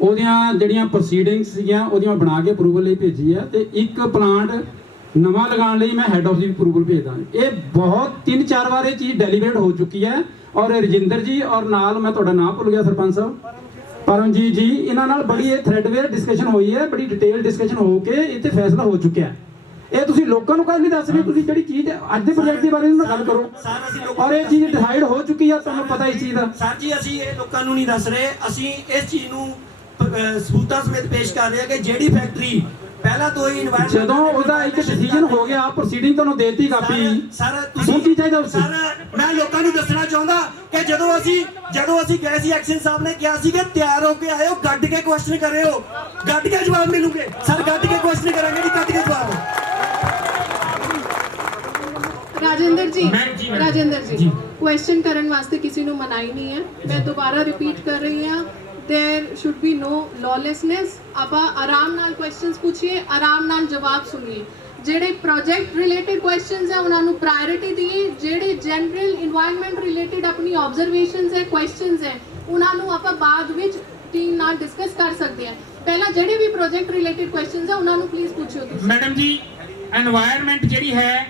ਉਹਦੀਆਂ ਜਿਹੜੀਆਂ ਪ੍ਰੋਸੀਡਿੰਗਸ ਸੀਗੀਆਂ ਉਹਦੀਆਂ ਬਣਾ ਕੇ ਅਪਰੂਵਲ ਲਈ ਭੇਜੀ ਹੈ, ਤੇ ਇੱਕ ਪਲਾਂਟ ਨਵਾਂ ਲਗਾਉਣ ਲਈ ਮੈਂ ਹੈੱਡ ਆਫਿਸ ਦੀ ਅਪਰੂਵਲ ਭੇਜਦਾ। ਇਹ ਬਹੁਤ 3-4 ਵਾਰ ਇਹ ਚੀਜ਼ ਡੈਲੀਬਰੇਟ ਹੋ ਚੁੱਕੀ ਹੈ, ਔਰ ਰਜਿੰਦਰ ਜੀ ਔਰ ਨਾਲ ਮੈਂ ਤੁਹਾਡਾ ਨਾਮ ਭੁੱਲ ਗਿਆ ਸਰਪੰਚ ਸਾਹਿਬ, ਪਰਮਜੀਤ ਜੀ, ਇਹਨਾਂ ਨਾਲ ਬੜੀ ਇਹ ਥ੍ਰੈਡਵੇਅਰ ਡਿਸਕਸ਼ਨ ਹੋਈ ਹੈ, ਬੜੀ ਡਿਟੇਲ ਡਿਸਕਸ਼ਨ ਹੋ ਕੇ ਇੱਥੇ ਫੈਸਲਾ ਹੋ ਚੁੱਕਿਆ ਹੈ। ਇਹ ਤੁਸੀਂ ਲੋਕਾਂ ਨੂੰ ਕਾਹਦੇ ਨਹੀਂ ਦੱਸ ਰਹੇ? ਤੁਸੀਂ ਜਿਹੜੀ ਚੀਜ਼ ਅੱਜ ਦੇ ਪ੍ਰੋਜੈਕਟ ਦੇ ਬਾਰੇ ਗੱਲ ਕਰੋ, ਔਰ ਇਹ ਚੀਜ਼ ਡਿਸਾਈਡ ਹੋ ਚੁੱਕੀ ਹੈ, ਤੁਹਾਨੂੰ ਪਤਾ ਇਸ ਚੀਜ਼ ਦਾ। ਸਰ ਜੀ ਅਸੀਂ ਇਹ ਲੋਕਾਂ ਨੂੰ ਨਹੀਂ ਦੱਸ ਰਹੇ, ਅਸੀਂ ਇਸ ਚੀਜ਼ ਨੂੰ ਸਬੂਤਾਂ ਸਮੇਤ ਪੇਸ਼ ਕਰ ਰਹੇ ਹਾਂ ਕਿ ਜਿਹੜੀ ਫੈਕਟਰੀ ਪਹਿਲਾਂ ਤੋਂ ਹੀ ਇਨਵਾਇਰਨਮੈਂਟ, ਜਦੋਂ ਉਹਦਾ ਇੱਕ ਡਿਸੀਜਨ ਹੋ ਗਿਆ, ਪ੍ਰੋਸੀਡਿੰਗ ਤੁਹਾਨੂੰ ਦੇਤੀ ਕਾਪੀ, ਸਰ ਤੁਸੀਂ ਕੀ ਚਾਹੀਦਾ ਉਸ? ਸਰ ਮੈਂ ਲੋਕਾਂ ਨੂੰ ਦੱਸਣਾ ਚਾਹੁੰਦਾ ਕਿ ਜਦੋਂ ਅਸੀਂ ਗਏ ਸੀ, ਐਕਸ਼ਨ ਸਾਹਿਬ ਨੇ ਕਿਹਾ ਸੀ ਕਿ ਤਿਆਰ ਹੋ ਕੇ ਆਇਓ, ਗੱਡ ਕੇ ਕੁਐਸਚਨ ਕਰਿਓ, ਗੱਡ ਕੇ ਜਵਾਬ ਮਿਲੂਗੇ। ਸਰ ਗੱਡ ਕੇ ਕੁਐਸਚਨ ਕਰਾਂਗੇ ਜੀ, ਗੱਡ ਕੇ ਜਵਾਬ। ਰਾਜਿੰਦਰ ਜੀ ਕੁਐਸਚਨ ਕਰਨ ਵਾਸਤੇ ਕਿਸੇ ਨੂੰ ਮਨਾਈ ਨਹੀਂ ਹੈ। ਮੈਂ ਦੁਬਾਰਾ ਰਿਪੀਟ ਕਰ ਰਹੀ ਹਾਂ, there should be no lawlessness. ਆਪਾਂ ਆਰਾਮ ਨਾਲ ਕੁਐਸਚਨਸ ਪੁੱਛੀਏ, ਆਰਾਮ ਨਾਲ ਜਵਾਬ ਸੁਣੀਏ। ਜਿਹੜੇ ਪ੍ਰੋਜੈਕਟ ਰਿਲੇਟਡ ਕੁਐਸਚਨਸ ਹੈ ਉਹਨਾਂ ਨੂੰ ਪ੍ਰਾਇੋਰਿਟੀ ਦਈਏ, ਜਿਹੜੇ ਜਨਰਲ এনवायरमेंट ਰਿਲੇਟਡ ਆਪਣੀ ਆਬਜ਼ਰਵੇਸ਼ਨਸ ਹੈ, ਕੁਐਸਚਨਸ ਹੈ, ਉਹਨਾਂ ਨੂੰ ਆਪਾਂ ਬਾਅਦ ਵਿੱਚ ਟੀਮ ਨਾਲ ਡਿਸਕਸ ਕਰ ਸਕਦੇ ਹਾਂ। ਪਹਿਲਾਂ ਜਿਹੜੇ ਵੀ ਪ੍ਰੋਜੈਕਟ ਰਿਲੇਟਡ ਕੁਐਸਚਨਸ ਹੈ ਉਹਨਾਂ ਨੂੰ ਪਲੀਜ਼ ਪੁੱਛਿਓ ਤੁਸੀਂ। ਮੈਡਮ ਜੀ এনवायरमेंट ਜਿਹੜੀ ਹੈ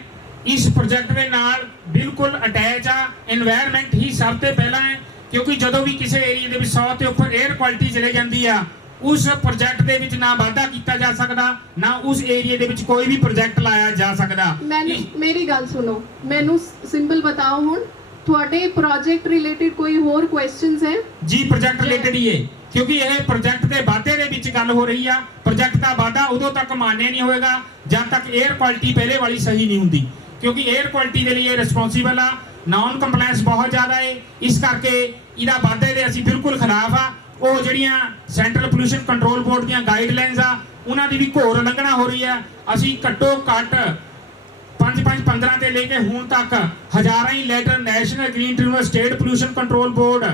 ਇਸ ਪ੍ਰੋਜੈਕਟ ਦੇ ਨਾਲ ਬਿਲਕੁਲ ਅਟੈਚ ਆ। এনवायरमेंट ਹੀ ਸਭ ਤੋਂ ਪਹਿਲਾਂ ਹੈ, ਕਿਉਂਕਿ ਜਦੋਂ ਵੀ ਕਿਸੇ ਏਰੀਆ ਦੇ ਵਿੱਚ 100 ਤੋਂ ਉੱਪਰ 에ਅਰ ਕੁਆਲਿਟੀ ਚਲੇ ਜਾਂਦੀ ਆ, ਉਸ ਪ੍ਰੋਜੈਕਟ ਦੇ ਵਿੱਚ ਨਾ ਵਾਧਾ ਕੀਤਾ ਜਾ ਸਕਦਾ, ਨਾ ਉਸ ਏਰੀਆ ਦੇ ਵਿੱਚ ਕੋਈ ਵੀ ਪ੍ਰੋਜੈਕਟ ਲਾਇਆ ਜਾ ਸਕਦਾ। ਮੇਰੀ ਗੱਲ ਸੁਣੋ, ਮੈਨੂੰ ਸਿੰਪਲ ਬਤਾਓ, ਹੁਣ ਤੁਹਾਡੇ ਪ੍ਰੋਜੈਕਟ ਰਿਲੇਟਡ ਕੋਈ ਹੋਰ ਕੁਐਸਚਨਸ ਹੈ? ਜੀ ਪ੍ਰੋਜੈਕਟ ਰਿਲੇਟਡ ਹੀ ਹੈ, ਕਿਉਂਕਿ ਇਹ ਪ੍ਰੋਜੈਕਟ ਦੇ ਵਾਧੇ ਦੇ ਵਿੱਚ ਗੱਲ ਹੋ ਰਹੀ ਆ। ਪ੍ਰੋਜੈਕਟ ਦਾ ਵਾਧਾ ਉਦੋਂ ਤੱਕ ਮਾਨਿਆ ਨਹੀਂ ਹੋਏਗਾ ਜਦ ਤੱਕ 에ਅਰ ਕੁਆਲਿਟੀ ਪਹਿਲੇ ਵਾਲੀ ਸਹੀ ਨਹੀਂ ਹੁੰਦੀ, ਕਿਉਂਕਿ 에ਅਰ ਕੁਆਲਿਟੀ ਦੇ ਲਈ ਇਹ ਰਿਸਪੌਂਸੀਬਲ ਆ। ਨਾਨ ਕੰਪਲਾਇੰਸ ਬਹੁਤ ਜ਼ਿਆਦਾ ਹੈ, ਇਸ ਕਰਕੇ ਇਹਦਾ ਵਾਧੇ ਦੇ ਅਸੀਂ ਬਿਲਕੁਲ ਖਿਲਾਫ ਆ। ਉਹ ਜਿਹੜੀਆਂ ਸੈਂਟਰਲ ਪੋਲੂਸ਼ਨ ਕੰਟਰੋਲ ਬੋਰਡ ਦੀਆਂ ਗਾਈਡਲਾਈਨਸ ਆ, ਉਹਨਾਂ ਦੀ ਵੀ ਘੋਰ ਉਲੰਘਣਾ ਹੋ ਰਹੀ ਹੈ। ਅਸੀਂ ਘੱਟੋ ਘੱਟ 5-15 ਤੇ ਲੈ ਕੇ ਹੁਣ ਤੱਕ ਹਜ਼ਾਰਾਂ ਹੀ letter National Green Tribunal, State Pollution Control Board,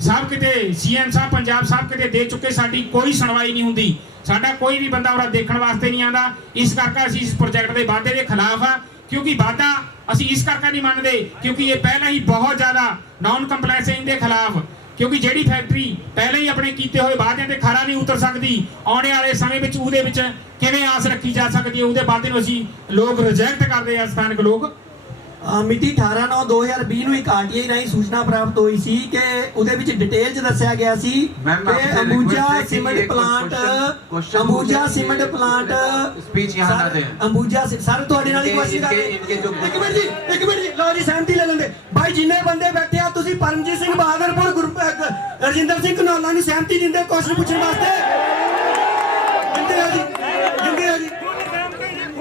ਸਭ ਕਿਤੇ CM ਸਾਹਿਬ, ਪੰਜਾਬ ਸਾਹਿਬ ਕਿਤੇ ਦੇ ਚੁੱਕੇ, ਸਾਡੀ ਕੋਈ ਸੁਣਵਾਈ ਨਹੀਂ ਹੁੰਦੀ। ਸਾਡਾ ਕੋਈ ਵੀ ਬੰਦਾ ਉਹਦਾ ਦੇਖਣ ਵਾਸਤੇ ਨਹੀਂ ਆਉਂਦਾ। ਇਸ ਕਰਕੇ ਅਸੀਂ ਇਸ ਪ੍ਰੋਜੈਕਟ ਦੇ ਵਾਧੇ ਦੇ ਖਿਲਾਫ ਆ, ਕਿਉਂਕਿ ਵਾਧਾ ਅਸੀਂ ਇਸ ਕਰਕੇ ਨਹੀਂ ਮੰਨਦੇ ਕਿਉਂਕਿ ਇਹ ਪਹਿਲਾਂ ਹੀ ਬਹੁਤ ਜ਼ਿਆਦਾ ਨਾਨ ਕੰਪਲਾਇੰਸ ਹੈ ਇਹਦੇ ਖਿਲਾਫ। ਕਿਉਂਕਿ ਜਿਹੜੀ ਫੈਕਟਰੀ ਪਹਿਲਾਂ ਹੀ ਆਪਣੇ ਕੀਤੇ ਹੋਏ ਵਾਅਦਿਆਂ ਤੇ ਖਰਾ ਨਹੀਂ ਉਤਰ ਸਕਦੀ, ਆਉਣੇ ਵਾਲੇ ਸਮੇਂ ਵਿੱਚ ਉਹਦੇ ਵਿੱਚ ਕਿਵੇਂ ਆਸ ਰੱਖੀ ਜਾ ਸਕਦੀ ਹੈ? ਉਹਦੇ ਵਾਅਦੇ ਨੂੰ ਅਸੀਂ ਲੋਕ ਰਿਜੈਕਟ ਕਰਦੇ ਆ, ਸਥਾਨਕ ਲੋਕ। ਮਿਤੀ 18/9/2020 ਨੂੰ ਇੱਕ RTI ਰਾਹੀਂ ਸੂਚਨਾ ਪ੍ਰਾਪਤ ਹੋਈ ਸੀ ਕਿ ਉਹਦੇ ਵਿੱਚ ਡਿਟੇਲ 'ਚ ਦੱਸਿਆ ਗਿਆ ਸੀ ਕਿ ਅੰਬੂਜਾ ਸੀਮੈਂਟ ਪਲਾਂਟ स्पीच यहाँ ना दें। ਅੰਬੂਜਾ ਸਰ ਤੁਹਾਡੇ ਨਾਲ ਹੀ ਕੁਐਸਚਨ ਕਰ ਰਹੇ। ਇੱਕ ਮਿੰਟ ਜੀ ਲਓ ਜੀ, ਸਹਿਮਤੀ ਲੈ ਲੈਂਦੇ ਭਾਈ। ਜਿੰਨੇ ਬੰਦੇ ਬੈਠੇ ਆ, ਤੁਸੀਂ ਪਰਮਜੀਤ ਸਿੰਘ ਬਹਾਦਰਪੁਰ, ਰਜਿੰਦਰ ਸਿੰਘ ਘਨੌਲਾ ਨੂੰ ਸਹਿਮਤੀ ਦਿੰਦੇ ਕੁਐਸਚਨ ਪੁੱਛਣ ਵਾਸਤੇ? ਦਿੰਦੇ ਆ ਜੀ,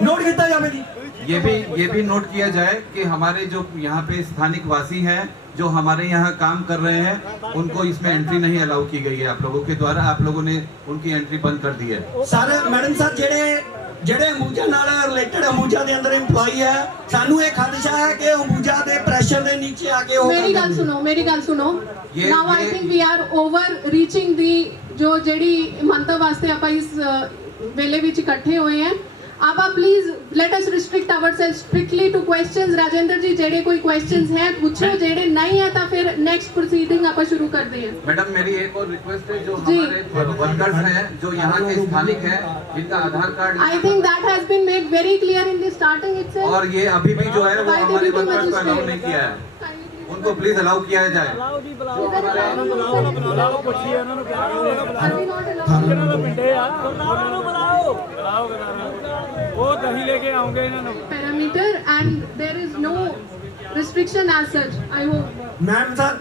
ਨੋਟ ਕੀਤਾ ਜਾਵੇ ਜੀ। ये भी नोट किया जाए कि हमारे जो यहाँ पे स्थानिक वासी हैं, जो हमारे यहाँ काम कर रहे हैं, उनको इसमें एंट्री नहीं अलाउ की गई है आप लोगों के द्वारा। आप लोगों ने उनकी एंट्री बंद कर दी है। सर मैडम सर ਜਿਹੜੇ ਅੰਬੂਜਾ ਨਾਲ ਰਿਲੇਟਡ ਅੰਬੂਜਾ ਦੇ ਅੰਦਰ EMPLOYEE ਹੈ, ਸਾਨੂੰ ਇਹ ਖਦਸ਼ਾ ਹੈ ਕਿ ਅੰਬੂਜਾ ਦੇ ਪ੍ਰੈਸ਼ਰ ਦੇ ਨੀਚੇ ਆ ਕੇ ਉਹ ਮੇਰੀ ਗੱਲ ਸੁਣੋ now I think we are over reaching ਦੀ ਜਿਹੜੀ ਮੰਤਵ ਵਾਸਤੇ ਆਪਾਂ ਇਸ ਵੇਲੇ ਵਿੱਚ ਇਕੱਠੇ ਹੋਏ ਹਾਂ। आप please let us restrict ourselves strictly to questions. Rajendra ji जेडे कोई क्वेश्चंस हैं पूछो, जेडे नहीं है तो फिर नेक्स्ट प्रोसीडिंग आप शुरू करते हैं। मैडम मेरी एक और रिक्वेस्ट है, जो हमारे वर्कर्स हैं जो यहाँ के स्थानिक हैं जिनका Aadhaar card, I think that has been made very clear in the starting itself, और ये अभी भी जो है वो हमारे वर्कर्स को अलाउ नहीं किया है, उनको प्लीज अलाउ किया जाए। parameter and there is no restriction as such. I hope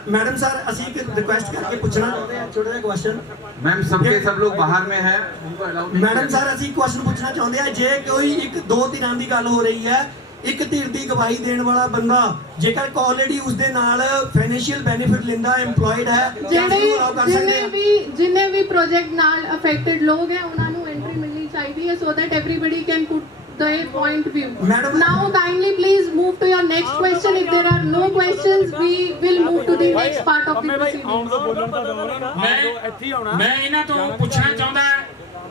madam sir ਅਸੀਂ ਇੱਕ ਰਿਕੁਐਸਟ ਕਰਕੇ ਪੁੱਛਣਾ ਚਾਹੁੰਦੇ ਹਾਂ ਛੋਟਾ ਜਿਹਾ ਕੁਐਸਚਨ। मैम सबके सब लोग बाहर में हैं, उनको अलाउ नहीं। ਮੈਡਮ ਸਰ ਅਸੀਂ ਕੁਐਸਚਨ ਪੁੱਛਣਾ ਚਾਹੁੰਦੇ ਹਾਂ, ਜੇ ਕੋਈ ਇੱਕ ਦੋ ਧਿਰਾਂ ਦੀ ਗੱਲ ਹੋ ਰਹੀ ਹੈ, ਇੱਕ ਧਿਰ ਦੀ ਗਵਾਹੀ ਦੇਣ ਵਾਲਾ ਬੰਦਾ ਜੇਕਰ ਆਲਰੇਡੀ ਉਸ ਦੇ ਨਾਲ ਫਾਈਨੈਂਸ਼ੀਅਲ ਬੈਨੀਫਿਟ ਲੈਂਦਾ ਐਮਪਲੋਇਡ ਹੈ, ਜਿੰਨੇ ਵੀ ਪ੍ਰੋਜੈਕਟ ਨਾਲ ਅਫੈਕਟਡ ਲੋਕ ਹੈ ਉਹਨਾਂ ਨੂੰ ਐਂਟਰੀ ਮਿਲਣੀ ਚਾਹੀਦੀ ਹੈ so that everybody can put their point of view. Now kindly please move to your next question. If there are no questions we will move to the next part of the proceedings. मैं ਇਹਨਾਂ ਤੋਂ ਪੁੱਛਣਾ ਚਾਹੁੰਦਾ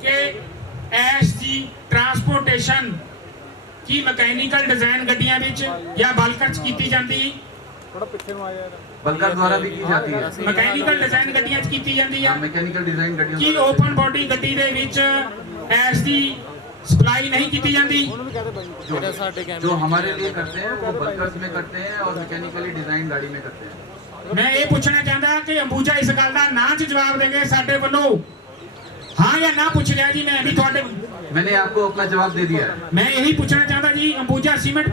ਕਿ S ਦੀ transportation ਕੀ mechanical design ਗੱਡੀਆਂ ਵਿੱਚ ਜਾਂ ਬਲਕਰ ਚ ਕੀਤੀ ਜਾਂਦੀ? बलकर द्वारा भी की जाती है। ਮਕੈਨੀਕਲ ਡਿਜ਼ਾਈਨ ਗੱਡੀਆਂ ਚ ਕੀਤੀ ਜਾਂਦੀ ਹੈ। मैकेनिकल डिजाइन गाड़ियों ਕੀ ਓਪਨ ਬੋਡੀ ਗੱਡੀ ਦੇ ਵਿੱਚ ਐਸ ਦੀ सप्लाई नहीं की जाती? जो हमारे लिए करते हैं वो बल्कर्स में करते हैं और मैकेनिकली डिजाइन गाड़ी में करते हैं। मैं ये पूछना चाहता कि अंबूजा इस गल का ना च जवाब देंगे साडे वालों, हाँ या ना पूछ लिया जी? मैं भी थोड़े मैंने आपको अपना जवाब दे दिया है। मैं यही पूछना चाहता जी, अंबूजा सीमेंट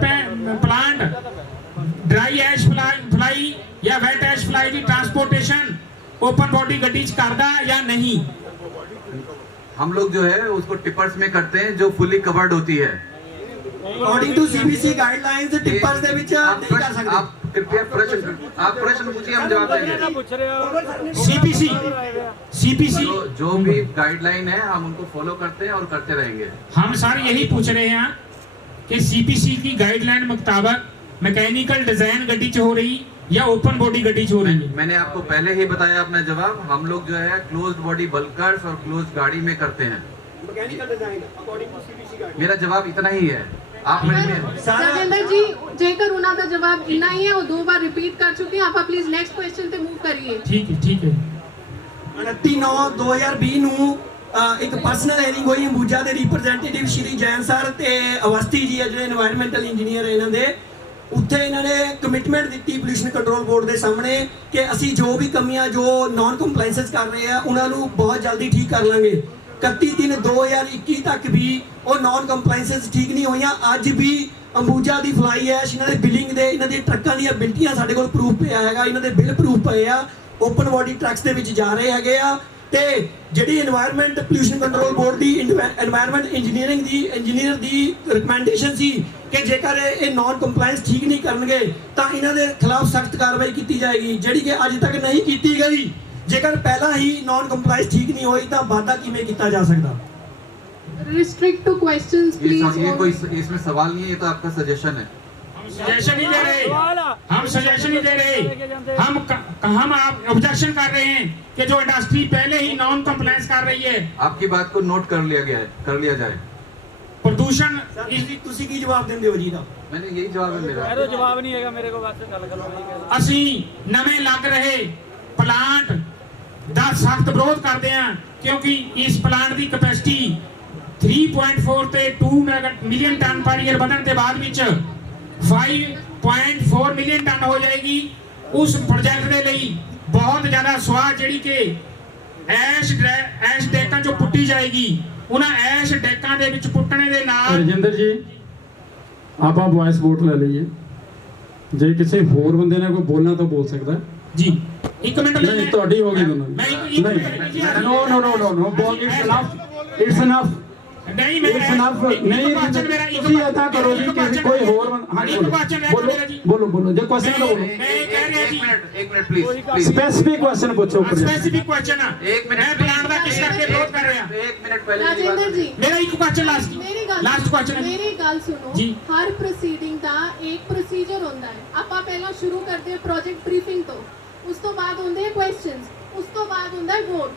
प्लांट ड्राई ऐश फ्लाई या वेट ऐश फ्लाई की ट्रांसपोर्टेशन ओपन बॉडी गड्डी च करदा या नहीं? हम लोग जो है उसको टिपर्स में करते हैं जो फुली कवर्ड होती है। According to CBC guidelines tippers ਦੇ ਵਿੱਚ ਨਹੀਂ ਕਰ ਸਕਦੇ। आप कृपया प्रश्न पूछिए, हम जवाब देंगे। सीपीसी जो भी गाइडलाइन है हम उनको फॉलो करते हैं और करते रहेंगे। हम सर यही पूछ रहे हैं कि सीपीसी की गाइडलाइन मुताबिक मैकेनिकल डिजाइन गड्डी च हो रही या ओपन बॉडी गड्डी च हो रही है? मैंने आपको पहले ही बताया अपना जवाब, हम लोग जो है क्लोज्ड बॉडी बल्कर्स और क्लोज्ड गाड़ी में करते हैं। Mechanical design according to CBC guideline. मेरा जवाब इतना ही है। आप मेरे राजेंद्र जी जेकर ਉਹਨਾਂ ਦਾ ਜਵਾਬ ਇਨਾ ਹੀ ਹੈ, ਉਹ ਦੋ ਵਾਰ ਰਿਪੀਟ ਕਰ ਚੁੱਕੇ हैं, आप प्लीज नेक्स्ट क्वेश्चन ਤੇ मूव करिए। ठीक है। 29/9/2020 ਨੂੰ ਇੱਕ ਪਰਸਨਲ ਹੀਅਰਿੰਗ ਹੋਈ ਅੰਬੂਜਾ ਦੇ ਰਿਪਰੈਜ਼ੈਂਟੇਟਿਵ ਸ਼੍ਰੀ ਜੈਨ ਸਰ ਤੇ ਅਵਸਥੀ ਜੀ ਜਿਹੜੇ এনवायरमेंटल ਇੰਜੀਨੀਅਰ ਇਹਨਾਂ ਦੇ, ਉੱਥੇ ਇਹਨਾਂ ਨੇ ਕਮਿਟਮੈਂਟ ਦਿੱਤੀ ਪੋਲਿਊਸ਼ਨ ਕੰਟਰੋਲ ਬੋਰਡ ਦੇ ਸਾਹਮਣੇ ਕਿ ਅਸੀਂ ਜੋ ਵੀ ਕਮੀਆਂ ਜੋ ਨਾਨ ਕੰਪਲਾਈਂਸੈਂਸ ਕਰ ਰਹੇ ਆ ਉਹਨਾਂ ਨੂੰ ਬਹੁਤ ਜਲਦੀ ਠੀਕ ਕਰ ਲਾਂਗੇ। 31/3/2021 ਤੱਕ ਵੀ ਉਹ ਨਾਨ ਕੰਪਲਾਈਂਸੈਂਸ ਠੀਕ ਨਹੀਂ ਹੋਈਆਂ। ਅੱਜ ਵੀ ਅੰਬੂਜਾ ਦੀ ਫਲਾਈ ਐਸ਼ ਇਹਨਾਂ ਦੇ ਬਿਲਿੰਗ ਦੇ ਇਹਨਾਂ ਦੇ ਟਰੱਕਾਂ ਦੀਆਂ ਬਿਲਟੀਆਂ ਸਾਡੇ ਕੋਲ ਪ੍ਰੂਫ ਪਿਆ ਹੈਗਾ, ਇਹਨਾਂ ਦੇ ਬਿੱਲ ਪ੍ਰੂਫ ਪਏ ਆ, ਓਪਨ ਬੋਡੀ ਟਰੱਕਸ ਦੇ ਵਿੱਚ ਜਾ ਰਹੇ ਹੈਗੇ ਆ। ਤੇ ਜਿਹੜੀ এনवायरमेंट ਪੋਲਿਊਸ਼ਨ ਕੰਟਰੋਲ ਬੋਰਡ ਦੀ এনवायरमेंट ਇੰਜੀਨੀਅਰ ਦੀ ਰਿਕਮੈਂਡੇਸ਼ਨ ਸੀ ਕਿ ਜੇਕਰ ਇਹ ਨਾਨ ਕੰਪਲਾਈਂਸ ਠੀਕ ਨਹੀਂ ਕਰਨਗੇ ਤਾਂ ਇਹਨਾਂ ਦੇ ਖਿਲਾਫ ਸਖਤ ਕਾਰਵਾਈ ਕੀਤੀ ਜਾਏਗੀ, ਜਿਹੜੀ ਕਿ ਅੱਜ ਤੱਕ ਨਹੀਂ ਕੀਤੀ ਗਈ। ਜੇਕਰ ਪਹਿਲਾਂ ਹੀ ਨਾਨ ਕੰਪਲਾਈਂਸ ਠੀਕ ਨਹੀਂ ਹੋਈ ਤਾਂ ਵਾਅਦਾ ਕਿਵੇਂ ਕੀਤਾ ਜਾ ਸਕਦਾ? Restrict two questions please. ये कोई इसमें सवाल नहीं है, ये तो आपका सजेशन है। सजेशन नहीं दे रहे, हम सजेशन नहीं दे रहे, हम आप ऑब्जेक्शन कर रहे हैं कि जो इंडस्ट्री पहले ही नॉन कंप्लायंस कर रही है। आपकी बात को नोट कर लिया गया है, कर लिया जाए। प्रदूषण ਤੁਸੀਂ ਕੀ ਜਵਾਬ ਦਿੰਦੇ ਹੋ ਜੀ ਦਾ? मैंने यही जवाब है मेरा। ਇਹਦਾ ਜਵਾਬ ਨਹੀਂ ਹੈਗਾ ਮੇਰੇ ਕੋਲ, ਬਸ ਗੱਲ ਕਰੋ। ਅਸੀਂ ਨਵੇਂ ਲੱਗ ਰਹੇ ਪਲਾਂਟ ਦਾ ਸਖਤ ਵਿਰੋਧ ਕਰਦੇ ਹਾਂ ਕਿਉਂਕਿ ਇਸ ਪਲਾਂਟ ਦੀ ਕੈਪੈਸਿਟੀ 3.4 ਤੇ 2 ਮਿਲੀਅਨ ਟਨ ਪਰ ਈਅਰ ਵਧਣ ਦੇ ਬਾਅਦ ਵਿੱਚ 5.4 ਮਿਲੀਅਨ ਟਨ ਹੋ ਜਾਏਗੀ। ਉਸ ਪ੍ਰੋਜੈਕਟ ਦੇ ਲਈ ਬਹੁਤ ਜ਼ਿਆਦਾ ਸਵਾਹ ਜਿਹੜੀ ਕਿ ਐਸ਼ ਡੈਕਾਂ ਚੋਂ ਪੁੱਟੀ ਜਾਏਗੀ, ਉਹਨਾਂ ਐਸ਼ ਡੈਕਾਂ ਦੇ ਵਿੱਚ ਪੁੱਟਣੇ ਦੇ ਨਾਲ। ਰਜਿੰਦਰ ਜੀ ਆਪਾਂ ਵੌਇਸ ਵੋਟ ਲੈ ਲਈਏ, ਜੇ ਕਿਸੇ ਹੋਰ ਬੰਦੇ ਨੇ ਕੋਈ ਬੋਲਣਾ ਤਾਂ ਬੋਲ ਸਕਦਾ ਜੀ। ਇੱਕ ਮਿੰਟ ਨਹੀਂ ਤੁਹਾਡੀ ਹੋ ਗਈ ਦੋਨੋਂ। ਨੋ ਬੋਲ ਇਟਸ ਇਨਫ नहीं मैं नहीं ਤੁਸੀਂ ਇਦਾਂ ਕਰੋ ਜੀ ਕਿਸੇ ਕੋਈ ਹੋਰ ਬੋਲੋ ਜੇ ਕੁਐਸਚਨ ਤਾਂ ਬੋਲੋ। मैं कह रहा जी, एक मिनट प्लीज। स्पेसिफिक क्वेश्चन पूछो। स्पेसिफिक क्वेश्चन है, एक मिनट। मैं प्लांट ਦਾ ਕਿਸ ਕਰਕੇ ਵਿਰੋਧ ਕਰ ਰਿਹਾ? एक मिनट पहले राजेंद्र जी मेरा एक क्वेश्चन लास्ट क्वेश्चन मेरी गल सुनो जी। हर प्रोसीडिंग का एक प्रोसीजर होता है। ਆਪਾਂ ਪਹਿਲਾਂ ਸ਼ੁਰੂ ਕਰਦੇ ਹਾਂ ਪ੍ਰੋਜੈਕਟ ਬਰੀਫਿੰਗ ਤੋਂ, ਉਸ ਤੋਂ ਬਾਅਦ ਹੁੰਦੇ ਆ ਕੁਐਸਚਨਸ, ਉਸ ਤੋਂ ਬਾਅਦ ਹੁੰਦਾ ਹੈ ਵੋਟ।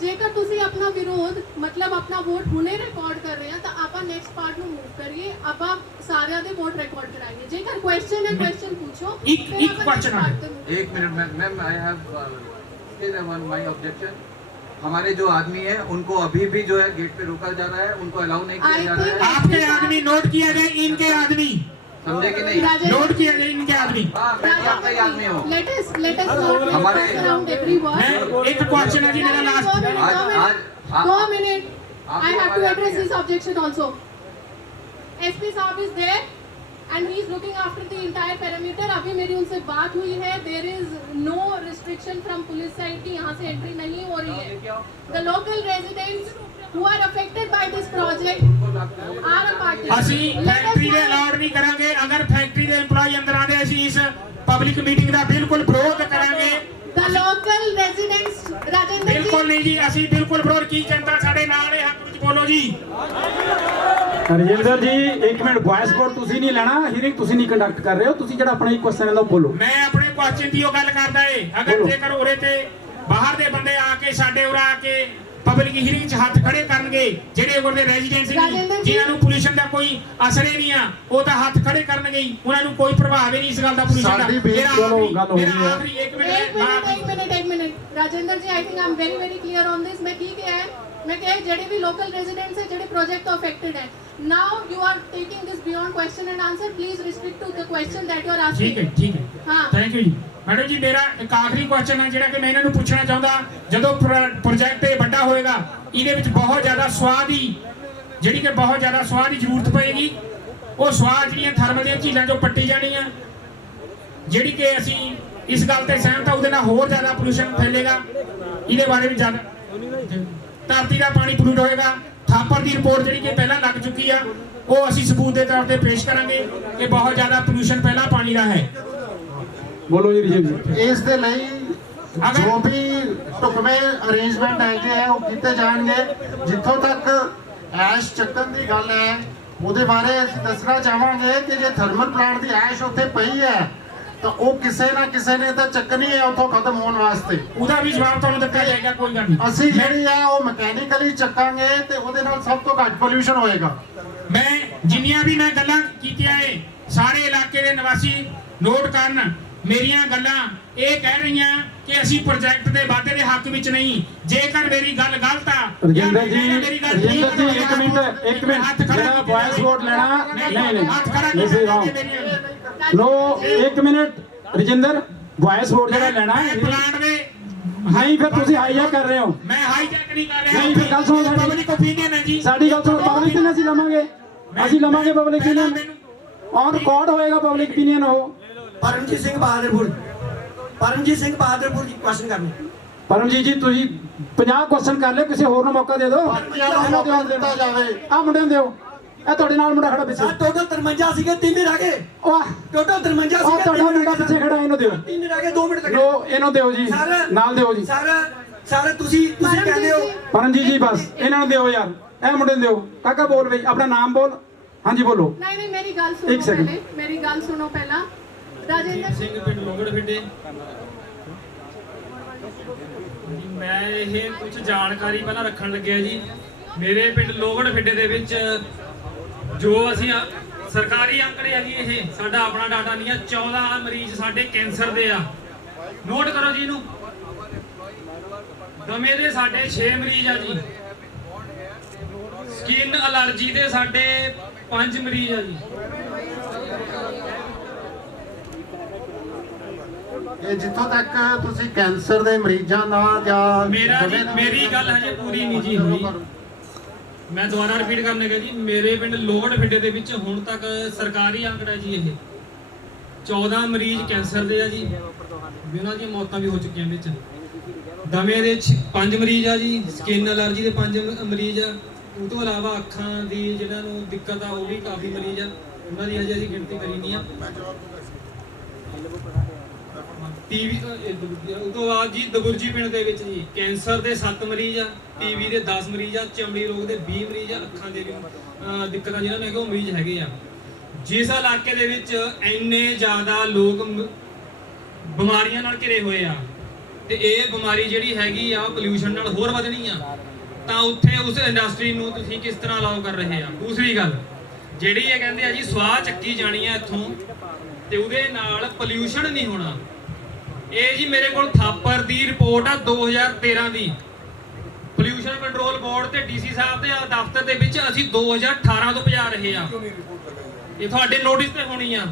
ਜੇਕਰ ਤੁਸੀਂ ਆਪਣਾ ਵਿਰੋਧ ਮਤਲਬ ਆਪਣਾ ਵੋਟ ਹੁਣੇ ਰਿਕਾਰਡ ਕਰ ਰਹੇ ਆ ਤਾਂ ਆਪਾਂ ਨੈਕਸਟ ਪਾਰਟ ਨੂੰ ਮੂਵ ਕਰੀਏ, ਆਪਾਂ ਸਾਰਿਆਂ ਦੇ ਵੋਟ ਰਿਕਾਰਡ ਕਰਾਂਗੇ। ਜੇਕਰ ਕੁਐਸਚਨ ਹੈ ਕੁਐਸਚਨ ਪੁੱਛੋ। ਇੱਕ ਕੁਐਸਚਨ ਹੈ। एक minute ma'am, I have my objection. हमारे जो आदमी है उनको अभी भी जो है गेट पे रोका जा रहा है, उनको अलाउ नहीं किया जा रहा है। आपके आदमी नोट किया जाए, इनके आदमी समझे कि नहीं? नोट किया जाए इनके आदमी। हाँ, मैं भी आपका ही आदमी हूँ। लेट अस नॉट हमारे एक क्वेश्चन है जी मेरा last. 2 minute I have to address this objection also. SP साहब is there and he is looking after the entire perimeter. अभी मेरी उनसे बात हुई है, there is no restriction from police side की यहाँ से एंट्री नहीं हो रही है। The local residents who are affected by this project are a party. ਅਸੀਂ ਫੈਕਟਰੀ ਦੇ ਅਲਾਉਡ ਨਹੀਂ ਕਰਾਂਗੇ। ਅਗਰ ਫੈਕਟਰੀ ਦੇ EMPLOYE ਅੰਦਰ ਆਉਂਦੇ ਅਸੀਂ ਇਸ ਪਬਲਿਕ ਮੀਟਿੰਗ ਦਾ ਬਿਲਕੁਲ ਵਿਰੋਧ ਕਰਾਂਗੇ। The local residents, ਰਾਜਿੰਦਰ ਜੀ, ਬਿਲਕੁਲ ਨਹੀਂ ਜੀ, ਅਸੀਂ ਬਿਲਕੁਲ ਵਿਰੋਧ। ਕੀ ਜਨਤਾ ਸਾਡੇ ਨਾਲ ਹੈ, ਹੱਕ ਵਿੱਚ ਬੋਲੋ ਜੀ। Rajinder ji 1 minute, voice code ਤੁਸੀਂ ਨਹੀਂ ਲੈਣਾ, ਹੀਅਰਿੰਗ ਤੁਸੀਂ ਨਹੀਂ ਕੰਡਕਟ ਕਰ ਰਹੇ ਹੋ, ਤੁਸੀਂ ਜਿਹੜਾ ਆਪਣਾ ਇੱਕ ਕੁਐਸਚਨ ਹੈ ਉਹ ਬੋਲੋ। ਮੈਂ ਆਪਣੇ ਕੁਐਸਚਨ ਦੀ ਉਹ ਗੱਲ ਕਰਦਾ ਏ। ਅਗਰ ਜੇਕਰ ਉਰੇ ਤੇ ਬਾਹਰ ਦੇ ਬੰਦੇ ਆ ਕੇ ਸਾਡੇ ਉਰਾ ਆ ਕੇ ਪਬਲਿਕ ਹੀਅਰਿੰਗ 'ਚ ਹੱਥ ਖੜੇ ਕਰਨਗੇ, ਜਿਹੜੇ ਉਰੇ ਦੇ ਰੈਜ਼ੀਡੈਂਟਸ ਨੇ ਜਿਨ੍ਹਾਂ ਨੂੰ ਪੋਲੂਸ਼ਨ ਦਾ ਕੋਈ ਅਸਰ ਹੀ ਨਹੀਂ ਆ, ਉਹ ਤਾਂ ਹੱਥ ਖੜੇ ਕਰਨਗੇ ਹੀ, ਉਹਨਾਂ ਨੂੰ ਕੋਈ ਪ੍ਰਭਾਵ ਹੀ ਨਹੀਂ ਇਸ ਗੱਲ ਦਾ ਪੋਲੂਸ਼ਨ ਦਾ। ਮੇਰਾ ਆਖਰੀ 1 ਮਿੰਟ ਰਾਜਿੰਦਰ ਜੀ, I think I'm very clear on this। मैं की क्या है, मैं क्या ਜਿਹੜੇ ਵੀ ਲੋਕਲ ਰੈਜ਼ੀਡੈਂਟਸ ਹੈ ਜਿਹੜੇ ਪ੍ਰੋਜੈਕਟ ਤੋਂ ਅਫੈਕਟਡ ਹੈ, now you are taking this beyond question and answer, please restrict to the question that you are asking। ਠੀਕ ਹੈ ਹਾਂ, ਥੈਂਕ ਯੂ ਜੀ। ਮੈਡਮ ਜੀ ਮੇਰਾ ਇੱਕ ਆਖਰੀ ਕੁਐਸਚਨ ਹੈ ਜਿਹੜਾ ਕਿ ਮੈਂ ਇਹਨਾਂ ਨੂੰ ਪੁੱਛਣਾ ਚਾਹੁੰਦਾ। ਜਦੋਂ ਪ੍ਰੋਜੈਕਟ ਇਹ ਵੱਡਾ ਹੋਏਗਾ, ਇਹਦੇ ਵਿੱਚ ਬਹੁਤ ਜ਼ਿਆਦਾ ਸਵਾਦ ਦੀ ਜਿਹੜੀ ਕਿ ਬਹੁਤ ਜ਼ਿਆਦਾ ਸਵਾਦ ਦੀ ਜ਼ਰੂਰਤ ਪਏਗੀ। ਉਹ ਸਵਾਦ ਜਿਹੜੀਆਂ ਥਰਮਲ ਦੀਆਂ ਝੀਲਾਂ 'ਚੋਂ ਪੱਟੀ ਜਾਣੀਆਂ, ਜਿਹੜੀ ਕਿ ਅਸੀਂ ਇਸ ਗੱਲ ਤੇ ਸਹਿਮਤ ਹਾਂ, ਉਹਦੇ ਨਾਲ ਹੋਰ ਜ਼ਿਆਦਾ ਪੋਲੂਸ਼ਨ ਫੈਲੇਗਾ। ਇਹਦੇ ਬਾਰੇ ਵੀ ਜ਼ਿਆਦਾ ਧਰਤੀ ਦਾ ਪਾਣੀ ਪੋਲੂਟ ਹੋਏਗਾ। ਥਾਪਰ ਦੀ ਰਿਪੋਰਟ ਜਿਹੜੀ ਕਿ ਪਹਿਲਾਂ ਲੱਗ ਚੁੱਕੀ ਆ, ਉਹ ਅਸੀਂ ਸਬੂਤ ਦੇ ਤੌਰ ਤੇ ਪੇਸ਼ ਕਰਾਂਗੇ ਕਿ ਬਹੁਤ ਜ਼ਿਆਦਾ ਪੋਲੂਸ਼ਨ ਪਹਿਲਾਂ ਪਾਣੀ ਦਾ ਹੈ। ਬੋਲੋ ਜੀ ਰਜੀਵ ਜੀ। ਇਸ ਦੇ ਲਈ ਜੋ ਵੀ ਢੁਕਵੇਂ ਅਰੇਂਜਮੈਂਟ ਹੈਗੇ ਆ ਉਹ ਕੀਤੇ ਜਾਣਗੇ। ਜਿੱਥੋਂ ਤੱਕ ਐਸ਼ ਚੱਕਣ ਦੀ ਗੱਲ ਹੈ, ਉਹਦੇ ਬਾਰੇ ਅਸੀਂ ਦੱਸਣਾ ਚਾਹਾਂਗੇ ਕਿ ਜੇ ਥਰਮਲ ਪਲਾਂਟ ਦੀ ਐਸ਼ ਉੱਥੇ ਪਈ ਹੈ ਤਾਂ ਉਹ ਕਿਸੇ ਨਾ ਕਿਸੇ ਨੇ ਤਾਂ ਚੱਕਣੀ ਹੈ ਉੱਥੋਂ ਖਤਮ ਹੋਣ ਵਾਸਤੇ। ਉਹਦਾ ਵੀ ਜਵਾਬ ਤੁਹਾਨੂੰ ਦਿੱਤਾ ਜਾਏਗਾ, ਕੋਈ ਗੱਲ ਨਹੀਂ। ਅਸੀਂ ਜਿਹੜੀ ਹੈ ਉਹ ਮਕੈਨੀਕਲੀ ਚੱਕਾਂਗੇ ਤੇ ਉਹਦੇ ਨਾਲ ਸਭ ਤੋਂ ਘੱਟ ਪੋਲੂਸ਼ਨ ਹੋਏਗਾ। ਮੈਂ ਜਿੰਨੀਆਂ ਵੀ ਮੈਂ ਗੱਲਾਂ ਕੀਤੀਆਂ ਏ, ਸਾਰੇ ਇਲਾਕੇ ਦੇ ਨਿਵਾਸੀ ਨੋਟ ਕਰਨ। ਮੇਰੀਆਂ ਗੱਲਾਂ ਇਹ ਕਹਿ ਰਹੀਆਂ ਕਿ ਅਸੀਂ ਪ੍ਰੋਜੈਕਟ ਦੇ ਵਾਅਦੇ ਦੇ ਹੱਕ ਵਿੱਚ ਨਹੀਂ। ਜੇਕਰ ਮੇਰੀ ਗੱਲ ਗਲਤ ਆ ਰਜਿੰਦਰ ਜੀ 1 ਮਿੰਟ ਜਿਹੜਾ ਵੌਇਸ ਕੋਡ ਲੈਣਾ ਨੋ 1 ਮਿੰਟ ਰਜਿੰਦਰ, ਵੌਇਸ ਕੋਡ ਜਿਹੜਾ ਲੈਣਾ ਪਲਾਨ ਦੇ ਹਾਈ, ਫਿਰ ਤੁਸੀਂ ਹਾਈਜੈਕ ਕਰ ਰਹੇ ਹੋ। ਮੈਂ ਹਾਈਜੈਕ ਨਹੀਂ ਕਰ ਰਿਹਾ। ਨਹੀਂ, ਫਿਰ ਗੱਲ ਸੁਣੋ ਸਾਡੀ। ਪਬਲਿਕ ਓਪੀਨੀਅਨ ਹੈ ਜੀ, ਸਾਡੀ ਗੱਲ ਸੁਣੋ। ਪਬਲਿਕ ਓਪੀਨੀਅਨ ਅਸੀਂ ਲਵਾਂਗੇ ਪਬਲਿਕ ਓਪੀਨੀਅਨ ਔਨ ਰਿਕਾਰਡ ਹੋਏਗਾ। ਪਬਲਿਕ ਓਪੀਨੀਅਨ ਉਹ परमजीत सिंह बहादुरपुर की क्वेश्चन करनी। परमजीत जी ਤੁਸੀਂ 50 ਕੁਐਸਚਨ ਕਰ ਲਿਓ, ਕਿਸੇ ਹੋਰ ਨੂੰ ਮੌਕਾ ਦੇ ਦਿਓ। ਦਿੱਤਾ ਜਾਵੇ। ਆ ਮੁੰਡੇ ਨੂੰ ਦਿਓ, ਇਹ ਤੁਹਾਡੇ ਨਾਲ ਮੁੰਡਾ ਖੜਾ ਪਿੱਛੇ। ਟੋਟਲ 53 ਸੀਗੇ, 3 ਰਹਿ ਗਏ। ਵਾਹ, ਟੋਟਲ 53 ਉਹ ਤੁਹਾਡਾ ਮੁੰਡਾ ਪਿੱਛੇ ਖੜਾ, ਇਹਨੂੰ ਦਿਓ। 3 ਰਹਿ ਗਏ, 2 ਮਿੰਟ ਲੋ ਇਹਨੂੰ ਦਿਓ ਜੀ, ਨਾਲ ਦਿਓ ਜੀ। ਸਰ ਤੁਸੀਂ ਕਹਿੰਦੇ ਹੋ ਪਰਮਜੀਤ ਜੀ, ਬਸ ਇਹਨਾਂ ਨੂੰ ਦਿਓ ਯਾਰ, ਇਹ ਮੁੰਡੇ ਨੂੰ ਦਿਓ। ਕਾਕਾ ਬੋਲ ਬਈ, ਆਪਣਾ ਨਾਮ ਬੋਲ। ਹਾਂਜੀ ਬੋਲੋ। ਨਹੀਂ ਮੇਰੀ ਗੱਲ ਸੁਣੋ ਪਹਿਲੇ, ਮੇਰੀ ਗੱਲ ਸੁਣੋ ਪਹਿਲਾਂ। ਰਾਜਿੰਦਰ ਸਿੰਘ ਪਿੰਡ ਲੋਗੜ ਫਿੱਡੇ। ਮੈਂ ਇਹ ਕੁਝ ਜਾਣਕਾਰੀ ਪਹਿਲਾਂ ਰੱਖਣ ਲੱਗਿਆ ਜੀ। ਮੇਰੇ ਪਿੰਡ ਲੋਗੜ ਫਿੱਡੇ ਦੇ ਵਿੱਚ ਜੋ ਅਸੀਂ ਸਰਕਾਰੀ ਅੰਕੜੇ ਆ ਜੀ, ਇਹ ਸਾਡਾ ਆਪਣਾ ਡਾਟਾ ਨਹੀਂ ਆ, 14 ਮਰੀਜ਼ ਸਾਡੇ ਕੈਂਸਰ ਦੇ ਆ। ਨੋਟ ਕਰੋ ਜੀ ਇਹਨੂੰ। ਦਮੇ ਦੇ ਸਾਡੇ 6 ਮਰੀਜ਼ ਆ ਜੀ। ਸਕਿਨ ਅਲਰਜੀ ਦੇ ਸਾਡੇ 5 ਮਰੀਜ਼ ਆ ਜੀ। ਇਹ ਜਿੱਥੋਂ ਤੱਕ ਤੁਸੀਂ ਕੈਂਸਰ ਦੇ ਮਰੀਜ਼ਾਂ ਦਾ ਜਾਂ ਮੇਰੀ ਗੱਲ ਹਜੇ ਪੂਰੀ ਨਹੀਂ ਜੀ ਹੋਈ। ਮੈਂ ਦੁਬਾਰਾ ਰਿਪੀਟ ਕਰਨ ਲੱਗਾ ਜੀ। ਮੇਰੇ ਪਿੰਡ ਲੋਗੜ ਫਿੱਡੇ ਦੇ ਵਿੱਚ ਹੁਣ ਤੱਕ ਸਰਕਾਰੀ ਅੰਕੜਾ ਜੀ ਇਹ 14 ਮਰੀਜ਼ ਕੈਂਸਰ ਦੇ ਆ ਜੀ, ਉਹਨਾਂ ਦੀਆਂ ਮੌਤਾਂ ਵੀ ਹੋ ਚੁੱਕੀਆਂ ਵਿੱਚ। ਦਮੇ ਦੇ 5 ਮਰੀਜ਼ ਆ ਜੀ, ਸਕਿਨ ਅਲਰਜੀ ਦੇ 5 ਮਰੀਜ਼ ਆ। ਉਹ ਤੋਂ ਇਲਾਵਾ ਅੱਖਾਂ ਦੀ ਜਿਹਨਾਂ ਨੂੰ ਦਿੱਕਤ ਆ ਉਹ ਵੀ ਕਾਫੀ ਮਰੀਜ਼ ਆ, ਉਹਨਾਂ ਦੀ ਹਜੇ ਅਸੀਂ ਗਿਣਤੀ ਕਰੀ ਨਹੀਂ ਆ। ਟੀਵੀ ਉਹ ਤੋਂ ਬਾਅਦ ਜੀ ਦਬੁਰਜੀ ਪਿੰਡ ਦੇ ਵਿੱਚ ਜੀ ਕੈਂਸਰ ਦੇ 7 ਮਰੀਜ਼ ਆ, ਟੀਵੀ ਦੇ 10 ਮਰੀਜ਼ ਆ, ਚਮੜੀ ਰੋਗ ਦੇ 20 ਮਰੀਜ਼ ਆ, ਅੱਖਾਂ ਦੇ ਵੀ ਦਿੱਕਤਾਂ ਜਿਹਨਾਂ ਨੂੰ ਹੈਗੇ ਉਹ ਮਰੀਜ਼ ਹੈਗੇ ਆ। ਜਿਸ ਇਲਾਕੇ ਦੇ ਵਿੱਚ ਇੰਨੇ ਜ਼ਿਆਦਾ ਲੋਕ ਬਿਮਾਰੀਆਂ ਨਾਲ ਘਿਰੇ ਹੋਏ ਆ, ਤੇ ਇਹ ਬਿਮਾਰੀ ਜਿਹੜੀ ਹੈਗੀ ਆ ਪੋਲਿਊਸ਼ਨ ਨਾਲ ਹੋਰ ਵਧਣੀ ਆ, ਤਾਂ ਉੱਥੇ ਉਸ ਇੰਡਸਟਰੀ ਨੂੰ ਤੁਸੀਂ ਕਿਸ ਤਰ੍ਹਾਂ ਅਲਾਉ ਕਰ ਰਹੇ ਆ? ਦੂਸਰੀ ਗੱਲ ਜਿਹੜੀ ਇਹ ਕਹਿੰਦੇ ਆ ਜੀ ਸਵਾਹ ਚੱਕੀ ਜਾਣੀ ਆ ਇੱਥੋਂ ਤੇ ਉਹਦੇ ਨਾਲ ਪੋਲਿਊਸ਼ਨ ਨਹੀਂ ਹੋਣਾ। ਇਹ ਜੀ ਮੇਰੇ ਕੋਲ ਥਾਪਰ ਦੀ ਰਿਪੋਰਟ ਆ 2013 ਦੀ, ਪੋਲਿਊਸ਼ਨ ਕੰਟਰੋਲ ਬੋਰਡ ਤੇ ਡੀਸੀ ਸਾਹਿਬ ਦੇ ਦਫ਼ਤਰ ਦੇ ਵਿੱਚ ਅਸੀਂ 2018 ਤੋਂ ਭਜਾ ਰਹੇ ਆ। ਇਹ ਤੁਹਾਡੇ ਨੋਟਿਸ ਤੇ ਹੋਣੀ ਆ।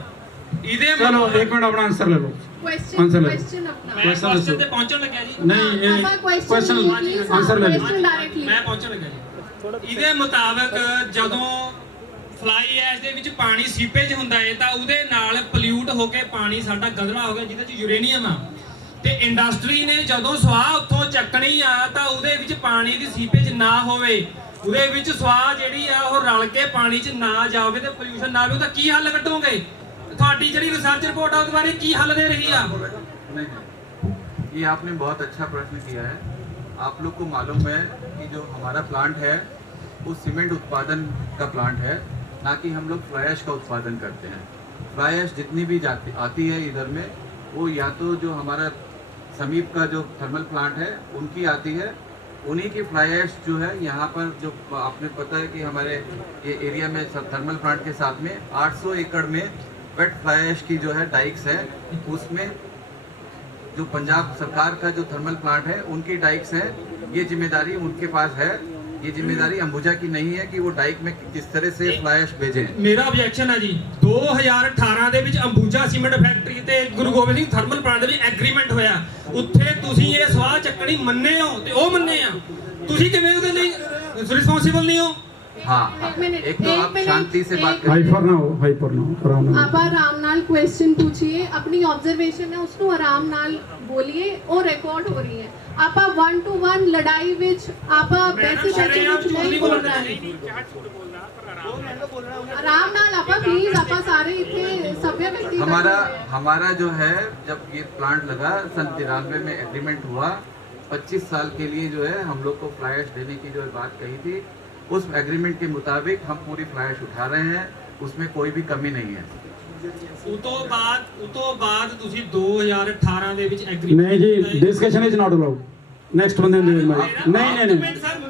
ਇਹਦੇ ਚਲੋ ਇੱਕ ਮਿੰਟ ਆਪਣਾ ਆਨਸਰ ਲੈ ਲਓ। क्वेश्चन अपना ਮੈਂ ਕੁਐਸਚਨ ਤੇ ਪਹੁੰਚਣ ਲੱਗਿਆ ਜੀ। ਨਹੀਂ ਇਹ ਕੁਐਸਚਨ ਆਨਸਰ ਲੈ ਲਓ। ਮੈਂ ਪਹੁੰਚਣ ਲੱਗਾ ਜੀ। ਇਹਦੇ ਮੁਤਾਬਕ ਜਦੋਂ ਫਲਾਈ ਐਸ਼ ਦੇ ਵਿੱਚ ਪਾਣੀ ਸੀਪੇਜ ਹੁੰਦਾ ਹੈ ਤਾਂ ਉਹਦੇ ਨਾਲ ਪੋਲਿਊਟ ਹੋ ਕੇ ਪਾਣੀ ਸਾਡਾ ਗੰਦਲਾ ਹੋ ਗਿਆ ਜਿਹਦੇ ਚ ਯੂਰੇਨੀਅਮ ਆ, ਤੇ ਇੰਡਸਟਰੀ ਨੇ ਜਦੋਂ ਸਵਾਹ ਉੱਥੋਂ ਚੱਕਣੀ ਆ ਤਾਂ ਉਹਦੇ ਵਿੱਚ ਪਾਣੀ ਦੀ ਸੀਪੇਜ ਨਾ ਹੋਵੇ, ਉਹਦੇ ਵਿੱਚ ਸਵਾਹ ਜਿਹੜੀ ਆ ਉਹ ਰਲ ਕੇ ਪਾਣੀ 'ਚ ਨਾ ਜਾਵੇ ਤੇ ਪੋਲਿਊਸ਼ਨ ਨਾ ਆਵੇ, ਉਹਦਾ ਕੀ ਹੱਲ ਕੱਢੋਗੇ? ਤੁਹਾਡੀ ਜਿਹੜੀ ਰਿਸਰਚ ਰਿਪੋर्ट ਆ ਉਹਦੇ ਬਾਰੇ ਕੀ हल दे रही है? नहीं, ये आपने बहुत अच्छा प्रश्न किया है। आप लोग को मालूम है कि जो हमारा प्लांट है वो सीमेंट उत्पादन का प्लांट है, ना कि हम लोग फ्लाई ऐश का उत्पादन करते हैं। फ्लाई ऐश जितनी भी आती है इधर में, वो या तो जो हमारा समीप का जो थर्मल प्लांट है उनकी आती है, उन्हीं की फ्लाई ऐश जो है यहाँ पर जो आपने पता है कि हमारे ये एरिया में थर्मल प्लांट के साथ में 800 एकड़ में वेट फ्लाई ऐश की जो है डाइक्स है, उसमें जो पंजाब सरकार का जो थर्मल प्लांट है उनकी डाइक्स है, ये जिम्मेदारी उनके पास है। ये जिम्मेदारी अंबुजा की नहीं है कि वो डाइक में किस तरह से फ्लाई ऐश भेजें। मेरा ऑब्जेक्शन है जी 2018 ਦੇ ਵਿੱਚ ਅੰਬੂਜਾ ਸੀਮੈਂਟ ਫੈਕਟਰੀ ਤੇ ਗੁਰੂ ਗੋਬਿੰਦ ਸਿੰਘ ਥਰਮਲ ਪਲਾਂਟ ਦੇ ਵਿੱਚ ਐਗਰੀਮੈਂਟ ਹੋਇਆ, ਉੱਥੇ ਤੁਸੀਂ ਇਹ ਸਵਾਹ ਚੱਕਣੀ ਮੰਨੇ ਹੋ ਤੇ ਉਹ ਮੰਨੇ ਆ, ਤੁਸੀਂ ਕਿਵੇਂ ਉਹਦੇ ਲਈ ਰਿਸਪੌਂਸਿਬਲ ਨਹੀਂ ਹੋ? हाँ, एक तो आप शांति से बात करें। हाइपर ना हो आराम नाल। आप आराम नाल क्वेश्चन पूछिए, अपनी ऑब्जर्वेशन है उसको आराम नाल बोलिए और रिकॉर्ड हो रही है। आप 1 to 1 लड़ाई विच आप वैसे कुछ नहीं बोलना है। आराम नाल आप प्लीज आप सारे इतने सभ्य व्यक्ति। हमारा जो है जब ये प्लांट लगा सन 93 में एग्रीमेंट हुआ, 25 साल के लिए जो है हम लोग को फ्लाई ऐश देने की जो बात कही थी, उस एग्रीमेंट के मुताबिक हम पूरी फ्लाई ऐश उठा रहे हैं, उसमें कोई भी कमी नहीं है। ਉਸ ਤੋਂ ਬਾਅਦ ਤੁਸੀਂ 2018 ਦੇ ਵਿੱਚ ਐਗਰੀਮੈਂਟ ਨਹੀਂ ਜੀ, discussion is not allowed. Next ਬੰਦੇ ਨੂੰ ਦੇ ਮਾਈਕ। ਨਹੀਂ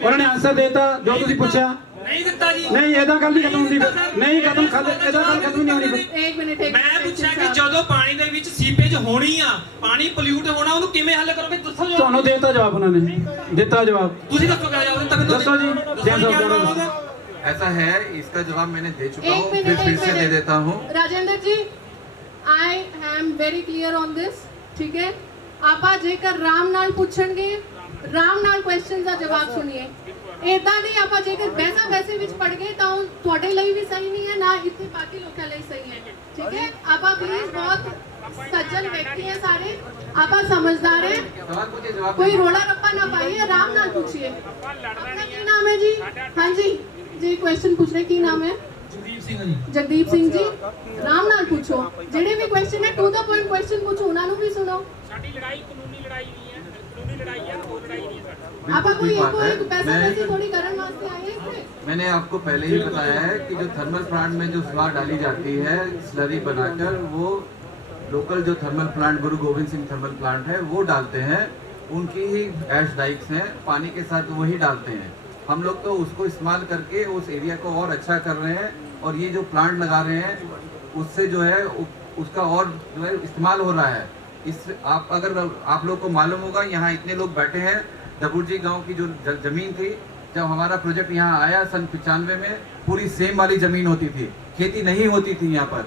ਉਹਨਾਂ ਨੇ ਆਨਸਰ ਦੇਤਾ ਜੋ ਤੁਸੀਂ ਪੁੱਛਿਆ। ਨਹੀਂ ਦਿੱਤਾ ਜੀ। ਨਹੀਂ ਇਹਦਾ ਗੱਲ ਨਹੀਂ ਖਤਮ ਹੁੰਦੀ, ਨਹੀਂ ਖਤਮ ਇਹਦਾ ਗੱਲ ਖਤਮ ਨਹੀਂ ਹੋਣੀ। ਇੱਕ ਮਿੰਟ ਮੈਂ ਪੁੱਛਿਆ ਕਿ ਜਦੋਂ ਪਾਣੀ ਦੇ ਵਿੱਚ ਸੀਪੇਜ ਹੋਣੀ ਆ, ਪਾਣੀ ਪੋਲਿਊਟ ਹੋਣਾ, ਉਹਨੂੰ ਕਿਵੇਂ ਹੱਲ ਕਰੋਗੇ ਦੱਸੋ ਜੀ। ਤੁਹਾਨੂੰ ਦੇਤਾ ਜਵਾਬ, ਉਹਨਾਂ ਨੇ ਦਿੱਤਾ ਜਵਾਬ। ਤੁਸੀਂ ਦੱਸੋ ਕਿਆ ਜਵਾਬ ਦਿੱਤਾ? ਦੱਸੋ ਜੀ। ऐसा है, इसका जवाब मैंने दे चुका हूँ, फिर से दे देता हूँ। Rajendra ji, I am very clear on this, ठीक है? आप जेकर राम नाल पूछणगे, राम नाल क्वेश्चन का जवाब सुनिए। इदां नहीं आप जेकर वैसा वैसे विच पढ़ गए तो ਤੁਹਾਡੇ ਲਈ ਵੀ सही नहीं है, ना इतने बाकी लोगों ਲਈ सही है, ठीक है? आप प्लीज बहुत सज्जन व्यक्ति हैं सारे, आप समझदार हैं, कोई रोड़ा रप्पा ना पाइए, आराम नाल पूछिए। अपना क्या नाम है जी? हाँ जी जी, क्वेश्चन पूछ रहे, की नाम है? जगदीप सिंह जी। राम नाल पूछो, जेडे भी क्वेश्चन है टू द पॉइंट क्वेश्चन पूछो, उन्हां नूं भी सुनो। ਸਾਡੀ ਲੜਾਈ ਕਾਨੂੰਨੀ ਲੜਾਈ ਨਹੀਂ ਹੈ, ਕਾਨੂੰਨੀ लड़ाई है, वो लड़ाई नहीं है सर। आप कोई एक पैसा वैसे थोड़ी करन वास्ते आए हैं इसमें। मैंने आपको पहले ही बताया है कि जो थर्मल प्लांट में जो स्लरी डाली जाती है, स्लरी बनाकर, वो लोकल जो थर्मल प्लांट गुरु गोविंद सिंह थर्मल प्लांट है वो डालते हैं, उनकी ही ऐश डाइक्स हैं, पानी के साथ वही डालते हैं। हम लोग तो उसको इस्तेमाल करके उस एरिया को और अच्छा कर रहे हैं, और ये जो प्लांट लगा रहे हैं उससे जो है उसका और जो है इस्तेमाल हो रहा है। इस आप अगर आप लोग को मालूम होगा, यहाँ इतने लोग बैठे हैं, दबुर्जी गांव की जो ज़मीन थी, जब हमारा प्रोजेक्ट यहाँ आया सन 95 में, पूरी सेम वाली ज़मीन होती थी, खेती नहीं होती थी यहाँ पर।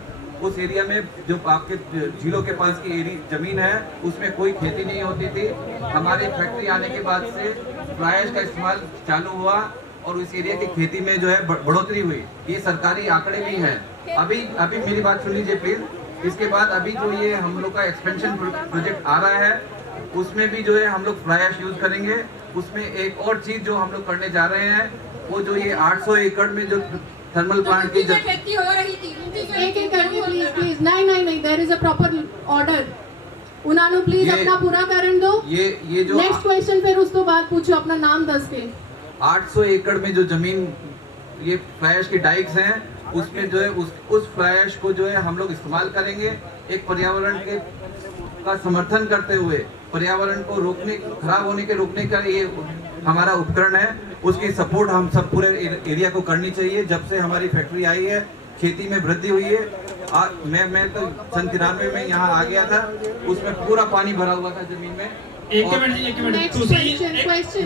उस एरिया में जो आपके झीलों के पास की ज़मीन है उसमें कोई खेती नहीं होती थी। हमारी फैक्ट्री आने के बाद से फ्लाई ऐश का इस्तेमाल चालू हुआ और उस एरिया की खेती में जो है बढ़ोतरी हुई। ये सरकारी आंकड़े भी हैं। अभी मेरी बात सुन लीजिए प्लीज। इसके बाद अभी जो ये हम लोग का एक्सपेंशन प्रोजेक्ट आ रहा है, उसमें भी जो है हम लोग फ्लाई ऐश यूज़ करेंगे। उसमें एक और चीज़ जो हम लोग करने जा रहे हैं, वो जो ये 800 एकड़ में जो थर्मल प्लांट की खेती हो रही थी, एक करके प्लीज नहीं there is a proper order. उन्होंने प्लीज अपना पूरा करन दो। ये जो नेक्स्ट क्वेश्चन फिर उस तो बाद पूछो, अपना नाम दस के। 800 एकड़ में जो जमीन ये फ्लाई ऐश की डाइक्स हैं, उसमें जो है उस फ्लाई ऐश को जो है हम लोग इस्तेमाल करेंगे, एक पर्यावरण के का समर्थन करते हुए पर्यावरण को रोकने, खराब होने के रोकने का ये हमारा उपकरण है। उसकी सपोर्ट हम सब पूरे एरिया को करनी चाहिए। जब से हमारी फैक्ट्री आई है खेती में वृद्धि हुई है। मैं तो सन 93 में यहाँ आ गया था, उसमें पूरा पानी भरा हुआ था जमीन में। एक मिनट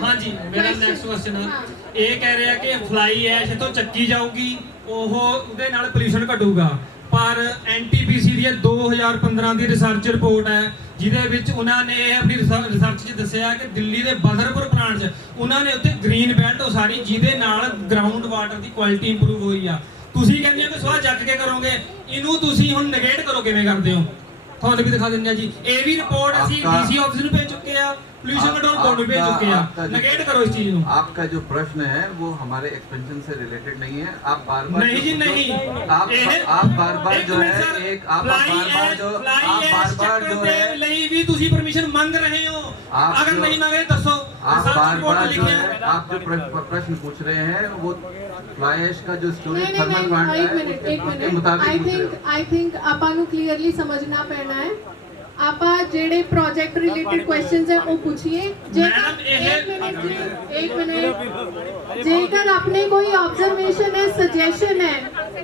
हाँ जी, मेरा नेक्स्ट क्वेश्चन है। ਇਹ ਕਹਿ ਰਿਹਾ ਕਿ ਫਲਾਈ ਐਸ਼ ਤੋਂ ਚੱਕੀ ਜਾਊਗੀ, ਉਹਦੇ ਨਾਲ ਪੋਲੂਸ਼ਨ ਘਟੂਗਾ, ਪਰ ਐਨਟੀਪੀਸੀ ਦੀ 2015 ਦੀ ਰਿਸਰਚ ਰਿਪੋਰਟ ਹੈ ਜਿਹਦੇ ਵਿੱਚ ਉਹਨਾਂ ਨੇ ਆਪਣੀ ਰਿਸਰਚ 'ਚ ਦੱਸਿਆ ਕਿ ਦਿੱਲੀ ਦੇ ਬਦਰਪੁਰ ਪਲਾਂਟ 'ਚ ਉਹਨਾਂ ਨੇ ਉੱਥੇ ਗ੍ਰੀਨ ਬੈਲਟ ਉਸਾਰੀ ਜਿਹਦੇ ਨਾਲ ਗਰਾਊਂਡ ਵਾਟਰ ਦੀ ਕੁਆਲਿਟੀ ਇੰਪਰੂਵ ਹੋਈ ਆ। ਤੁਸੀਂ ਕਹਿੰਦੇ ਹੋ ਕਿ ਸਵਾਹ ਚੱਕ ਕੇ ਕਰੋਗੇ, ਇਹਨੂੰ ਤੁਸੀਂ ਹੁਣ ਨੇਗੇਟ ਕਰੋ, ਕਿਵੇਂ ਕਰਦੇ ਹੋ? ਤੁਹਾਨੂੰ ਵੀ ਦਿਖਾ ਦਿੰਦੇ ਆ ਜੀ। ਇਹ ਵੀ ਰਿਪੋर्ट ਅਸੀਂ ਡੀसी ਆਫਿਸ ਨੂੰ ਭੇਜ ਚੁੱਕੇ ਆ, पोल्यूशन कंट्रोल बोर्ड में भेज चुके हैं। नेगेट करो इस चीज को। आपका जो प्रश्न है वो हमारे एक्सपेंशन से रिलेटेड नहीं है। आप बार-बार नहीं जी नहीं, आप बार-बार जो है एक आप बार-बार जो है नहीं भी तुसी परमिशन मांग रहे हो, अगर नहीं मांगे दसो। आप बार-बार जो है आप जो प्रश्न पूछ रहे हैं वो फ्लाई ऐश का जो स्टोरेज थर्मल प्लांट है उसके मुताबिक आई थिंक ਆਪਾਂ ਨੂੰ ਕਲੀਅਰਲੀ ਸਮਝਣਾ ਪੈਣਾ ਹੈ। ਆਪਾਂ ਜਿਹੜੇ ਪ੍ਰੋਜੈਕਟ ਰਿਲੇਟਡ ਕੁਐਸਚਨਸ ਹੈ ਉਹ ਪੁੱਛੀਏ। एक मिनट ਜੇਕਰ ਆਪਣੇ ਕੋਈ ਆਬਜ਼ਰਵੇਸ਼ਨ ਹੈ, ਸਜੈਸ਼ਨ ਹੈ,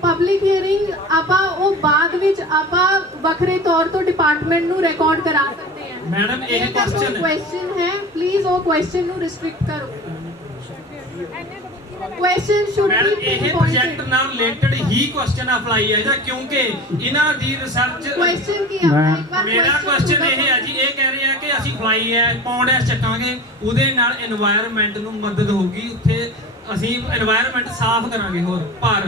ਪਬਲਿਕ ਹੀਅਰਿੰਗ ਆਪਾਂ ਉਹ ਬਾਅਦ ਵਿੱਚ ਆਪਾਂ ਵੱਖਰੇ ਤੌਰ ਤੋਂ ਡਿਪਾਰਟਮੈਂਟ ਨੂੰ ਰਿਕਾਰਡ ਕਰਾ ਸਕਦੇ ਹਾਂ। ਮੈਡਮ ਇਹ ਕੁਐਸਚਨ ਹੈ, ਪਲੀਜ਼ ਉਹ ਕੁਐਸਚਨ ਨੂੰ ਰਿਸਟ੍ਰਿਕਟ ਕਰੋ। क्वेश्चन शुड बी ਇਹ ਪ੍ਰੋਜੈਕਟ ਨਾਲ ਰਿਲੇਟਡ ਹੀ ਕੁਐਸਚਨ ਅਪਲਾਈ ਹੈ ਜਾਂ ਕਿਉਂਕਿ ਇਹਨਾਂ ਦੀ ਰਿਸਰਚ ਕੁਐਸਚਨ ਕੀ ਹੈ? ਮੇਰਾ ਕੁਐਸਚਨ ਇਹ ਹੈ ਜੀ, ਇਹ ਕਹਿ ਰਹੇ ਆ ਕਿ ਅਸੀਂ ਫਲਾਈ ਹੈ ਪੌਂਡ ਐਸ ਚੱਕਾਂਗੇ, ਉਹਦੇ ਨਾਲ এনवायरमेंट ਨੂੰ ਮਦਦ ਹੋਊਗੀ, ਉੱਥੇ ਅਸੀਂ এনवायरमेंट ਸਾਫ਼ ਕਰਾਂਗੇ ਹੋਰ। ਪਰ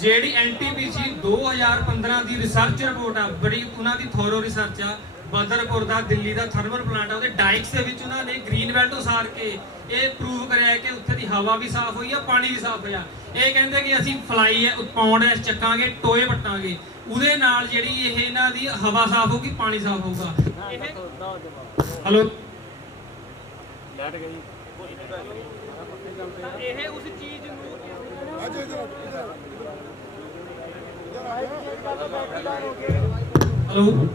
ਜਿਹੜੀ ਐਨਟੀਪੀਸੀ 2015 ਦੀ ਰਿਸਰਚ ਰਿਪੋਰਟ ਆ, ਬੜੀ ਉਹਨਾਂ ਦੀ ਥੋਰੋ ਰਿਸਰਚ ਆ, ਬਦਰਪੁਰ ਦਾ ਦਿੱਲੀ ਦਾ ਥਰਮਲ ਪਲਾਂਟ ਆ, ਉਹਦੇ ਡਾਈਕਸ ਦੇ ਵਿੱਚ ਉਹਨਾਂ ਨੇ ਗ੍ਰੀਨ ਬੈਲਟ ਉਸਾਰ ਕੇ ਇਹ ਪ੍ਰੂਵ ਕਰਿਆ ਕਿ ਉੱਥੇ ਦੀ ਹਵਾ ਵੀ ਸਾਫ਼ ਹੋਈ ਆ, ਪਾਣੀ ਵੀ ਸਾਫ਼ ਹੋਇਆ। ਇਹ ਕਹਿੰਦੇ ਕਿ ਅਸੀਂ ਫਲਾਈ ਹੈ ਪੌਂਡ ਐਸ ਚੱਕਾਂਗੇ, ਟੋਏ ਪੱਟਾਂਗੇ, ਉਹਦੇ ਨਾਲ ਜਿਹੜੀ ਇਹ ਇਹਨਾਂ ਦੀ ਹਵਾ ਸਾਫ਼ ਹੋਊਗੀ, ਪਾਣੀ ਸਾਫ਼ ਹੋਊਗਾ। ਹਲੋ ਇਹ ਉਸ ਚੀਜ਼ ਨੂੰ ਹਲੋ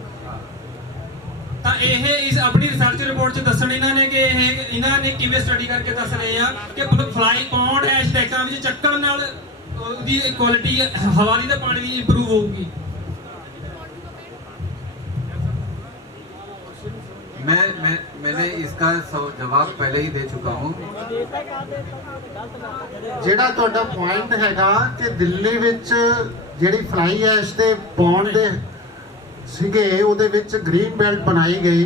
ਤਾਂ ਇਹ ਇਸ ਆਪਣੀ ਰਿਸਰਚ ਰਿਪੋਰਟ 'ਚ ਦੱਸਣ ਇਹਨਾਂ ਨੇ ਕਿ ਇਹਨਾਂ ਨੇ ਕਿਵੇਂ ਸਟੱਡੀ ਕਰਕੇ ਦੱਸ ਰਹੇ ਆ ਕਿ ਫਲਾਈ ਪੌਂਡ ਐਸ਼ ਟੈਕਾਂ ਵਿੱਚ ਚੱਕਣ ਨਾਲ ਉਹਦੀ ਕੁਆਲਿਟੀ ਹਵਾ ਦੀ ਤੇ ਪਾਣੀ ਦੀ ਇੰਪਰੂਵ ਹੋਊਗੀ। मैंने इसका जवाब पहले ही दे चुका हूँ। ਜਿਹੜਾ ਤੁਹਾਡਾ ਪੁਆਇੰਟ ਹੈਗਾ ਕਿ ਦਿੱਲੀ ਵਿੱਚ ਜਿਹੜੀ ਫਲਾਈ ਐਸ਼ ਤੇ ਪੌਂਡ ਦੇ ਸੀਗੇ ਉਹਦੇ ਵਿੱਚ ਗ੍ਰੀਨ ਬੈਲਟ ਬਣਾਈ ਗਈ,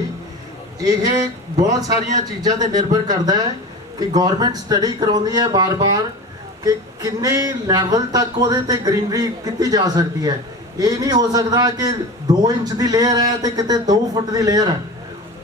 ਇਹ ਬਹੁਤ ਸਾਰੀਆਂ ਚੀਜ਼ਾਂ ਤੇ ਨਿਰਭਰ ਕਰਦਾ ਹੈ ਕਿ ਗਵਰਨਮੈਂਟ ਸਟੱਡੀ ਕਰਾਉਂਦੀ ਹੈ ਬਾਰ-ਬਾਰ ਕਿ ਕਿੰਨੇ ਲੈਵਲ ਤੱਕ ਉਹਦੇ ਤੇ ਗ੍ਰੀਨਰੀ ਕੀਤੀ ਜਾ ਸਕਦੀ ਹੈ। ਇਹ ਨਹੀਂ ਹੋ ਸਕਦਾ ਕਿ 2 ਇੰਚ ਦੀ ਲੇਅਰ ਹੈ ਤੇ ਕਿਤੇ 2 ਫੁੱਟ ਦੀ ਲੇਅਰ ਹੈ,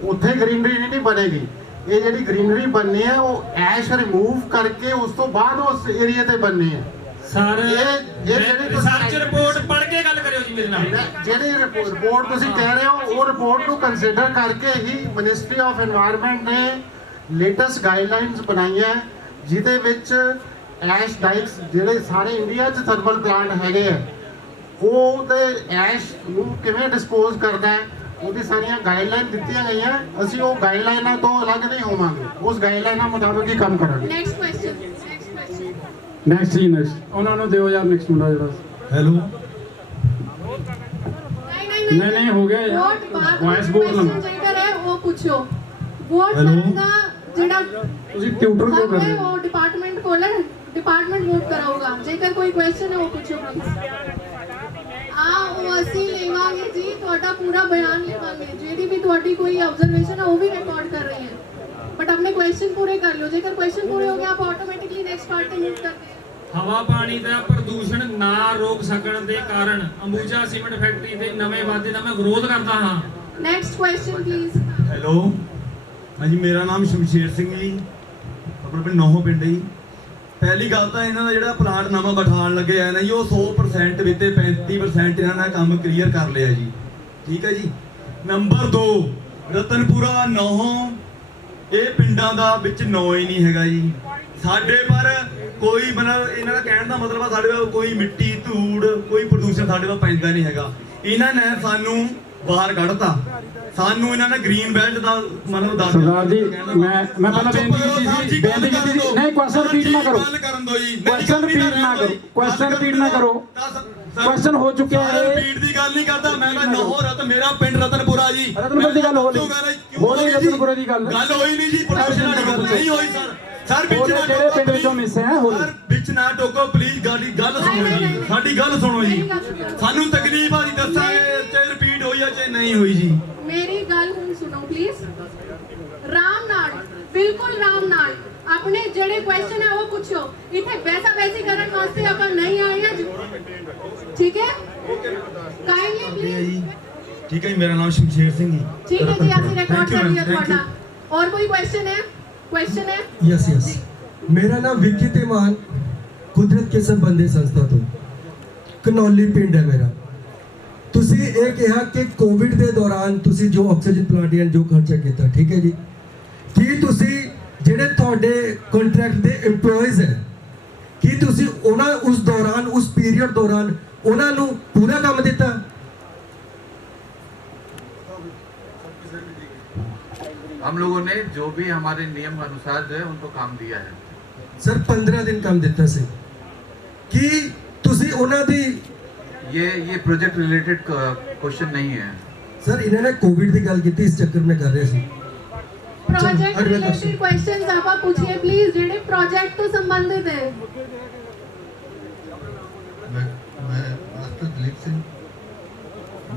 ਉੱਥੇ ਗ੍ਰੀਨਰੀ ਨਹੀਂ ਬਣੇਗੀ। ਇਹ ਜਿਹੜੀ ਗ੍ਰੀਨਰੀ ਬਣਨੀ ਹੈ ਉਹ ਐਸ਼ ਰਿਮੂਵ ਕਰਕੇ ਉਸ ਤੋਂ ਬਾਅਦ ਉਸ ਏਰੀਆ ਤੇ ਬਣਨੀ ਹੈ। ਸਰ ਇਹ ਜਿਹੜੀ ਰਿਸਰਚ ਰਿਪੋਰਟ ਪੜ੍ਹ ਕੇ ਗੱਲ ਕਰਿਓ ਜੀ ਮੇਰੇ ਨਾਲ। ਜਿਹੜੀ ਰਿਪੋਰਟ ਤੁਸੀਂ ਕਹਿ ਰਹੇ ਹੋ ਉਹ ਰਿਪੋਰਟ ਨੂੰ ਕੰਸੀਡਰ ਕਰਕੇ ਹੀ ਮਿਨਿਸਟਰੀ ਆਫ এনवायरमेंट ਨੇ ਲੇਟੈਸਟ ਗਾਈਡਲਾਈਨਸ ਬਣਾਈਆਂ ਜਿਹਦੇ ਵਿੱਚ ਐਸ਼ ਡਾਈਕਸ ਜਿਹੜੇ ਸਾਰੇ ਇੰਡੀਆ 'ਚ ਥਰਮਲ ਪਲਾਂਟ ਹੈਗੇ ਆ ਉਹ ਤੇ ਐਸ਼ ਨੂੰ ਕਿਵੇਂ ਡਿਸਪੋਜ਼ ਕਰਨਾ ਹੈ ਉਹਦੀ ਸਾਰੀਆਂ ਗਾਈਡਲਾਈਨ ਦਿੱਤੀਆਂ ਗਈਆਂ। ਅਸੀਂ ਉਹ ਗਾਈਡਲਾਈਨਾਂ ਤੋਂ ਅਲੱਗ ਨਹੀਂ ਹੋਵਾਂਗੇ, ਉਸ ਗਾਈਡਲਾਈਨਾਂ ਮੁਤਾਬਕ ਹੀ ਕੰਮ ਕਰਾਂਗੇ। ਨੈਕਸਟ ਕੁਐਸਚਨ ਨੈਕਸਟ ਜੀ ਨੈਕਸਟ ਉਹਨਾਂ ਨੂੰ ਦਿਓ ਯਾਰ ਨੈਕਸਟ ਮੁੰਡਾ ਜਿਹੜਾ। ਹੈਲੋ ਨਹੀਂ ਹੋ ਗਿਆ ਯਾਰ, ਵੌਇਸ ਬੋਲਣਾ ਜੇਕਰ ਹੈ ਉਹ ਪੁੱਛੋ। ਵੋਟ ਦਾ ਜਿਹੜਾ ਤੁਸੀਂ ਟਿਊਟਰ ਕਿਉਂ ਕਰ ਰਹੇ ਹੋ? ਉਹ ਡਿਪਾਰਟਮੈਂਟ ਕੋਲ ਡਿਪਾਰਟਮੈਂਟ ਵੋਟ ਕਰਾਊਗਾ। ਜੇਕਰ ਕੋਈ ਕੁਐਸਚਨ ਹੈ ਉਹ ਪੁੱਛੋ ਪਲੀਜ਼। ਉਹ ਅਸੀਂ ਲਵਾਂਗੇ ਜੀ, ਤੁਹਾਡਾ ਪੂਰਾ ਬਿਆਨ ਲਵਾਂਗੇ, ਜਿਹੜੀ ਵੀ ਤੁਹਾਡੀ ਕੋਈ ਆਬਜ਼ਰਵੇਸ਼ਨ ਹੈ ਉਹ ਵੀ ਰਿਕਾਰਡ ਕਰ ਰਹੇ ਹਾਂ, ਬਟ ਆਪਣੇ ਕੁਐਸਚਨ ਪੂਰੇ ਕਰ ਲਓ। ਜੇਕਰ ਕੁਐਸਚਨ ਪੂਰੇ ਹੋ ਗਏ ਆਪ ਆਟੋਮੈਟਿਕਲੀ ਨੈਕਸਟ ਪਾਰਟ ਤੇ ਮੂਵ ਕਰਦੇ ਹਾਂ। ਹਵਾ ਪਾਣੀ ਦਾ ਪ੍ਰਦੂਸ਼ਣ ਨਾ ਰੋਕ ਸਕਣ ਦੇ ਕਾਰਨ ਅੰਬੂਜਾ ਸੀਮੈਂਟ ਫੈਕਟਰੀ ਦੇ ਨਵੇਂ ਵਾਅਦੇ ਦਾ ਮੈਂ ਵਿਰੋਧ ਕਰਦਾ ਹਾਂ। Next question please. ਹੈਲੋ ਹਾਂਜੀ, ਮੇਰਾ ਨਾਮ ਸ਼ਮਸ਼ੇਰ ਸਿੰਘ ਜੀ, ਆਪਣਾ ਪਿੰਡ ਨੌਹੋਂ ਪਿੰਡ ਜੀ। ਪਹਿਲੀ ਗੱਲ ਤਾਂ ਇਹਨਾਂ ਦਾ ਜਿਹੜਾ ਪਲਾਂਟ ਨਵਾਂ ਬਿਠਾਉਣ ਲੱਗੇ ਆ ਨਾ ਜੀ, ਉਹ 100% ਵਿੱਚ 35% ਇਹਨਾਂ ਨੇ ਕੰਮ ਕਲੀਅਰ ਕਰ ਲਿਆ ਜੀ, ਠੀਕ ਹੈ ਜੀ। ਨੰਬਰ 2 ਰਤਨਪੁਰਾ ਨੌਹੋਂ, ਇਹ ਪਿੰਡਾਂ ਦਾ ਵਿੱਚ ਨੌ ਹੀ ਨਹੀਂ ਹੈਗਾ ਜੀ ਸਾਡੇ, ਪਰ ਕੋਈ ਮਤਲਬ ਇਹਨਾਂ ਦਾ ਕਹਿਣ ਦਾ ਮਤਲਬ ਆ ਸਾਡੇ ਕੋਈ ਮਿੱਟੀ ਧੂੜ ਕੋਈ ਪ੍ਰਦੂਸ਼ਣ ਸਾਡੇ ਕੋਲ ਪੈਂਦਾ ਨਹੀਂ ਹੈਗਾ। ਇਹਨਾਂ ਨੇ ਸਾਨੂੰ ਬਾਹਰ ਕੱਢਤਾ। ਸਾਨੂੰ ਇਹਨਾਂ ਨੇ ਗ੍ਰੀਨ ਬੈਲਟ ਦਾ ਮਤਲਬ ਦੱਸ ਸਰਦਾਰ ਜੀ ਮੈਂ ਪਹਿਲਾਂ ਬੇਨਤੀ ਕੀਤੀ ਸੀ ਨਹੀਂ ਕੁਐਸਚਨ ਰਿਪੀਟ ਨਾ ਕਰੋ, ਕੁਐਸਚਨ ਰਿਪੀਟ ਨਾ ਕਰੋ, ਕੁਐਸਚਨ ਹੋ ਚੁੱਕਿਆ ਹੈ। ਰਿਪੀਟ ਦੀ ਗੱਲ ਨਹੀਂ ਕਰਦਾ ਮੈਂ ਨਹੋ ਰਤਨ, ਮੇਰਾ ਪਿੰਡ ਰਤਨਪੁਰਾ ਜੀ। ਰਤਨਪੁਰ ਦੀ ਗੱਲ ਹੋ ਲਈ ਰਤਨਪੁਰ ਦੀ ਗੱਲ ਹੋਈ ਨਹੀਂ ਜੀ, ਪ੍ਰੋਫੈਸ਼ਨਲ ਵਾਲੀ ਗੱਲ ਨਹੀਂ ਹੋਈ ਸਰ ਵਿੱਚ ਨਾ ਜਿਹੜੇ ਪਿੰਡ ਵਿੱਚੋਂ ਮਿਸ ਹੈ ਹੋ ਵਿੱਚ ਨਾ ਟੋਕੋ ਪਲੀਜ਼, ਗੱਲ ਸੁਣੋ ਜੀ, ਸਾਡੀ ਗੱਲ ਸੁਣੋ ਜੀ। ਸਾਨੂੰ ਤਕਲੀਫ ਆ ਜੀ, ਦੱਸਾਂਗੇ ਚਾਹੇ ਰਿਪੀਟ ਹੋਈ ਆ ਚਾਹੇ ਨਹੀਂ ਹੋਈ ਜੀ। ਮੇਰੀ ਗੱਲ ਹੁਣ ਸੁਣੋ ਪਲੀਜ਼। ਰਾਮ ਨਾਲ, ਬਿਲਕੁਲ ਰਾਮ ਨਾਲ ਆਪਣੇ ਜਿਹੜੇ ਕੁਐਸਚਨ ਹੈ ਉਹ ਪੁੱਛੋ। ਇੱਥੇ ਵੈਸਾ ਵੈਸੀ ਕਰਨ ਵਾਸਤੇ ਆਪਾਂ ਨਹੀਂ ਆਏ ਹਾਂ, ਠੀਕ ਹੈ? Kindly please. ਠੀਕ ਹੈ ਜੀ, ਮੇਰਾ ਨਾਮ ਸ਼ਮਸ਼ੇਰ ਸਿੰਘ ਜੀ। ਠੀਕ ਹੈ ਜੀ, ਅਸੀਂ ਰਿਕਾਰਡ ਕਰ ਲਿਆ ਤੁਹਾਡਾ। और कोई क्वेश्चन है? क्वेश्चन है? यस यस, मेरा नाम विक्की तेमान, कुदरत के संबंधी संस्था तो कनौली पिंड है मेरा। ਤੁਸੀਂ ਇਹ ਕਿਹਾ ਕਿ ਕੋਵਿਡ ਦੇ ਦੌਰਾਨ ਤੁਸੀਂ ਜੋ ਆਕਸੀਜਨ ਪਲਾਂਟ ਜਾਂ ਜੋ ਖਰਚਾ ਕੀਤਾ, ਠੀਕ ਹੈ ਜੀ, ਕੀ ਤੁਸੀਂ ਜਿਹੜੇ ਤੁਹਾਡੇ ਕੰਟਰੈਕਟ ਦੇ EMPLOYEES ਹੈ, ਕੀ ਤੁਸੀਂ ਉਹਨਾਂ ਉਸ ਦੌਰਾਨ ਉਸ ਪੀਰੀਅਡ ਦੌਰਾਨ ਉਹਨਾਂ ਨੂੰ ਪੂਰਾ ਕੰਮ ਦਿੱਤਾ? हम लोगों ने जो भी हमारे नियम अनुसार जो है उनको काम दिया है। सर 15 दिन काम ਦਿੱਤਾ ਸੀ, ਕੀ ਤੁਸੀਂ ਉਹਨਾਂ ਦੀ ये प्रोजेक्ट रिलेटेड क्वेश्चन नहीं है सर। इन्होंने कोविड की गल की इस चक्कर में कर रहे थे। प्रोजेक्ट रिलेटेड क्वेश्चंस आप पूछिए प्लीज, जेडे प्रोजेक्ट तो संबंधित है। मैं मास्टर दिलीप सिंह,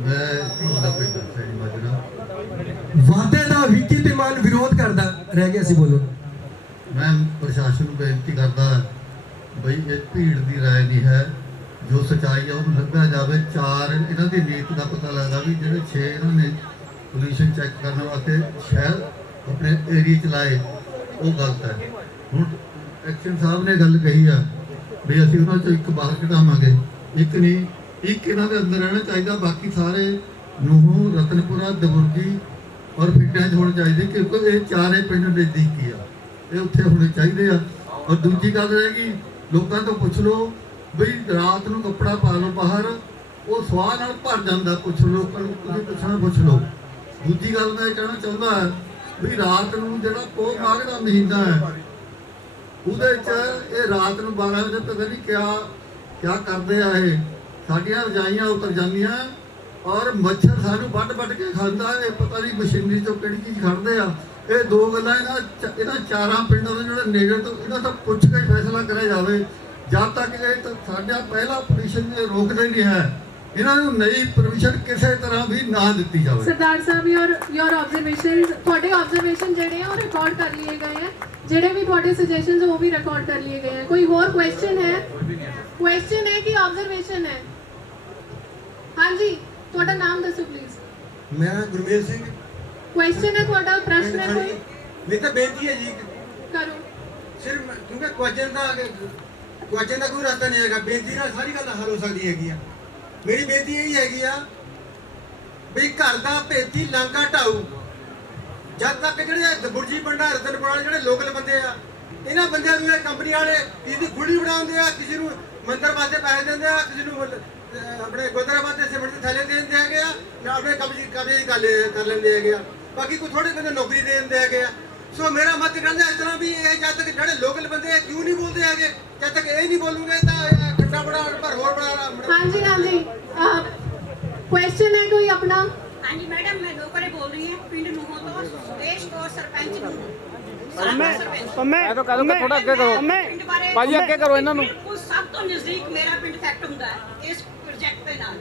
मैं ਉਹਦਾ ਪਿੰਡ ਸੈਣੀ ਮਾਜਰਾ। ਵਾਅਦੇ ਦਾ ਵਿੱਕੀ ਤਿਮਾਨ ਵਿਰੋਧ ਕਰਦਾ ਰਹਿ ਗਿਆ ਸੀ, ਬੋਲੋ। ਮੈਂ ਪ੍ਰਸ਼ਾਸਨ ਨੂੰ ਬੇਨਤੀ ਕਰਦਾ ਬਈ ਇਹ ਭੀੜ ਦੀ ਰਾਏ ਨਹੀਂ ਹੈ, ਜੋ ਸਚਾਈ ਹੈ ਉਹਨੂੰ ਲੱਭਿਆ ਜਾਵੇ। 4 ਇਹਨਾਂ ਦੀ ਨੀਤ ਦਾ ਪਤਾ ਲੱਗਦਾ ਵੀ ਜਿਹੜੇ 6 ਇਹਨਾਂ ਨੇ ਪੋਲੂਸ਼ਨ ਚੈੱਕ ਕਰਨ ਵਾਸਤੇ ਸ਼ਹਿਰ ਆਪਣੇ ਏਰੀਆ ਚ ਲਾਏ ਉਹ ਗਲਤ ਹੈ। ਹੁਣ ਐਕਸ਼ਨ ਸਾਹਿਬ ਨੇ ਗੱਲ ਕਹੀ ਆ ਵੀ ਅਸੀਂ ਉਹਨਾਂ ਚੋਂ ਇੱਕ ਬਾਹਰ ਕਢਾਵਾਂਗੇ, ਇੱਕ ਨਹੀਂ, ਇੱਕ ਇਹਨਾਂ ਦੇ ਅੰਦਰ ਰਹਿਣਾ ਚਾਹੀਦਾ। ਬਾਕੀ ਸਾਰੇ ਨੂੰਹ, ਰਤਨਪੁਰਾ, ਦਬੁਰਜੀ ਔਰ ਫਿੱਟਿਆਂ 'ਚ ਹੋਣੇ ਚਾਹੀਦੇ, ਕਿਉਂਕਿ ਇਹ ਚਾਰੇ ਪਿੰਡ ਨਜ਼ਦੀਕੀ ਆ, ਇਹ ਉੱਥੇ ਹੋਣੇ ਚਾਹੀਦੇ ਆ। ਔਰ ਦੂਜੀ ਗੱਲ ਰਹੇਗੀ, ਲੋਕਾਂ ਤੋਂ ਪੁੱਛ ਲਓ ਬਈ ਰਾਤ ਨੂੰ ਕੱਪੜਾ ਪਾ ਲਓ ਬਾਹਰ, ਉਹ ਸਵਾਹ ਨਾਲ ਭਰ ਜਾਂਦਾ। ਪੁੱਛ ਲਓ, ਤੁਸੀਂ ਪੁੱਛਣਾ ਪੁੱਛ ਲਓ। ਦੂਜੀ ਗੱਲ ਮੈਂ ਕਹਿਣਾ ਚਾਹੁੰਦਾ ਵੀ ਰਾਤ ਨੂੰ ਜਿਹੜਾ ਪੋਹ ਮਾਘ ਦਾ ਮਹੀਨਾ ਹੈ ਉਹਦੇ 'ਚ ਇਹ ਰਾਤ ਨੂੰ 12 ਵਜੇ ਪਤਾ ਨਹੀਂ ਕਿਆ ਕਰਦੇ ਆ। ਇਹ ਸਾਡੀਆਂ ਰਜਾਈਆਂ ਉਤਰ ਜਾਂਦੀਆਂ ਔਰ ਮੱਛਰ ਸਾਨੂੰ ਵੱਢ ਕੇ ਖਾਂਦਾ। ਇਹ ਪਤਾ ਨਹੀਂ ਮਸ਼ੀਨਰੀ ਤੋਂ ਕਿਹੜੀ ਚੀਜ਼ ਖੜਦੇ ਆ। ਇਹ ਦੋ ਗੱਲਾਂ ਇਹਨਾਂ 4 ਪਿੰਡਾਂ ਦੇ ਜਿਹੜੇ ਨੇੜੇ ਤੋਂ ਇਹਨਾਂ ਤੋਂ ਪੁੱਛ ਕੇ ਫੈਸਲਾ ਕਰਿਆ ਜਾਵੇ। जब तक ये तो साडा पहला परमिशन रोकते नहीं है, इन्होंने नई परमिशन किसी तरह भी ना दी जाए। सरदार साहब योर ऑब्जर्वेशंस, ਤੁਹਾਡੇ ऑब्जर्वेशन ਜਿਹੜੇ ਆ ਉਹ ਰਿਕਾर्ड कर लिए गए हैं, ਜਿਹੜੇ ਵੀ ਤੁਹਾਡੇ सजेशंस वो भी रिकॉर्ड कर लिए गए हैं। कोई और क्वेश्चन है? क्वेश्चन है कि ऑब्जर्वेशन है? हाँ जी, ਤੁਹਾਡਾ ਨਾਮ ਦੱਸੋ प्लीज। मैं गुरमेल सिंह। क्वेश्चन है ਤੁਹਾਡਾ, प्रश्न है कोई? मेरी तो बेनती है जी, करो। सिर्फ क्योंकि क्वेश्चन ਦਾ ਕੋਈ ਰਸਤਾ ਨਹੀਂ ਹੈਗਾ, ਬੇਨਤੀ ਨਾਲ ਸਾਰੀ ਗੱਲ ਹੱਲ ਹੋ ਸਕਦੀ ਹੈਗੀ ਆ। ਮੇਰੀ ਬੇਨਤੀ ਇਹ ਹੈਗੀ ਆ ਵੀ ਘਰ ਦਾ ਭੇਤੀ ਲਾਂਘਾ ਢਾਊ ਜਦ ਤੱਕ ਜਿਹੜੇ ਬੁਰਜੀ ਪੰਡਾ ਰਤਨਪੁਰਾ ਵਾਲੇ ਜਿਹੜੇ ਲੋਕਲ ਬੰਦੇ ਆ, ਇਹਨਾਂ ਬੰਦਿਆਂ ਨੂੰ ਇਹ ਕੰਪਨੀ ਵਾਲੇ ਕਿਸੇ ਦੀ ਖੁੱਡੀ ਬਣਾਉਂਦੇ ਆ, ਕਿਸੇ ਨੂੰ ਮੰਦਰ ਵਾਸਤੇ ਪੈਸੇ ਦਿੰਦੇ ਆ, ਕਿਸੇ ਨੂੰ ਆਪਣੇ ਗੁਰਦੁਆਰਾ ਵਾਸਤੇ ਸਿਮਟ ਦੇ ਥੈਲੇ ਦੇ ਦਿੰਦੇ ਹੈਗੇ ਆ, ਜਾਂ ਆਪਣੇ ਕਬਜ਼ੇ ਦੀ ਗੱਲ ਕਰ ਲੈਂਦੇ ਹੈਗੇ ਆ। ਬਾਕੀ ਕੋਈ ਥੋੜੇ ਬੰਦੇ ਨੌਕਰੀ ਦੇ ਦਿੰਦੇ ਹੈਗੇ ਆ। ਸੋ ਮੇਰਾ ਮਤ ਕਹਿੰਦਾ ਇਸ ਤਰ੍ਹਾਂ ਵੀ ਇਹ ਜਦ ਤੱਕ ਜਿਹੜੇ ਲੋਕਲ ਬੰਦੇ ਆ ਕਿਉਂ ਨਹੀਂ ਬੋਲਦੇ ਹੈਗੇ, ਜਦ ਤੱਕ ਇਹ ਨਹੀਂ ਬੋਲੂਗੇ ਤਾਂ ਖੱਟਾ ਬੜਾ ਪਰ ਹੋਰ ਬੜਾ। हाँ जी, क्वेश्चन है कोई अपना? हाँ जी मैडम, मैं नौकरे बोल रही हूँ पिंड नूहों तो सुदेश को सरपंच मैं तो कह दूंगा थोड़ा आगे करो, भाजी आगे करो इन्हां नूं। बिल्कुल सब तो नजदीक मेरा पिंड फैक्ट हुंदा है इस प्रोजेक्ट दे नाल।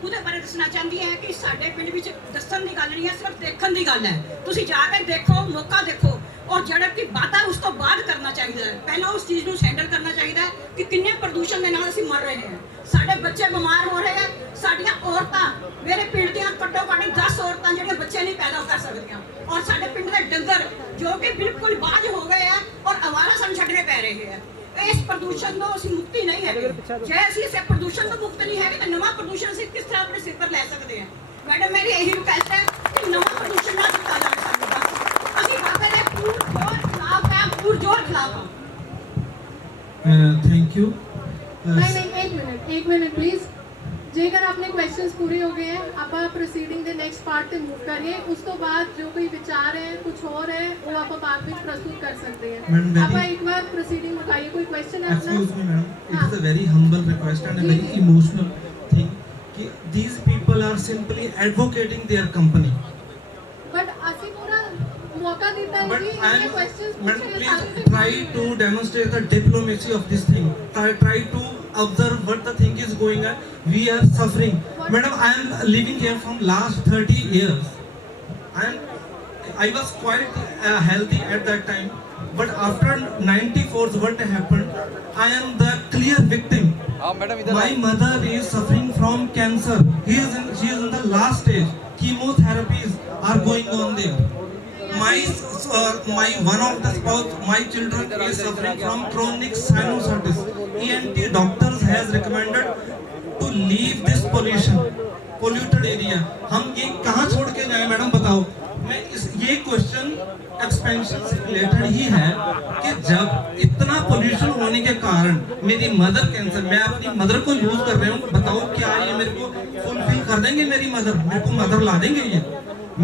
ਉਹਦੇ ਬਾਰੇ ਦੱਸਣਾ ਚਾਹੁੰਦੀ ਹੈ ਕਿ ਸਾਡੇ ਪਿੰਡ ਵਿੱਚ ਦੱਸਣ ਦੀ ਗੱਲ ਨਹੀਂ ਹੈ, ਸਿਰਫ ਦੇਖਣ ਦੀ ਗੱਲ ਹੈ। ਤੁਸੀਂ ਜਾ ਕੇ ਦੇਖੋ, ਮੌਕਾ ਦੇਖੋ, ਔਰ ਜਿਹੜਾ ਕਿ ਵਾਅਦਾ ਉਸ ਤੋਂ ਬਾਅਦ ਕਰਨਾ ਚਾਹੀਦਾ ਹੈ। ਪਹਿਲਾਂ ਉਸ ਚੀਜ਼ ਨੂੰ ਹੈਂਡਲ ਕਰਨਾ ਚਾਹੀਦਾ ਹੈ ਕਿ ਕਿੰਨੇ ਪ੍ਰਦੂਸ਼ਣ ਦੇ ਨਾਲ ਅਸੀਂ ਮਰ ਰਹੇ ਹਾਂ, ਸਾਡੇ ਬੱਚੇ ਬਿਮਾਰ ਹੋ ਰਹੇ ਹਨ, ਸਾਡੀਆਂ ਔਰਤਾਂ, ਮੇਰੇ ਪਿੰਡ ਦੀਆਂ ਘੱਟੋ ਘੱਟ 10 ਔਰਤਾਂ ਜਿਹੜੀਆਂ ਬੱਚੇ ਨਹੀਂ ਪੈਦਾ ਕਰ ਸਕਦੀਆਂ, ਔਰ ਸਾਡੇ ਪਿੰਡ ਦੇ ਡੰਗਰ ਜੋ ਕਿ ਬਿਲਕੁਲ ਬਾਝ ਹੋ ਗਏ ਆ ਔਰ ਅਵਾਰਾ ਸਾਨੂੰ ਛੱਡਣੇ ਪੈ ਰਹੇ ਆ। ਇਸ ਪ੍ਰਦੂਸ਼ਣ ਤੋਂ ਅਸੀਂ ਮੁਕਤੀ ਨਹੀਂ ਹੈਗੇ। ਜੇ ਅਸੀਂ ਇਸ ਪ੍ਰਦੂਸ਼ਣ ਤੋਂ ਮੁਕਤ ਨਹੀਂ ਹੈਗੇ ਤਾਂ ਨਵਾਂ ਪ੍ਰਦੂਸ਼ਣ ਅਸੀਂ ਕਿਸ ਤਰ੍ਹਾਂ ਆਪਣੇ ਸਿਰ ਪਰ ਲੈ ਸਕਦੇ ਹਾਂ? ਮੈਡਮ ਮੇਰੀ ਇਹੀ ਰਿਕੁਐਸਟ ਹੈ ਕਿ ਨਵਾਂ ਪ੍ਰਦੂਸ਼ਣ ਨਾ ਦਿੱਤਾ ਜਾਵੇ ਸਾਨੂੰ। ਅਸੀਂ ਬਾਬੇ ਦੇ ਪੂਰ ਖਿਲਾਫ ਹੈ, ਪੂਰ ਜੋਰ ਖਿਲਾਫ ਹਾਂ। Thank you. नहीं, एक मिनट प्लीज। ਜੇਕਰ ਆਪਣੇ ਕੁਐਸਚਨਸ ਪੂਰੇ ਹੋ ਗਏ ਹੈ ਆਪਾਂ ਪ੍ਰੋਸੀਡਿੰਗ ਦੇ ਨੈਕਸਟ ਪਾਰਟ ਤੇ ਮੂਵ ਕਰੀਏ। ਉਸ ਤੋਂ ਬਾਅਦ ਜੋ ਕੋਈ ਵਿਚਾਰ ਹੈ ਕੁਝ ਹੋਰ ਹੈ ਉਹ ਆਪਾਂ ਬਾਅਦ ਵਿੱਚ ਪ੍ਰਸਤੁਤ ਕਰ ਸਕਦੇ ਹਾਂ। ਆਪਾਂ ਇੱਕ ਵਾਰ ਪ੍ਰੋਸੀਡਿੰਗ ਉਠਾਈਏ। ਕੋਈ ਕੁਐਸਚਨ ਹੈ ਆਪਣਾ? Excuse me, madam. It is a very humble request and a very emotional thing. कि these people are simply advocating their company. But ਅਸੀਂ ਪੂਰਾ ਮੌਕਾ ਦਿੱਤਾ ਹੈ ਜੀ ਇਹ questions Madam, please try to demonstrate the diplomacy of this thing. Try to observe what the thing is going on. We are suffering. Madam, I am living here from last 30 years. I was quite healthy at that time. But after 94, what happened? I am the clear victim. My mother is suffering from cancer. She is in the last stage. Chemotherapies are going on there. My one of the spouse, my children is suffering from chronic sinusitis. ENT doctors has recommended to leave this polluted area. हम ये कहाँ छोड़ के जाए madam बताओ। मैं ये question expansion से रिलेटेड ही है कि जब इतना पोल्यूशन होने के कारण मेरी मदर कैंसर, मैं अपनी मदर को यूज कर रहा हूँ, बताओ क्या ये मेरे को फुलफिल कर देंगे? मेरी मदर मेरे को मदर ला देंगे? ये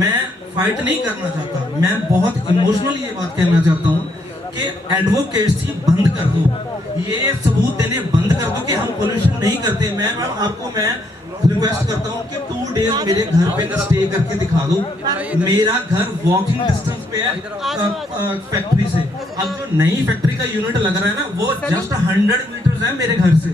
मैं फाइट नहीं करना चाहता। मैं बहुत इमोशनल ये बात कहना चाहता हूँ कि एडवोकेसी बंद कर दो, ये सबूत देने बंद कर दो कि हम पोल्यूशन नहीं करते। मैं रिक्वेस्ट करता हूँ कि 2 डेज मेरे घर पे ना स्टे करके दिखा दो। मेरा घर वॉकिंग डिस्टेंस पे है फैक्ट्री से। अब जो नई फैक्ट्री का यूनिट लग रहा है ना वो जस्ट 100 मीटर्स है मेरे घर से।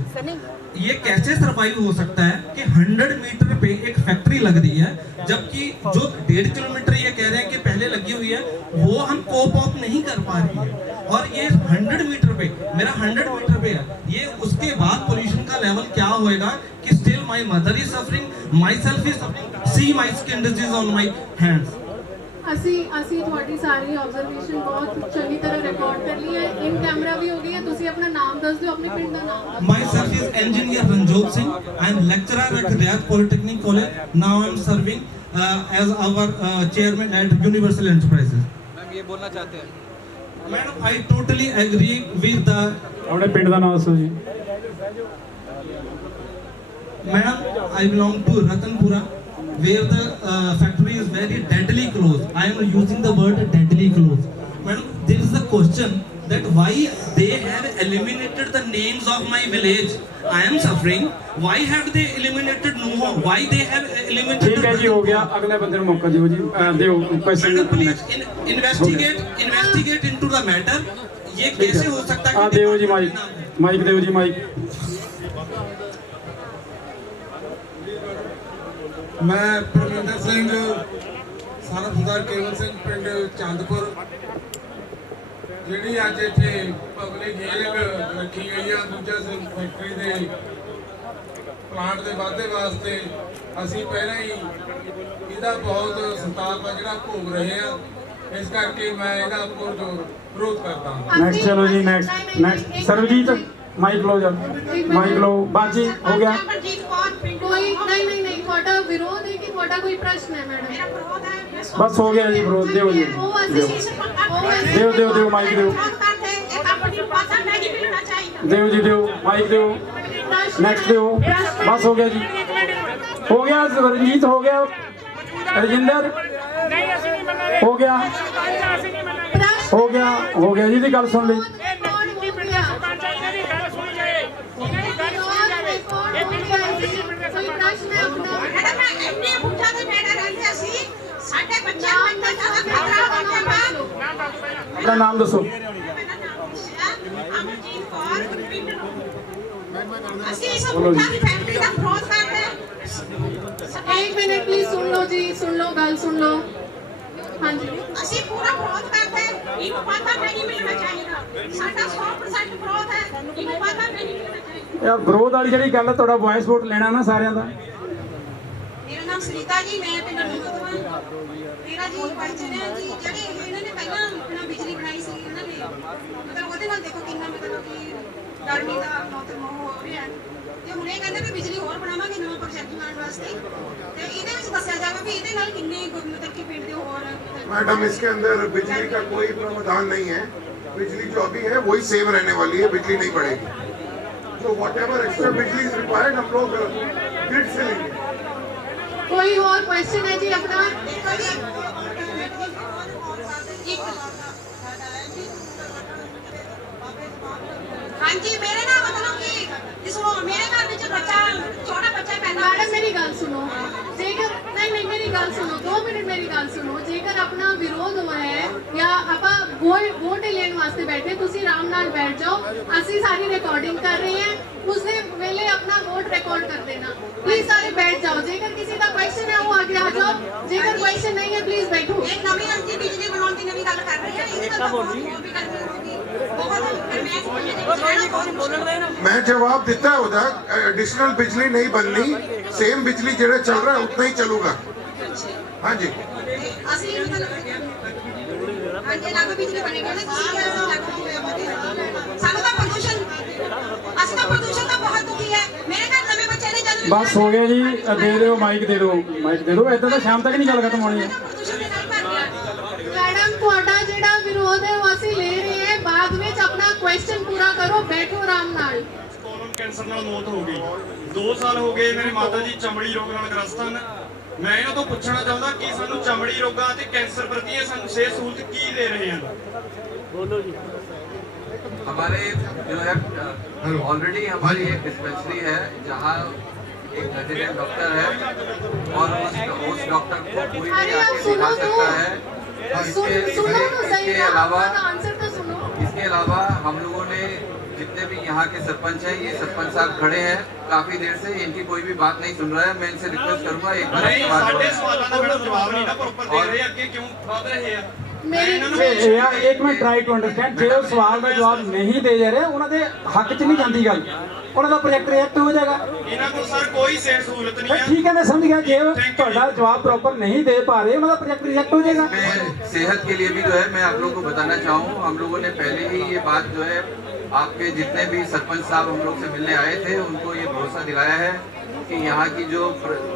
ये कैसे सरवाइव हो सकता है कि 100 मीटर पे एक फैक्ट्री लग रही है, जबकि जो 1.5 किलोमीटर ये कह रहे हैं कि पहले लगी हुई है वो हम कोप ऑप नहीं कर पा रही है। और ये 100 मीटर पे, मेरा 100 मीटर पे है, ये उसके बाद पोल्यूशन का लेवल क्या होएगा कि still my mother is suffering, my self is suffering, see my skin disease on my hands. ਅਸੀਂ ਤੁਹਾਡੀ ਸਾਰੀ ਆਬਜ਼ਰਵੇਸ਼ਨ ਬਹੁਤ ਚੰਗੀ ਤਰ੍ਹਾਂ ਰਿਕਾਰਡ ਕਰ ਲਈ ਹੈ। ਇਨ ਕੈਮਰਾ ਵੀ ਹੋ ਗਈ ਹੈ। ਤੁਸੀਂ ਆਪਣਾ ਨਾਮ ਦੱਸ ਦਿਓ, ਆਪਣੇ ਪਿੰਡ ਦਾ ਨਾਮ। Myself is engineer Ranjot Singh. I am lecturer at Riyadh Polytechnic College. Now I am serving as our chairman at Universal Enterprises. Ma'am ये बोलना चाहते हैं? Madam, I totally agree with the. ਆਪਣੇ ਪਿੰਡ ਦਾ ਨਾਮ ਦੱਸੋ ਜੀ। Madam, I belong to Ratanpura, where the factory is very deadly close. I am using the word deadly close. Madam, there is a question that why they have eliminated the names of my village. I am suffering. Why have they eliminated Nuho? Why they have eliminated? ठीक है जी, हो गया। अगले बंदे को मौका दियो जी। दियो question. Madam, please investigate into the matter. ये कैसे हो सकता है? दियो जी माइक दियो जी माइक। मैं परमिंदर सिंह सारा सरदार केवल सिंह पिंड चंदपुर ਜਿਹੜੀ ਅੱਜ ਇੱਥੇ ਪਬਲਿਕ ਹੀਅਰਿੰਗ ਰੱਖੀ ਗਈ ਆ ਅੰਬੂਜਾ ਫੈਕਟਰੀ ਦੇ ਪਲਾਂਟ ਦੇ ਵਾਧੇ ਵਾਸਤੇ ਅਸੀਂ ਪਹਿਲਾਂ ਹੀ ਇਹਦਾ ਬਹੁਤ ਸੰਤਾਪ ਆ ਜਿਹੜਾ ਭੋਗ ਰਹੇ ਆ। ਇਸ ਕਰਕੇ ਮੈਂ ਇਹਦਾ ਪੁਰਜੋਰ ਵਿਰੋਧ ਕਰਦਾ ਹਾਂ। नेक्स्ट चलो जी, नेक्स्ट सर्वजीत माइक लो जब माइक लो। बाजी हो गया। कोई नहीं ਤੁਹਾਡਾ ਵਿਰੋਧ ਹੈ ਕਿ ਤੁਹਾਡਾ ਕੋਈ ਪ੍ਰਸ਼ਨ ਹੈ ਮੈਡਮ? ਮੇਰਾ ਵਿਰੋਧ ਹੈ। बस हो गया जी विरोध। दियो जी दियो माइक दियो। दियो जी दियो माइक दियो। नेक्स्ट दियो। बस हो गया जी, हो गया। रंजीत हो गया, रजिंदर हो गया, हो गया जी। गल सुन ली। अपना नाम दसो। एक मिनट प्लीज सुन लो जी, सुन लो, गल सुन लो। हाँ जी, ਅਸੀਂ ਪੂਰਾ ਵਿਰੋਧ ਕਰਦੇ ਹਾਂ। ਇਹਨੂੰ ਪਤਾ ਨਹੀਂ ਮਿਲਣਾ ਚਾਹੀਦਾ। ਸਾਡਾ 100% ਵਿਰੋਧ ਹੈ। ਇਹਨੂੰ ਪਤਾ ਨਹੀਂ ਮਿਲਣਾ ਚਾਹੀਦਾ। ਯਾਰ ਵਿਰੋਧ ਵਾਲੀ ਜਿਹੜੀ ਗੱਲ ਹੈ, ਤੁਹਾਡਾ ਵੌਇਸ ਵੋਟ ਲੈਣਾ ਨਾ ਸਾਰਿਆਂ ਦਾ। ਮੇਰਾ ਨਾਮ ਸੁਨੀਤਾ ਜੀ, ਮੈਂ ਪਿੰਡ ਨੂਰਤਵਾ। ਮੇਰਾ ਜੀ ਕੁਐਸਚਨ ਹੈ ਜੀ, ਜਿਹੜੀ ਇਹਨਾਂ ਨੇ ਪਹਿਲਾਂ ਆਪਣਾ ਬਿਜਲੀ ਬਣਾਈ ਸੀ ਇਹਨਾਂ ਨੇ, ਮਤਲਬ ਉਹਦੇ ਨਾਲ ਦੇਖੋ ਕਿੰਨਾ ਮਤਲਬ ਕਿ ਗਰਮੀ ਦਾ ਮੌਸਮ ਹੋ ਰਿਹਾ। ਤੇ ਹੁਣ ਇਹ ਕਹਿੰਦੇ ਵੀ ਬਿਜਲੀ ਹੋਰ ਬਣਾਵਾਂਗੇ ਨਵਾਂ ਪ੍ਰੋਜੈਕਟ ਬਣਾਉਣ ਵਾਸਤੇ। ਤੇ ਇਹਦੇ ਵਿੱਚ ਦੱਸਿਆ ਜਾਵੇ ਵੀ ਇਹਦੇ ਨਾਲ ਕਿੰਨੇ ਮਤਲਬ ਕਿ ਪਿੰਡ ਦੇ ਹੋਰ। मैडम, इसके अंदर बिजली का कोई प्रावधान नहीं है। बिजली जो अभी है वही सेम रहने वाली है, बिजली नहीं बढ़ेगी। तो व्हाटएवर एक्स्ट्रा बिजली इज रिक्वायर्ड हम लोग किट से लेंगे। कोई और क्वेश्चन है जी अपना? हाँ जी, मेरे ना मतलब कि इसको मेरे घर में जो बच्चा छोटा बच्चा पैदा मैडम मेरी गल सुनो, जेकर नहीं मेरी गल सुनो, 2 मिनट मेरी गल सुनो। जेकर अपना विरोध हो है या ਆਪਾਂ वोट लेने वास्ते बैठे, ਤੁਸੀਂ आराम नाल बैठ जाओ, ਅਸੀਂ सारी रिकॉर्डिंग कर रहे हैं, उसने वेले अपना वोट रिकॉर्ड कर देना। प्लीज सारे बैठ जाओ, जेकर किसी का क्वेश्चन है वो आगे आ जाओ, जेकर क्वेश्चन नहीं है प्लीज बैठो। एक नवी अंजी बिजली बनाने की नवी गल कर रही है, इसका तो बहुत भी करनी होगी बहुत। मैं जवाब देता है उधर, एडिशनल बिजली नहीं बननी, सेम बिजली जेड़ा चल रहा है उतना ही चलूगा। हाँ जी, असली ਹਾਂਜੀ ਲੱਗ ਬਿਜਲੀ ਬਣੇਗੀ ਨਾ, ਤੁਸੀਂ ਸਾਨੂੰ ਤਾਂ ਪ੍ਰਦੂਸ਼ਣ, ਅਸੀਂ ਤਾਂ ਪ੍ਰਦੂਸ਼ਣ ਦਾ ਬਹੁਤ ਦੁਖੀ ਹੈ। ਮੇਰੇ ਘਰ ਨਵੇਂ ਬੱਚੇ ਨੇ ਜਨਮ ਬਸ ਹੋ ਗਿਆ ਜੀ, ਦੇ ਦਿਓ ਮਾਈਕ, ਦੇ ਦਿਓ ਮਾਈਕ, ਦੇ ਦਿਓ। ਇਦਾਂ ਤਾਂ ਸ਼ਾਮ ਤੱਕ ਨਹੀਂ ਗੱਲ ਖਤਮ ਹੋਣੀ ਹੈ। मैडम ਤੁਹਾਡਾ ਜਿਹੜਾ ਵਿਰੋਧ ਹੈ ਉਹ ਅਸੀਂ ਲੈ ਰਹੇ ਹਾਂ, ਬਾਅਦ ਵਿੱਚ ਆਪਣਾ ਕੁਐਸਚਨ ਪੂਰਾ ਕਰੋ, ਬੈਠੋ ਆਰਾਮ ਨਾਲ। ਕੈਂਸਰ ਨਾਲ ਮੌਤ ਹੋ ਗਈ, 2 ਸਾਲ ਹੋ ਗਏ ਮੇਰੇ ਮਾਤਾ ਜੀ ਚਮੜੀ ਰੋਗ ਨਾਲ ਗ੍ਰਸਤ ਹਨ। ਮੈਂ ਇਹਨਾਂ ਤੋਂ ਪੁੱਛਣਾ ਚਾਹੁੰਦਾ ਕਿ ਸਾਨੂੰ ਚਮੜੀ ਰੋਗਾਂ ਅਤੇ ਕੈਂਸਰ ਪ੍ਰਤੀ ਇਹ ਸਾਨੂੰ ਸਿਹਤ ਸਹੂਲਤ ਕੀ ਦੇ ਰਹੇ ਹਨ? बोलो जी। हमारे जो है ऑलरेडी हमारी एक डिस्पेंसरी है जहाँ एक रेजिडेंट डॉक्टर है और उस डॉक्टर को कोई भी आके दिखा सकता है। इसके अलावा हम लोगों ने जितने भी यहाँ के सरपंच हैं, ये सरपंच साहब खड़े हैं काफी देर से, इनकी कोई भी बात नहीं सुन रहा है। मैं इनसे रिक्वेस्ट करूंगा एक बार ਇੱਕ ਮਿੰਟ ਟਰਾਈ ਟੂ ਅੰਡਰਸਟੈਂਡ। ਜੇ ਉਹ ਸਵਾਲ ਦਾ ਜਵਾਬ ਨਹੀਂ ਦੇ ਜਾ ਰਹੇ, ਉਹਨਾਂ ਦੇ ਹੱਕ 'ਚ ਨਹੀਂ ਜਾਂਦੀ ਗੱਲ, ਉਹਨਾਂ ਦਾ ਪ੍ਰੋਜੈਕਟ ਰਿਐਕਟ ਹੋ ਜਾਏਗਾ। ਇਹਨਾਂ ਕੋਲ ਸਰ ਕੋਈ ਸਿਹਤ ਸਹੂਲਤ ਨਹੀਂ ਹੈ। ਠੀਕ ਹੈ, ਮੈਂ ਸਮਝ ਗਿਆ। ਜੇ ਤੁਹਾਡਾ जवाब प्रॉपर नहीं दे पा रहे, मतलब प्रोजेक्ट रिजेक्ट हो जाएगा। सेहत के लिए भी जो है मैं आप लोगों को बताना चाहूँ, हम लोगों ने पहले ही ये बात जो है आपके जितने भी सरपंच साहब हम लोग से मिलने आए थे उनको ये भरोसा दिलाया है कि यहाँ की जो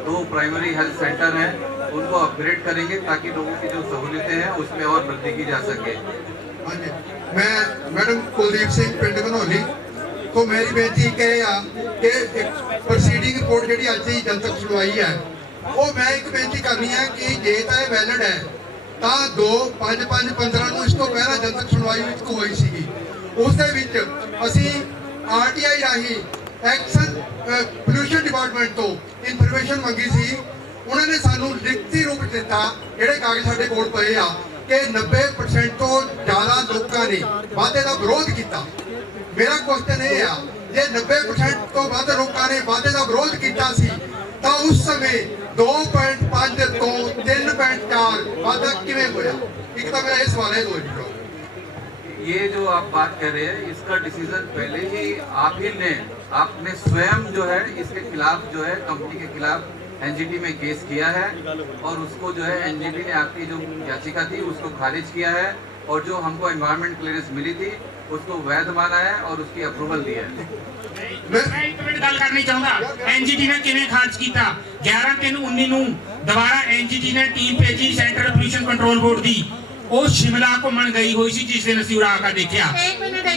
2 प्राइमरी हेल्थ सेंटर हैं उनको अपग्रेड करेंगे ताकि लोगों की जो सहूलियतें हैं उसमें और वृद्धि की जा सके। हाँ जी, मैं मैडम कुलदीप सिंह पिंड घनौली तो मेरी बेनती कि प्रोसीडिंग रिपोर्ट जी अज की जनतक सुनवाई है वो मैं एक बेनती करनी है कि जे तो यह वैलिड है तो 2, 5, 5, 15 ਨੂੰ ਇਸ ਤੋਂ ਪਹਿਲਾਂ ਜਨਤਕ ਸੁਣਵਾਈ ਵਿੱਚ ਹੋਈ ਸੀਗੀ। ਉਸ ਦੇ ਵਿੱਚ ਅਸੀਂ ਆਰਟੀਆਈ ਰਾਹੀਂ ਐਕਸ਼ਨ ਪੋਲਿਊਸ਼ਨ ਡਿਪਾਰਟਮੈਂਟ ਤੋਂ ਇਨਫੋਰਮੇਸ਼ਨ ਮੰਗੀ ਸੀ। ਉਹਨਾਂ ਨੇ ਸਾਨੂੰ ਲਿਖਤੀ ਰੂਪ ਦਿੱਤਾ, ਜਿਹੜੇ ਕਾਗਜ਼ ਸਾਡੇ ਕੋਲ ਪਏ ਆ, ਕਿ 90% ਤੋਂ ਜ਼ਿਆਦਾ ਲੋਕਾਂ ਨੇ ਵਾਅਦੇ ਦਾ ਵਿਰੋਧ ਕੀਤਾ। ਮੇਰਾ ਕੁਐਸਚਨ ਇਹ ਆ, ਜੇ 90% ਤੋਂ ਵੱਧ ਲੋਕਾਂ ਨੇ ਵਾਅਦੇ ਦਾ ਵਿਰੋਧ ਕੀਤਾ ਸੀ ਤਾਂ ਉਸ ਸਮੇਂ 2.5 ਤੋਂ 3.4 ਵਾਧਾ ਕਿਵੇਂ ਹੋਇਆ? ਇੱਕ ਤਾਂ ਮੇਰਾ ਇਹ ਸਵਾਲ ਹੈ। ये जो आप बात कर रहे हैं इसका डिसीजन पहले ही आपने स्वयं जो है इसके खिलाफ जो है कंपनी के खिलाफ एनजीटी में केस किया है और उसको जो है एनजीटी ने आपकी जो याचिका थी उसको खारिज किया है और जो हमको एनवायरमेंट क्लियरेंस मिली थी उसको वैध माना है और उसकी अप्रूवल दी है। मैं एक मिनट गल करनी चाहूंगा एनजीटी ने किवें खारिज किया। 11/3/19 ਨੂੰ ਦੁਬਾਰਾ एनजीटी ने टीम भेजी सेंट्रल पोल्यूशन कंट्रोल बोर्ड दी, ਉਹ ਸ਼ਿਮਲਾ ਘੁੰਮਣ ਗਈ ਹੋਈ ਸੀ ਜਿਸ ਦਿਨ ਅਸੀਂ ਉਰਾ ਕੇ ਦੇਖਿਆ। एक मिनट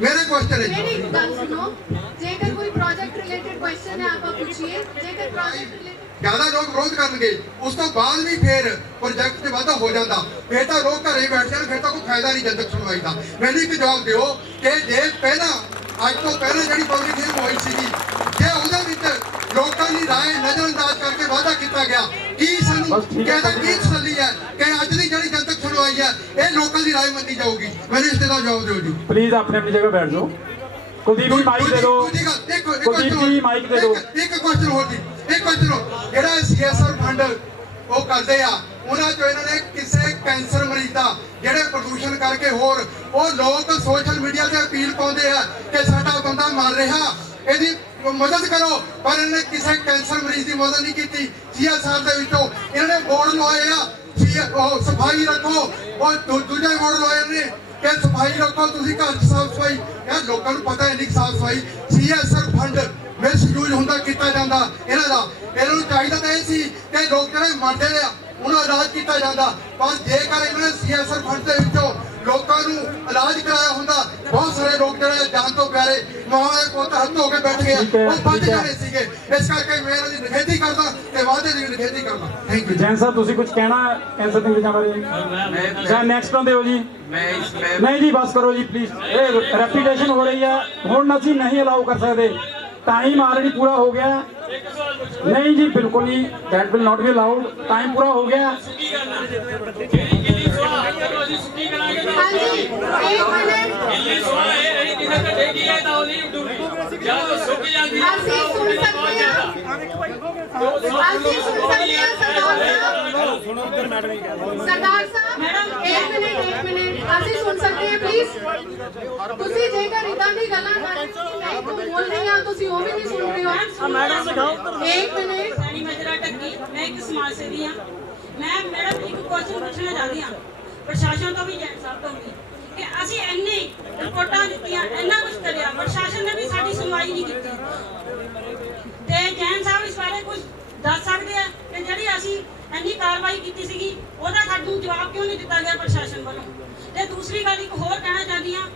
मेरा क्वेश्चन है, मेरी गल सुनो, जेकर कोई प्रोजेक्ट रिलेटेड क्वेश्चन है आप पूछिए। जेकर प्रोजेक्ट ज्यादा लोग विरोध करनगे उस तो बाद भी फिर प्रोजेक्ट से वाधा हो जाता, फिर तो लोग घरे बैठ जाए, फिर तो कोई फायदा नहीं जनतक सुनवाई का। मैंने एक जवाब दिओ कि जे पहला अज तो पहले जी पब्लिक हियरिंग हुई सी जे उहदे लोगों की राय नजरअंदाज करके वादा किया गया कि सानू कहदा की तसल्ली है कि अज की जी जनतक सुनवाई है ये लोगों की राय मनी जाऊगी। मैंने इसका जवाब दो जी। प्लीज अपने अपनी जगह बैठ जाओ। कुलदीप जी माइक दे दो। कुलदीप जी माइक दे दो। एक क्वेश्चन हो जी, एक क्वेश्चन हो जेड़ा सीएसआर फंड वो करते आ उन्होंने जो इन्होंने किसी कैंसर मरीज का जेड़े प्रदूषण करके होर वो लोग सोशल मीडिया से अपील पाते हैं कि साडा बंदा मर रहा यदि मदद करो, पर इन्होंने किसी कैंसर मरीज की मदद नहीं की। सीएसआर के विचों इन्होंने बोर्ड लवाए सफाई रखो और दूजे बोर्ड लवाए ने कि सफाई रखो, तुम घर साफ सफाई। यार लोगों को पता है नहीं साफ सफाई सीएसआर फंड मिसयूज होंदा किया जाता इन्हों चाहिए तो यह कि लोग जो मरते हैं उन्होंने इलाज किया जाता, पर जेकर इन्होंने सीएसआर फंड के ਲੋਕਾਂ ਨੂੰ ਇਲਾਜ ਕਰਾਇਆ ਹੁੰਦਾ, ਬਹੁਤ ਸਾਰੇ ਲੋਕ ਜਿਹੜੇ ਜਾਨ ਤੋਂ ਪਿਆਰੇ ਮਾਵਾਂ ਦੇ ਪੁੱਤ ਹੱਥ ਹੋ ਕੇ ਬੈਠ ਗਏ, ਉਹ ਬਚ ਜਾਣੇ ਸੀਗੇ। ਇਸ ਕਰਕੇ ਮੈਂ ਇਹਨਾਂ ਦੀ ਨਿਖੇਧੀ ਕਰਦਾ ਤੇ ਵਾਅਦੇ ਦੀ ਨਿਖੇਧੀ ਕਰਦਾ। Thank you. ਜੈਨ ਸਾਹਿਬ ਤੁਸੀਂ ਕੁਝ ਕਹਿਣਾ ਕੈਂਸਰ ਦੀਆਂ ਮਰੀਜ਼ਾਂ ਬਾਰੇ? ਜਾਂ ਨੈਕਸਟ ਆਉਂਦੇ ਹੋ ਜੀ? ਨਹੀਂ ਜੀ ਬਸ ਕਰੋ ਜੀ ਪਲੀਜ਼, ਇਹ ਰੈਪੀਟੇਸ਼ਨ ਹੋ ਰਹੀ ਹੈ, ਹੁਣ ਅਸੀਂ ਨਹੀਂ ਅਲਾਉ ਕਰ ਸਕਦੇ, टाइम ऑलरेडी पूरा हो गया। नहीं जी बिल्कुल नहीं, that will not be allowed, time पूरा हो गया। सरदार साहब एक मिनट ਅਸੀਂ ਸੁਣ ਸਕਦੇ ਹਾਂ ਪਲੀਜ਼। ਤੁਸੀਂ ਜੇਕਰ ਇਦਾਂ ਦੀ ਗੱਲਾਂ ਨਹੀਂ ਬੋਲ ਰਹੇ ਆ, ਤੁਸੀਂ ਉਹ ਵੀ ਨਹੀਂ ਸੁਣ ਰਹੇ ਹੋ। ਮੈਡਮ ਸਿਖਾਓ। ਇੱਕ ਮਿੰਟ। ਸਾਡੀ ਮਜਰਾ ਟੱਕੀ, ਮੈਂ ਇੱਕ ਸਮਾਜ ਸੇਵੀ ਹਾਂ। ਮੈਂ ਮੈਡਮ ਇੱਕ ਕੁਐਸਚਨ ਪੁੱਛਣਾ ਚਾਹਦੀ ਹਾਂ ਪ੍ਰਸ਼ਾਸਨ ਤੋਂ ਵੀ, ਜੈਨ ਸਾਹਿਬ ਤੋਂ ਵੀ, ਕਿ ਅਸੀਂ ਇੰਨੀ ਰਿਪੋਰਟਾਂ ਦਿੱਤੀਆਂ, ਇੰਨਾ ਕੁਝ ਕਰਿਆ, ਪ੍ਰਸ਼ਾਸਨ ਨੇ ਵੀ ਸਾਡੀ ਸੁਣਵਾਈ ਨਹੀਂ ਕੀਤੀ। ਤੇ ਜੈਨ ਸਾਹਿਬ ਇਸ ਬਾਰੇ ਕੁਝ ਦੱਸ ਸਕਦੇ ਆ ਕਿ ਜਿਹੜੀ ਅਸੀਂ ਇੰਨੀ ਕਾਰਵਾਈ ਕੀਤੀ ਸੀਗੀ ਉਹਦਾ ਸਾਨੂੰ ਜਵਾਬ ਕਿਉਂ ਨਹੀਂ ਦਿੱਤਾ ਗਿਆ ਪ੍ਰਸ਼ਾਸਨ ਵੱਲੋਂ? ਤੇ ਦੂਸਰੀ ਗੱਲ ਇੱਕ ਹੋਰ ਕਹਿਣਾ ਚਾਹੁੰਦੀ ਹਾਂ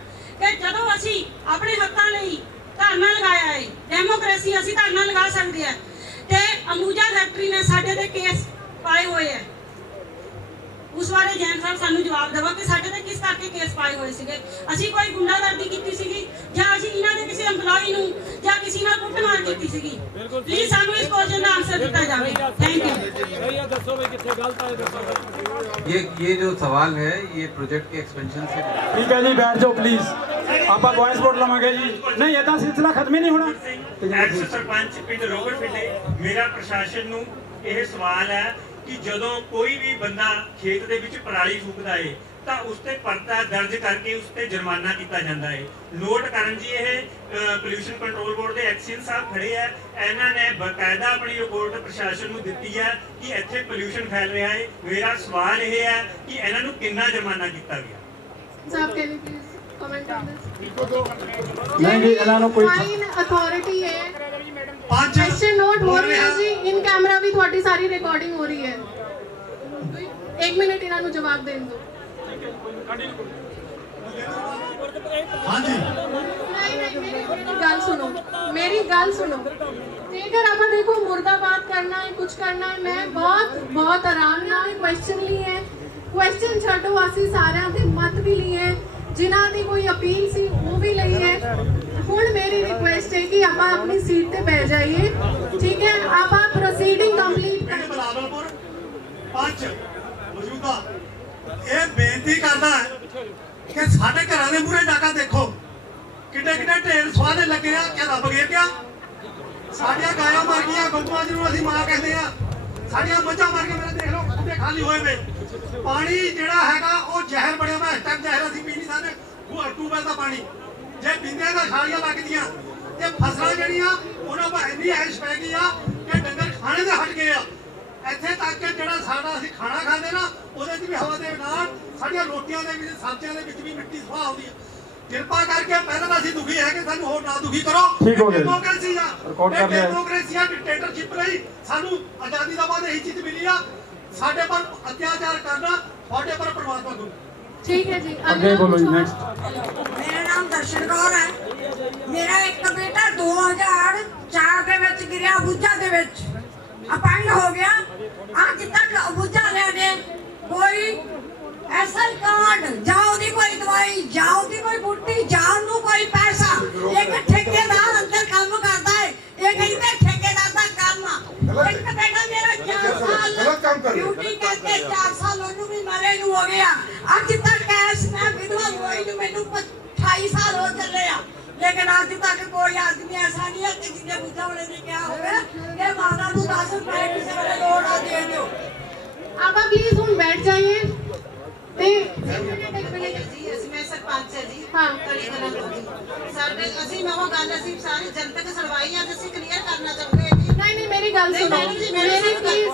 ਕਿ ਜਦੋਂ ਅਸੀਂ ਆਪਣੇ ਹੱਕਾਂ ਲਈ ਧਰਨਾ ਲਗਾਇਆ ਹੈ, ਡੈਮੋਕ੍ਰੇਸੀ ਅਸੀਂ ਧਰਨਾ ਲਗਾ ਸਕਦੇ ਹਾਂ, ਤੇ ਅੰਬੂਜਾ ਫੈਕਟਰੀ ਨੇ ਸਾਡੇ ਤੇ ਕੇਸ ਪਾਏ ਹੋਏ ਹੈ, ਉਸ ਬਾਰੇ ਜੈਨ ਸਾਹਿਬ ਸਾਨੂੰ ਜਵਾਬ ਦੇਵੋ ਕਿ ਸਾਡੇ ਤੇ ਕਿਸ ਕਰਕੇ ਕੇਸ ਪਾਏ ਹੋਏ ਸੀਗੇ? ਅਸੀਂ ਕੋਈ ਗੁੰਡਾਗਰਦੀ ਕੀਤੀ ਸੀਗੀ ਜਾਂ ਅਸੀਂ ਇਹਨਾਂ ਦੇ ਕਿਸੇ EMPLOYEE ਨੂੰ ਜਾਂ ਕਿਸੇ ਨਾਲ ਕੁੱਟਮਾਰ ਕੀਤੀ ਸੀਗੀ? ਪਲੀਜ਼ ਸਾਨੂੰ ਇਸ ਕੁਐਸਚਨ ਦਾ ਆਨਸਰ ਦਿੱਤਾ ਜਾਵੇ। Thank you. ये जो सवाल है ये प्रोजेक्ट के एक्सपेंशन से। ठीक है जी बैठ जाओ प्लीज, आप वॉइस वोट लवांगे जी। नहीं इतना सिलसिला खत्म ही नहीं होना। ਐਕਸ ਸਰਪੰਚ ਪਿੰਡ ਰੋਗੜਪਿੰਡੇ, ਮੇਰਾ ਪ੍ਰਸ਼ਾਸਨ ਨੂੰ ਇਹ ਸਵਾਲ ਹੈ ਕਿ ਜਦੋਂ ਕੋਈ ਵੀ ਬੰਦਾ ਖੇਤ ਦੇ ਵਿੱਚ ਪਰਾਲੀ ਫੂਕਦਾ ਹੈ ਤਾਂ ਉਸ ਤੇ ਪਰਚਾ ਦਰਜ ਕਰਕੇ ਉਸ ਤੇ ਜੁਰਮਾਨਾ ਕੀਤਾ ਜਾਂਦਾ ਹੈ। ਨੋਟ ਕਰਨ ਜੀ ਇਹ ਪੋਲਿਊਸ਼ਨ ਕੰਟਰੋਲ ਬੋਰਡ ਦੇ ਐਕਸੀਅਨ ਸਾਹਿਬ ਖੜੇ ਆ, ਇਹਨਾਂ ਨੇ ਬਕਾਇਦਾ ਆਪਣੀ ਰਿਪੋਰਟ ਪ੍ਰਸ਼ਾਸਨ ਨੂੰ ਦਿੱਤੀ ਹੈ ਕਿ ਇੱਥੇ ਪੋਲਿਊਸ਼ਨ ਫੈਲ ਰਿਹਾ ਹੈ। ਮੇਰਾ ਸਵਾਲ ਇਹ ਹੈ ਕਿ ਇਹਨਾਂ ਨੂੰ ਕਿੰਨਾ ਜੁਰਮਾਨਾ ਕੀਤਾ ਗਿਆ? ਸਾਹਿਬ can you please comment on this? नहीं जी ਇਹਨਾਂ ਨੂੰ ਕੋਈ फाइन अथॉरिटी है, क्वेश्चन नोट हो रही है जी, इन कैमरा भी ਤੁਹਾਡੀ ਸਾਰੀ ਰਿਕਾਰਡਿੰਗ ਹੋ ਰਹੀ ਹੈ। एक मिनट ਇਹਨਾਂ ਨੂੰ ਜਵਾਬ ਦੇਣ ਦਿਓ। ਹਾਂਜੀ मेरी गल सुनो। जेकर आप देखो मुर्दाबाद करना है, कुछ करना है, मैं बहुत आराम नाल क्वेश्चन लिए है। क्वेश्चन छड्डो, असी सारे दे मत भी लिए है, जिन्हां दी कोई अपील सी वो भी ਲਈ है। हुण मेरी रिक्वेस्ट है कि आप अपनी सीट पे बैठ जाइए, ठीक है? आप प्रोसीडिंग कंप्लीट कर। ਬਲਾਵਲਪੁਰ ਪੰਚ ਮੌਜੂਦਾ ਇਹ ਬੇਨਤੀ ਕਰਦਾ ਹੈ ਕਿ ਸਾਡੇ ਘਰਾਂ ਦੇ ਮੂਹਰੇ ਜਾ ਕੇ ਦੇਖੋ ਕਿੱਡੇ ਕਿੱਡੇ ਢੇਰ ਸਵਾਦੇ ਲੱਗੇ ਆ। ਕਿ ਰੱਬ ਗੇ ਕਿਆ ਸਾਡੀਆਂ ਗਾਇਆਂ ਮਰ ਗਈਆਂ, ਗਊਆਂ ਜਿਹਨੂੰ ਅਸੀਂ ਮਾਂ ਕਹਿੰਦੇ ਆ, ਸਾਡੀਆਂ ਮੱਝਾਂ ਮਰ ਕੇ ਮੇਰੇ ਦੇਖ ਲਓ ਖੁੱਡੇ ਖਾਲੀ ਹੋਏ ਵੇ। ਪਾਣੀ ਜਿਹੜਾ ਹੈਗਾ ਉਹ ਜ਼ਹਿਰ ਬਣਿਆ ਹੋਇਆ, ਇਸ ਟਾਈਮ ਜ਼ਹਿਰ ਅਸੀਂ ਪੀ ਨਹੀਂ ਸਕਦੇ। ਉਹ ਟੂਬੈਲ ਦਾ ਪਾਣੀ ਜੇ ਪੀਂਦੇ ਤਾਂ ਛਾਲੀਆਂ ਲੱਗਦੀਆਂ ਤੇ ਫਸਲਾਂ ਜਿਹੜੀਆਂ ਉਹਨਾਂ 'ਤੇ ਇੰਨੀ ਐਸ਼ ਪੈ ਗਈ ਆ ਕਿ ਡੰਗਰ ਖਾਣੇ ਦੇ ਹਟ ਗਏ ਆ। ਇੱਥੇ ਤੱਕ ਕਿ ਜਿਹੜਾ ਸਾਡਾ ਅਸੀਂ ਖਾਣਾ ਖਾਂਦੇ ਨਾ ਉਹਦੇ 'ਚ ਵੀ ਹਵਾ ਦੇ ਨਾਲ ਸਾਡੀਆਂ ਰੋਟੀਆਂ ਦੇ ਵਿੱਚ, ਸਬਜ਼ੀਆਂ ਦੇ ਵਿੱਚ ਵੀ ਮਿੱਟੀ ਸੁਆਹ ਆਉਂਦੀ ਹੈ। ਕਿਰਪਾ ਕਰਕੇ ਪਹਿਲਾਂ ਤਾਂ ਅਸੀਂ ਦੁਖੀ ਹੈ ਕਿ ਸਾਨੂੰ ਹੋਰ ਨਾ ਦੁਖੀ ਕਰੋ। ਡੈਮੋਕ੍ਰੇਸੀ ਆ, ਡੈਮੋਕ੍ਰੇਸੀ ਆ, ਡਿਕਟੇਟਰਸ਼ਿਪ ਰਹੀ। ਸਾਨੂੰ ਆਜ਼ਾਦੀ ਦਾ ਬਾਅਦ ਇਹੀ ਚੀਜ਼ ਮਿਲੀ ਆ, ਸਾਡੇ ਪਰ ਅਤਿਆਚਾਰ ਕਰਨਾ ਤੁਹਾਡੇ ਪਰ ਪਰਮਾਤਮਾ ਨੂੰ। ठीक है जी, ਅੱਗੇ ਬੋਲੋ ਜੀ। ਨੈਕਸਟ मेरा नाम दर्शन कौर है। मेरा एक बेटा 2004 ਦੇ ਵਿੱਚ ਗਿਰਿਆ ਅਬੂਜਾ ਦੇ ਵਿੱਚ, ਅਪੰਗ ਹੋ ਗਿਆ। ਅੱਜ ਤੱਕ ਅਬੂਜਾ ਨੇ ਕੋਈ ਐਸਾ ਕਾਰਡ ਜਾਂ ਉਹਦੀ ਕੋਈ ਦਵਾਈ ਜਾਂ ਉਹਦੀ ਕੋਈ ਬੁੱਟੀ ਜਾਂ ਉਹਨੂੰ ਕੋਈ ਪੈਸਾ, ਇੱਕ ਠੇਕੇਦਾਰ ਅੰਦਰ ਕੰਮ ਕਰਦਾ ਹੈ। ਇਹ ਕਹਿੰਦੇ ਠੇਕੇਦਾਰ ਦਾ ਕੰਮ ਆ। ਇੱਕ ਬੇਟਾ ਮੇਰਾ 4 ਸਾਲ ਡਿਊਟੀ ਕਰਕੇ 4 ਸਾਲ ਉਹਨੂੰ ਵੀ ਮਰੇ ਨੂੰ ਹੋ ਗਿਆ। ਅੱਜ ਤੱਕ ਐਸ ਮੈਂ ਵਿਧਵਾ ਹੋਈ ਨੂੰ ਮੈਨੂੰ 28 ਸਾਲ ਹੋ ਚੱਲੇ ਆ, ਲੇਕਿਨ ਅੱਜ ਤੱਕ ਕੋਈ ਆਦਮੀ ਐਸਾ ਨਹੀਂ ਹੈ ਕਿ ਜਿਹਨੇ ਬੁੱਝਾ ਵਾਲੇ ਨੇ ਕਿਹਾ ਹੋਵੇ ਕਿ ਮਾਤਾ ਨੂੰ 10 ਰੁਪਏ ਕਿਸੇ ਵੇਲੇ ਲੋੜ ਆ ਦੇ ਦਿਓ। आप प्लीज ਹੁਣ बैठ जाइए। मैं सरपंच है जी। हाँ कड़ी गल साडे ਅਸੀਂ ਨਵਾਂ ਗੱਲ ਅਸੀਂ ਸਾਰੀ ਜਨਤਕ ਸੁਣਵਾਈ ਅੱਜ ਅਸੀਂ ਕਲੀਅਰ ਕਰਨਾ ਚਾਹੁੰਦੇ ਹਾਂ ਜੀ। नहीं मेरी गल सुनो, मेरी प्लीज।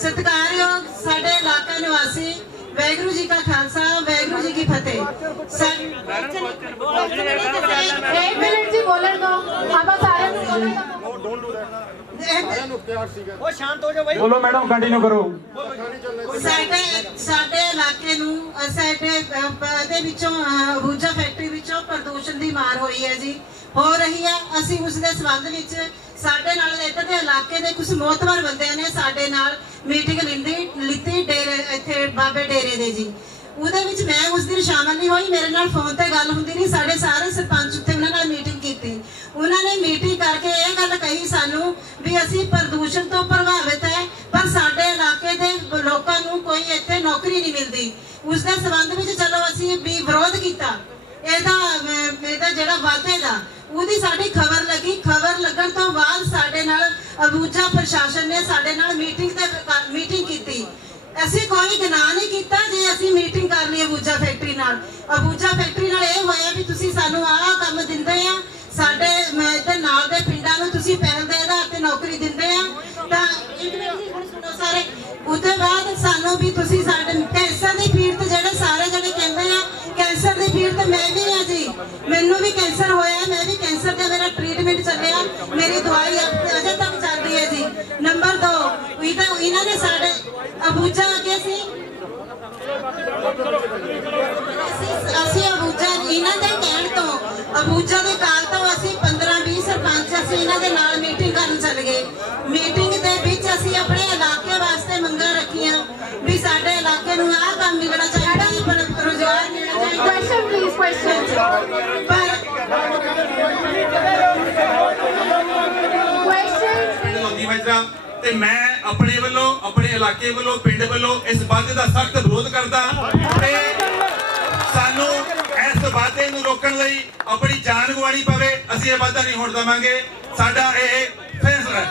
ਸਤਿਕਾਰਯੋਗ ਸਾਡੇ ਇਲਾਕਾ ਨਿਵਾਸੀ, ਵਾਹਿਗੁਰੂ ਜੀ ਕਾ ਖਾਲਸਾ, ਵਾਹਿਗੁਰੂ ਜੀ ਕੀ ਫਤਿਹ। एक मिनट जी बोलन दो, आप सारे ਨੂੰ बोलन दो। बोलो मैडम कंटिन्यू करो। ਸਾਡੇ ਇਲਾਕੇ ਨੂੰ ਇਹਦੇ ਵਿੱਚੋਂ ਅੰਬੂਜਾ ਫੈਕਟਰੀ ਵਿੱਚੋਂ ਪ੍ਰਦੂਸ਼ਣ ਦੀ ਮਾਰ ਹੋਈ ਹੈ ਜੀ, ਹੋ ਰਹੀ ਹੈ। ਅਸੀਂ ਉਸ ਦੇ ਸੰਬੰਧ ਵਿੱਚ ਸਾਡੇ ਨਾਲ ਇੱਧਰ ਦੇ ਇਲਾਕੇ ਦੇ ਕੁਝ ਮੋਹਤਵਰ ਬੰਦਿਆਂ ਨੇ ਸਾਡੇ ਨਾਲ ਮੀਟਿੰਗ ਲਿੱਤੀ ਡੇਰੇ ਇੱਥੇ ਬਾਬੇ ਡੇਰੇ ਦੇ ਜੀ। ਉਹਦੇ ਵਿੱਚ ਮੈਂ ਉਸ ਦਿਨ ਸ਼ਾਮਲ ਨਹੀਂ ਹੋਈ, ਮੇਰੇ ਨਾਲ ਫੋਨ ਤੇ ਗੱਲ ਹੁੰਦੀ ਰਹੀ। ਸਾਡੇ ਸਾਰੇ ਸਰਪੰਚ ਉੱਥੇ ਉਹਨਾਂ ਨਾਲ ਮੀਟਿੰਗ ਕੀਤੀ। ਉਹਨਾਂ ਨੇ ਮੀਟਿੰਗ ਕਰਕੇ ਇਹ ਗੱਲ ਕਹੀ ਸਾਨੂੰ ਵੀ ਅਸੀਂ ਪ੍ਰਦੂਸ਼ਣ ਤੋਂ ਪ੍ਰਭਾਵਿਤ ਹੈ, ਪਰ ਸਾਡੇ ਇਲਾਕੇ ਦੇ ਲੋਕਾਂ ਨੂੰ ਕੋਈ ਇੱਥੇ ਨੌਕਰੀ ਨਹੀਂ ਮਿਲਦੀ। ਉਸ ਦੇ ਸੰਬੰਧ ਵਿੱਚ ਚਲੋ ਅਸੀਂ ਵੀ ਵਿਰੋਧ ਕੀਤਾ ਇਹਦਾ ਜਿਹੜਾ ਵਾਅਦੇ ਦਾ, ਉਹਦੀ ਸਾਡੀ ਖਬਰ ਲੱਗੀ। ਖਬਰ ਲੱਗਣ ਤੋਂ ਬਾਅਦ ਸਾਡੇ ਨਾਲ ਅੰਬੂਜਾ ਪ੍ਰਸ਼ਾਸਨ ਨੇ ਸਾਡੇ ਨਾਲ ਮੀਟਿੰਗ ਕੀਤੀ। ਅਸੀਂ ਕੋਈ ਗੁਨਾਹ ਨਹੀਂ ਕੀਤਾ ਜੇ ਅਸੀਂ ਮੀਟਿੰਗ ਕਰ ਲਈ ਅੰਬੂਜਾ ਫੈਕਟਰੀ ਨਾਲ। ਅੰਬੂਜਾ ਫੈਕਟਰੀ ਨਾਲ ਇਹ ਹੋਇਆ ਵੀ ਤੁਸੀਂ ਸਾਨੂੰ ਆਹ ਕੰਮ ਦਿੰਦੇ ਆ, ਸਾਡੇ ਇੱਧਰ ਨਾਲ ਦੇ ਪਿੰਡਾਂ ਨੂੰ ਤੁਸੀਂ ਪਹਿਲ ਦੇ ਆਧਾਰ ਤੇ ਨੌਕਰੀ ਦਿੰਦੇ ਆ, ਤਾਂ ਇੱਕ ਮਿੰਟ ਹੁਣ ਸੁਣੋ ਸਾਰੇ। ਉਹਦੇ ਬਾਅਦ ਸਾਨੂੰ ਵੀ ਤੁਸੀਂ ਸਾਡੇ ਕੈਂਸਰ ਦੀ ਪੀੜਤ ਜਿਹੜੇ ਸਾਰੇ ਜਿਹੜੇ ਕਹਿੰਦੇ ਆ ਕੈਂਸਰ ਦੀ ਪੀੜਤ ਮੈਂ ਵੀ ਆ ਜੀ, ਮੈਨੂੰ ਵੀ ਕੈਂਸਰ ਹੋਇਆ, ਮੈਂ ਵੀ ਕੈਂਸਰ ਦਾ ਮੇਰਾ ਟ੍ਰੀਟਮੈਂਟ ਚੱਲਿਆ, ਮੇਰੀ ਦਵਾਈ ਅਜੇ ਤੱਕ ਚੱਲ ਰਹੀ ਹੈ ਜੀ। ਨੰਬਰ 2 ਇਹਨਾਂ ਨੇ ਸਾਡੇ ਅੰਬੂਜਾ ਅੱਗੇ ਅਸੀਂ ਅੰਬੂਜਾ ਇਹਨਾਂ ਦੇ ਕਹਿਣ ਤੋਂ ਅੰਬੂਜਾ ਦੇ ਕਾਲ ਤੋਂ ਅਸੀਂ 15-20 ਸਰਪੰਚ ਅਸੀਂ ਇਹਨਾਂ ਦੇ ਨਾਲ ਮੀਟਿੰਗ ਕਰਨ ਚੱਲ ਗਏ। ਮੀਟਿੰਗ ਦੇ ਵਿੱਚ ਅਸੀਂ ਆਪਣੇ ਇਲਾਕੇ ਵਾਸਤੇ ਮੰਗਾਂ ਰੱਖੀਆਂ ਵੀ ਸਾਡੇ ਇਲਾਕੇ ਨੂੰ ਆਹ ਕੰਮ ਮਿਲਣਾ ਚਾਹੀਦਾ, ਰੁਜ਼ਗਾਰ ਮਿਲਣਾ ਚਾਹੀਦਾ। Question please, question. ਤੇ ਮੈਂ ਆਪਣੇ ਵੱਲੋਂ ਆਪਣੇ ਇਲਾਕੇ ਵੱਲੋਂ ਪਿੰਡ ਵੱਲੋਂ ਇਸ ਵਾਅਦੇ ਦਾ ਸਖਤ ਵਿਰੋਧ ਕਰਦਾ ਤੇ ਸਾਨੂੰ ਇਸ ਵਾਅਦੇ ਨੂੰ ਰੋਕਣ ਲਈ ਆਪਣੀ ਜਾਨ ਗਵਾਉਣੀ ਪਵੇ। ਅਸੀਂ ਇਹ ਵਾਅਦਾ ਨਹੀਂ ਹੋਣ ਦੇਵਾਂਗੇ, ਸਾਡਾ ਇਹ ਫੈਸਲਾ ਹੈ।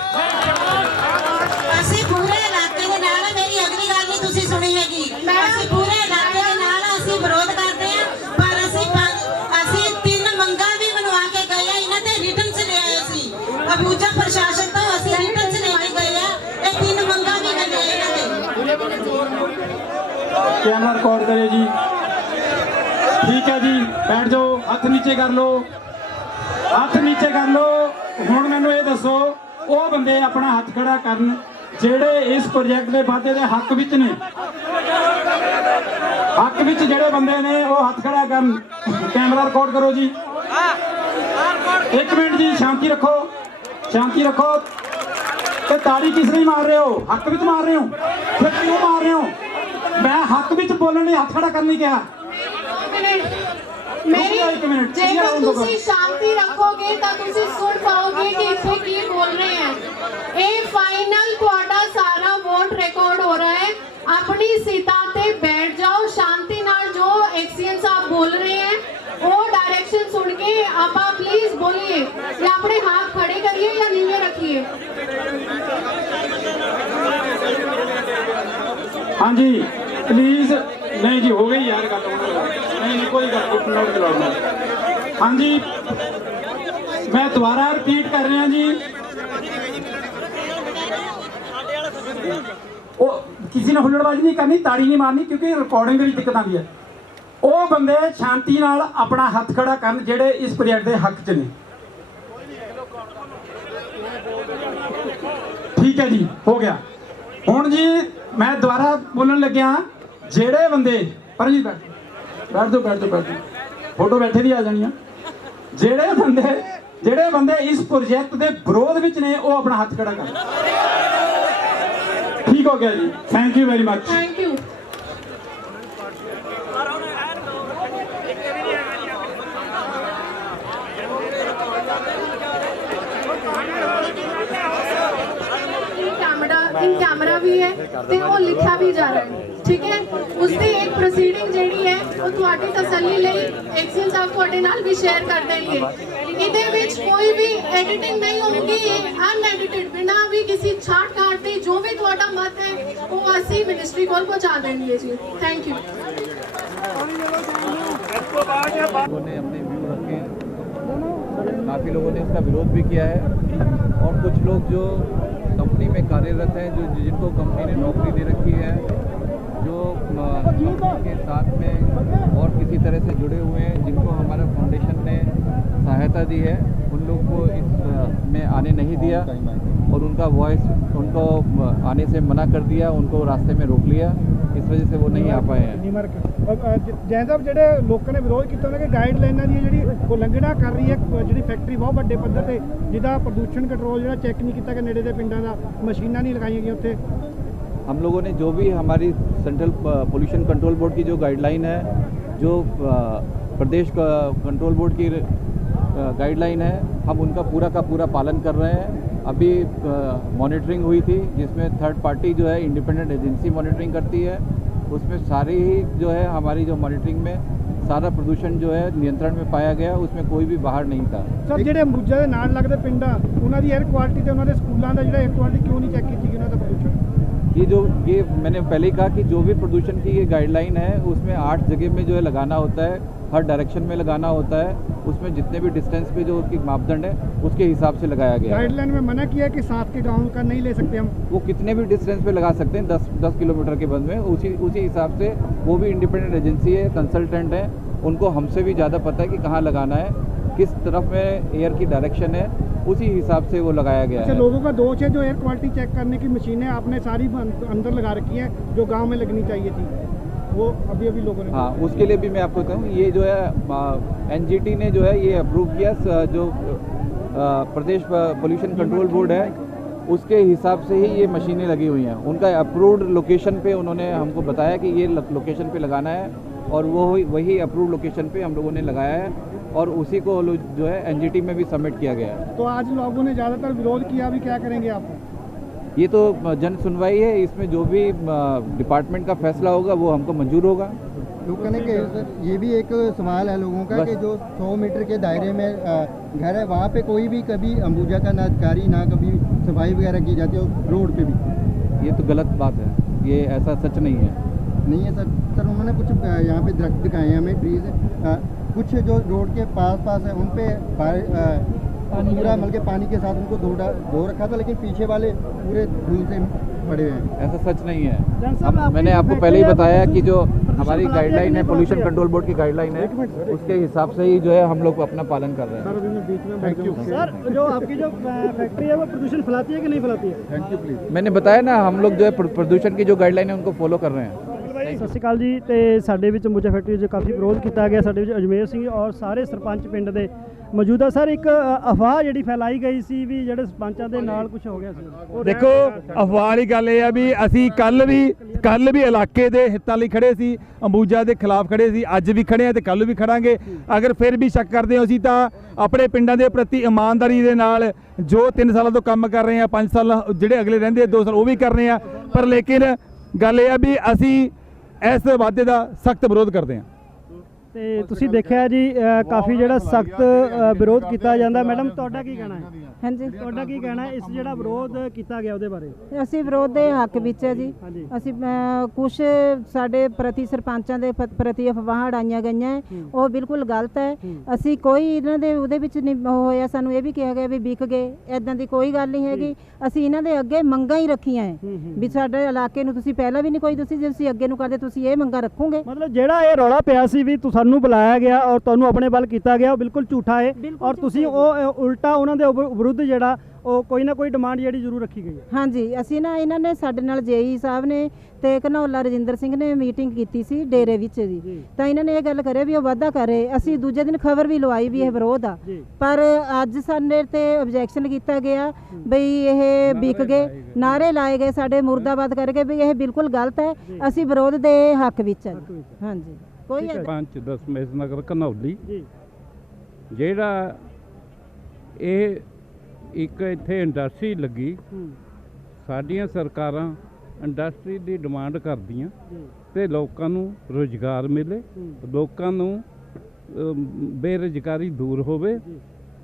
ਅਸੀਂ ਪੂਰੇ ਇਲਾਕੇ ਦੇ ਨਾਲ, ਮੇਰੀ ਅਗਲੀ ਗੱਲ ਨਹੀਂ ਤੁਸੀਂ ਸੁਣੀ ਹੈਗੀ, ਅਸੀਂ ਪੂਰੇ ਇਲਾਕੇ ਦੇ ਨਾਲ ਅਸੀਂ ਵਿਰੋਧ ਕਰਦੇ ਹਾਂ, ਪਰ ਅਸੀਂ 3 ਮੰਗਾਂ ਵੀ ਮਨਵਾ ਕੇ ਗਏ ਆ, ਇਹਨਾਂ ਤੇ ਰਿਟਨ ਚ ਲੈ ਆਏ ਸੀ ਅੰਬੂਜਾ ਪ੍ਰਸ਼ਾਸਨ ਤੋਂ, ਅਸੀਂ ਰਿਟਨ ਚ ਲੈ ਕੇ ਗਏ ਆ। ਇਹ 3 ਮੰਗਾਂ ਵੀ ਲੱਗੇ ਇਹਨਾਂ ਦੇ। कैमरा रिकॉर्ड करे जी, ठीक है जी, बैठ जाओ, हथ नीचे कर लो, हथ नीचे कर लो। हुण मैनूं ये दसो वो बंदे अपना हथ खड़ा करन जेड़े इस प्रोजेक्ट के वादे के हक विच ने, हक विच जेड़े बंदे ने वो हथ खड़ा करन। कैमरा रिकॉर्ड करो जी, 1 मिनट जी, शांति रखो, शांति रखो। ते ताड़ी किस लिए मार रहे हो? हक विच मार रहे हो, फिर क्यों मार रहे हो? मैं हक विच बोलने ਲਈ ਹੱਥ ਖੜਾ ਕਰਨ ਲਈ ਕਿਹਾ। ਜੇਕਰ ਤੁਸੀਂ ਸ਼ਾਂਤੀ ਰੱਖੋਗੇ ਤਾਂ ਤੁਸੀਂ ਸੁਣ ਪਾਓਗੇ ਕਿ ਇੱਥੇ ਕੀ ਬੋਲ ਰਹੇ ਹੈ। ਇਹ ਫਾਈਨਲ ਤੁਹਾਡਾ ਸਾਰਾ ਵੋਟ ਰਿਕਾਰਡ ਹੋ ਰਿਹਾ ਹੈ। ਆਪਣੀ ਸੀਟਾਂ ਤੇ ਬੈਠ ਜਾਓ, ਸ਼ਾਂਤੀ ਨਾਲ ਜੋ ਐਕਸੀਅਨ ਸਾਹਿਬ ਬੋਲ ਰਹੇ ਹੈ ਉਹ डायरेक्शन सुन के आप प्लीज बोलिए, या अपने हाथ खड़े करिए या नीचे रखिए। हाँ जी प्लीज, नहीं जी हो गई यार गल, नहीं कोई गल नोट करवाओ। हाँ जी मैं दोबारा रिपीट कर रहा जी, वो किसी ने हुल्लड़बाजी नहीं करनी, ताड़ी नहीं मारनी, क्योंकि रिकॉर्डिंग की दिक्कत आती है। ਉਹ ਬੰਦੇ ਸ਼ਾਂਤੀ ਨਾਲ ਆਪਣਾ ਹੱਥ ਖੜਾ ਕਰਨ ਜਿਹੜੇ ਇਸ ਪ੍ਰੋਜੈਕਟ ਦੇ ਹੱਕ 'ਚ ਨੇ। ਠੀਕ ਹੈ ਜੀ, ਹੋ ਗਿਆ। ਹੁਣ ਜੀ ਮੈਂ ਦੁਬਾਰਾ ਬੋਲਣ ਲੱਗਿਆ, ਜਿਹੜੇ ਬੰਦੇ ਪਰ ਜੀ ਬੈਠ ਜਾਓ, ਫੋਟੋ ਬੈਠੇ ਦੀ ਆ ਜਾਣੀਆਂ। ਜਿਹੜੇ ਬੰਦੇ ਇਸ ਪ੍ਰੋਜੈਕਟ ਦੇ ਵਿਰੋਧ ਵਿੱਚ ਨੇ ਉਹ ਆਪਣਾ ਹੱਥ ਖੜਾ ਕਰਨ। ਠੀਕ ਹੋ ਗਿਆ ਜੀ, thank you very much. Thank you. In camera भी है ते वो लिखा भी जा रहा है, ठीक है। उसकी एक प्रोसीडिंग ਜਿਹੜੀ ਹੈ ਉਹ ਤੁਹਾਡੀ ਤਸੱਲੀ ਲਈ ਐਕਸੀਅਨ ਸਾਹਿਬ ਤੁਹਾਡੇ ਨਾਲ ਵੀ ਸ਼ੇਅਰ ਕਰ ਦੇਣਗੇ। ਇਹਦੇ ਵਿੱਚ ਕੋਈ ਵੀ ਐਡੀਟਿੰਗ ਨਹੀਂ ਹੋਊਗੀ, ਅਨਐਡਿਟਡ ਬਿਨਾ ਵੀ ਕਿਸੇ ਛਾਟ ਕਾਟ ਦੇ ਜੋ ਵੀ ਤੁਹਾਡਾ ਮਤ ਹੈ ਉਹ ਅਸੀਂ ਮਿਨਿਸਟਰੀ ਕੋਲ ਪਹੁੰਚਾ ਦੇਣਗੇ ਜੀ। Thank you. काफ़ी लोगों ने इसका विरोध भी किया है और कुछ लोग जो कंपनी में कार्यरत हैं, जिनको कंपनी ने नौकरी दे रखी है, जो कंपनी के साथ में और किसी तरह से जुड़े हुए हैं, जिनको हमारा फाउंडेशन ने सहायता दी है, उन लोग को इसमें आने नहीं दिया और उनका वॉइस उनको आने से मना कर दिया, उनको रास्ते में रोक लिया, इस वजह से वो नहीं आ पाए हैं। ਜੈਨ ਸਾਹਿਬ ਜਿਹੜੇ ਲੋਕਾਂ ਨੇ ਵਿਰੋਧ ਕੀਤਾ ਉਹਨਾਂ ਕਿ ਗਾਈਡਲਾਈਨਾਂ ਦੀ ਜਿਹੜੀ ਉਲੰਘਣਾ ਕਰ ਰਹੀ ਹੈ ਜਿਹੜੀ ਫੈਕਟਰੀ ਬਹੁਤ ਵੱਡੇ ਪੱਧਰ ਤੇ ਜਿਹਦਾ ਪ੍ਰਦੂਸ਼ਣ ਕੰਟਰੋਲ ਜਿਹੜਾ ਚੈੱਕ ਨਹੀਂ ਕੀਤਾ ਕਿ ਨੇੜੇ ਦੇ ਪਿੰਡਾਂ ਦਾ ਮਸ਼ੀਨਾਂ ਨਹੀਂ ਲਗਾਈਆਂ ਗਈਆਂ ਉੱਥੇ। हम लोगों ने जो भी हमारी सेंट्रल पोल्यूशन कंट्रोल बोर्ड की जो गाइडलाइन है, जो प्रदेश कंट्रोल बोर्ड की गाइडलाइन है, हम उनका पूरा का पूरा पालन कर रहे हैं। अभी मॉनिटरिंग हुई थी जिसमें थर्ड पार्टी जो है इंडिपेंडेंट एजेंसी मॉनिटरिंग करती है, उसमें सारी ही जो है हमारी जो मॉनिटरिंग में सारा प्रदूषण जो है नियंत्रण में पाया गया, उसमें कोई भी बाहर नहीं था। ਸਰ ਜਿਹੜੇ ਅੰਬੂਜਾ ਦੇ ਨਾਲ ਲੱਗਦੇ ਪਿੰਡਾਂ ਉਹਨਾਂ ਦੀ 에ਅਰ ਕੁਆਲਿਟੀ ਤੇ ਉਹਨਾਂ ਦੇ ਸਕੂਲਾਂ ਦਾ ਜਿਹੜਾ 에ਅਰ ਕੁਆਲਿਟੀ ਕਿਉਂ ਨਹੀਂ ਚੈੱਕ ਕੀਤੀ ਗਈ ਉਹਨਾਂ ਦਾ ਪ੍ਰਦੂਸ਼ਣ? ये मैंने पहले ही कहा कि जो भी प्रदूषण की ये गाइडलाइन है उसमें 8 जगह में जो है लगाना होता है, हर डायरेक्शन में लगाना होता है, उसमें जितने भी डिस्टेंस पे जो उसकी मापदंड है उसके हिसाब से लगाया गया है। गाइडलाइन में मना किया है कि साथ के गाँव का नहीं ले सकते हम, वो कितने भी डिस्टेंस पे लगा सकते हैं, 10 किलोमीटर के बंद में, उसी हिसाब से वो भी इंडिपेंडेंट एजेंसी है, कंसल्टेंट है, उनको हमसे भी ज़्यादा पता है कि कहाँ लगाना है, किस तरफ में एयर की डायरेक्शन है, उसी हिसाब से वो लगाया गया है। लोगों का दोष है जो एयर क्वालिटी चेक करने की मशीनें आपने सारी अंदर लगा रखी हैं जो गांव में लगनी चाहिए थी, वो अभी लोगों ने। हाँ, उसके लिए भी मैं आपको कहूँ, ये जो है एनजीटी ने जो है ये अप्रूव किया, जो प्रदेश पोल्यूशन कंट्रोल बोर्ड है उसके हिसाब से ही ये मशीनें लगी हुई हैं। उनका अप्रूव्ड लोकेशन पे उन्होंने हमको बताया कि ये लोकेशन पे लगाना है और वो वही अप्रूव्ड लोकेशन पे हम लोगों ने लगाया है और उसी को जो है एनजीटी में भी सबमिट किया गया है। तो आज लोगों ने ज़्यादातर विरोध किया, अभी क्या करेंगे आप? ये तो जन सुनवाई है, इसमें जो भी डिपार्टमेंट का फैसला होगा वो हमको मंजूर होगा। लोग कहने के ये भी एक सवाल है लोगों का कि जो 100 मीटर के दायरे में घर है वहाँ पे कोई भी कभी अंबुजा का ना अधिकारी ना कभी सफाई वगैरह की जाती है रोड पे भी। ये तो गलत बात है, ये ऐसा सच नहीं है। नहीं है सर उन्होंने कुछ यहाँ पे दरख्त दिखाए हैं हमें, ट्रीज कुछ जो रोड के पास है उन पे पूरा मतलब के पानी के साथ उनको धो रखा था, लेकिन पीछे वाले पूरे धूल से पड़े हुए हैं। ऐसा सच नहीं है। मैंने आपको पहले ही बताया कि जो हमारी गाइडलाइन है, पोल्यूशन कंट्रोल बोर्ड की गाइडलाइन है, उसके हिसाब से ही जो है हम लोग अपना पालन कर रहे हैं। Thank you sir. जो आपकी जो फैक्ट्री है वो प्रदूषण फैलाती है कि नहीं फैलाती है? Thank you please. मैंने बताया ना, हम लोग जो है प्रदूषण की जो गाइडलाइन है उनको फॉलो कर रहे हैं। ਸਤਿ ਸ਼੍ਰੀ ਅਕਾਲ ਜੀ। ਤੇ ਸਾਡੇ ਵਿੱਚ ਅੰਬੂਜਾ ਫੈਕਟਰੀ 'ਚ ਕਾਫੀ ਵਿਰੋਧ ਕੀਤਾ ਗਿਆ, ਸਾਡੇ ਵਿੱਚ ਅਜਮੇਰ ਸਿੰਘ ਔਰ ਸਾਰੇ ਸਰਪੰਚ ਪਿੰਡ ਦੇ ਮੌਜੂਦਾ। ਸਰ ਇੱਕ ਅਫਵਾਹ ਜਿਹੜੀ ਫੈਲਾਈ ਗਈ ਸੀ ਵੀ ਜਿਹੜੇ ਸਰਪੰਚਾਂ ਦੇ ਨਾਲ ਕੁਝ ਹੋ ਗਿਆ ਸੀ। ਦੇਖੋ ਅਫਵਾਹ ਵਾਲੀ ਗੱਲ ਇਹ ਆ ਵੀ ਅਸੀਂ ਕੱਲ ਵੀ ਇਲਾਕੇ ਦੇ ਹਿੱਤਾਂ ਲਈ ਖੜੇ ਸੀ, ਅੰਬੂਜਾ ਦੇ ਖਿਲਾਫ ਖੜੇ ਸੀ, ਅੱਜ ਵੀ ਖੜੇ ਆ ਤੇ ਕੱਲ ਵੀ ਖੜਾਂਗੇ। ਅਗਰ ਫਿਰ ਵੀ ਸ਼ੱਕ ਕਰਦੇ ਹੋ ਅਸੀਂ ਤਾਂ ਆਪਣੇ ਪਿੰਡਾਂ ਦੇ ਪ੍ਰਤੀ ਇਮਾਨਦਾਰੀ ਦੇ ਨਾਲ ਜੋ 3 ਸਾਲਾਂ ਤੋਂ ਕੰਮ ਕਰ ਰਹੇ ਆ, 5 ਸਾਲ ਜਿਹੜੇ ਅਗਲੇ ਰਹਿੰਦੇ 2 ਸਾਲ ਉਹ ਵੀ ਕਰ ਰਹੇ ਆ, ਪਰ ਲੇਕਿਨ ਗੱਲ ਇਹ ਆ ਵੀ ਅਸੀਂ ਇਸ ਵਾਅਦੇ ਦਾ ਸਖਤ ਵਿਰੋਧ ਕਰਦੇ ਹਾਂ। ਤੇ ਤੁਸੀਂ ਦੇਖਿਆ ਜੀ ਕਾਫੀ ਜਿਹੜਾ ਸਖਤ ਵਿਰੋਧ ਕੀਤਾ ਜਾਂਦਾ। ਮੈਡਮ ਤੁਹਾਡਾ ਕੀ ਕਹਿਣਾ ਹੈ? ਹਾਂਜੀ, ਤੁਹਾਡਾ ਕੀ ਕਹਿਣਾ ਹੈ ਇਸ ਜਿਹੜਾ ਵਿਰੋਧ ਕੀਤਾ ਗਿਆ ਉਹਦੇ ਬਾਰੇ? ਅਸੀਂ ਵਿਰੋਧ ਦੇ ਹੱਕ ਵਿੱਚ ਹੈ ਜੀ। ਅਸੀਂ ਕੁਝ ਸਾਡੇ ਪ੍ਰਤੀ ਸਰਪੰਚਾਂ ਦੇ ਪ੍ਰਤੀ ਅਫਵਾਹਾਂ ਉਡਾਈਆਂ ਗਈਆਂ, ਉਹ ਬਿਲਕੁਲ ਗਲਤ ਹੈ। ਅਸੀਂ ਕੋਈ ਇਹਨਾਂ ਦੇ ਉਹਦੇ ਵਿੱਚ ਨਹੀਂ ਹੋਇਆ, ਸਾਨੂੰ ਇਹ ਵੀ ਕਿਹਾ ਗਿਆ ਵੀ ਵਿਕ ਗਏ, ਇਦਾਂ ਦੀ ਕੋਈ ਗੱਲ ਨਹੀਂ ਹੈਗੀ। ਅਸੀਂ ਇਹਨਾਂ ਦੇ ਅੱਗੇ ਮੰਗਾਂ ਹੀ ਰੱਖੀਆਂ ਹੈ ਵੀ ਸਾਡੇ ਇਲਾਕੇ ਨੂੰ ਤੁਸੀਂ ਪਹਿਲਾਂ ਵੀ ਨਹੀਂ ਕੋਈ ਦੱਸੀ, ਜੇ ਤੁਸੀਂ ਅੱਗੇ ਨੂੰ ਕਰਦੇ ਤੁਸੀਂ ਇਹ ਮੰਗਾਂ ਰੱਖੋਗੇ। ਮਤਲਬ ਜਿਹੜਾ ਇਹ ਰੌਲਾ ਪਿਆ ਸੀ ਵੀ ਤੁਹਾਨੂੰ ਬੁਲਾਇਆ ਗਿਆ ਔਰ ਤੁਹਾਨੂੰ ਆਪਣੇ ਵੱਲ ਕੀਤਾ ਗਿਆ, ਉਹ ਬਿਲਕੁਲ ਝੂਠਾ ਹੈ ਔਰ ਤੁਸੀਂ ਉਹ ਉਲਟਾ ਉਹਨਾਂ ਦੇ ਵਿਰੁੱਧ ਜਿਹੜਾ ਉਹ ਕੋਈ ਨਾ ਕੋਈ ਡਿਮਾਂਡ ਜਿਹੜੀ ਜ਼ਰੂਰ ਰੱਖੀ ਗਈ ਹੈ। ਹਾਂਜੀ, ਅਸੀਂ ਨਾ ਇਹਨਾਂ ਨੇ ਸਾਡੇ ਨਾਲ ਜੇਈ ਸਾਹਿਬ ਨੇ ਤੇ ਘਨੌਲਾ ਰਜਿੰਦਰ ਸਿੰਘ ਨੇ ਮੀਟਿੰਗ ਕੀਤੀ ਸੀ ਡੇਰੇ ਵਿੱਚ ਜੀ, ਤਾਂ ਇਹਨਾਂ ਨੇ ਇਹ ਗੱਲ ਕਰੇ ਵੀ ਉਹ ਵਾਅਦਾ ਕਰੇ। ਅਸੀਂ ਦੂਜੇ ਦਿਨ ਖਬਰ ਵੀ ਲਵਾਈ ਵੀ ਇਹ ਵਿਰੋਧ ਆ, ਪਰ ਅੱਜ ਸਾਡੇ ਤੇ ਆਬਜੈਕਸ਼ਨ ਕੀਤਾ ਗਿਆ ਬਈ ਇਹ ਵਿਕ ਗਏ, ਨਾਰੇ ਲਾਏ ਗਏ ਸਾਡੇ ਮੁਰਦਾਬਾਦ ਕਰਕੇ ਵੀ ਇਹ ਬਿਲਕੁਲ ਗਲਤ ਹੈ। ਅਸੀਂ ਵਿਰੋਧ ਦੇ ਹੱਕ ਵਿੱਚ ਹਾਂ। ਹਾਂਜੀ, ਕੋਈ ਪੰਚ ਦਸਮੇਸ਼ ਨਗਰ ਘਨੌਲੀ ਜਿਹੜਾ ਇਹ ਇੱਕ ਇੱਥੇ ਇੰਡਸਟਰੀ ਲੱਗੀ, ਸਾਡੀਆਂ ਸਰਕਾਰਾਂ ਇੰਡਸਟਰੀ ਦੀ ਡਿਮਾਂਡ ਕਰਦੀਆਂ ਤੇ ਲੋਕਾਂ ਨੂੰ ਰੁਜ਼ਗਾਰ ਮਿਲੇ, ਲੋਕਾਂ ਨੂੰ ਬੇਰੁਜ਼ਗਾਰੀ ਦੂਰ ਹੋਵੇ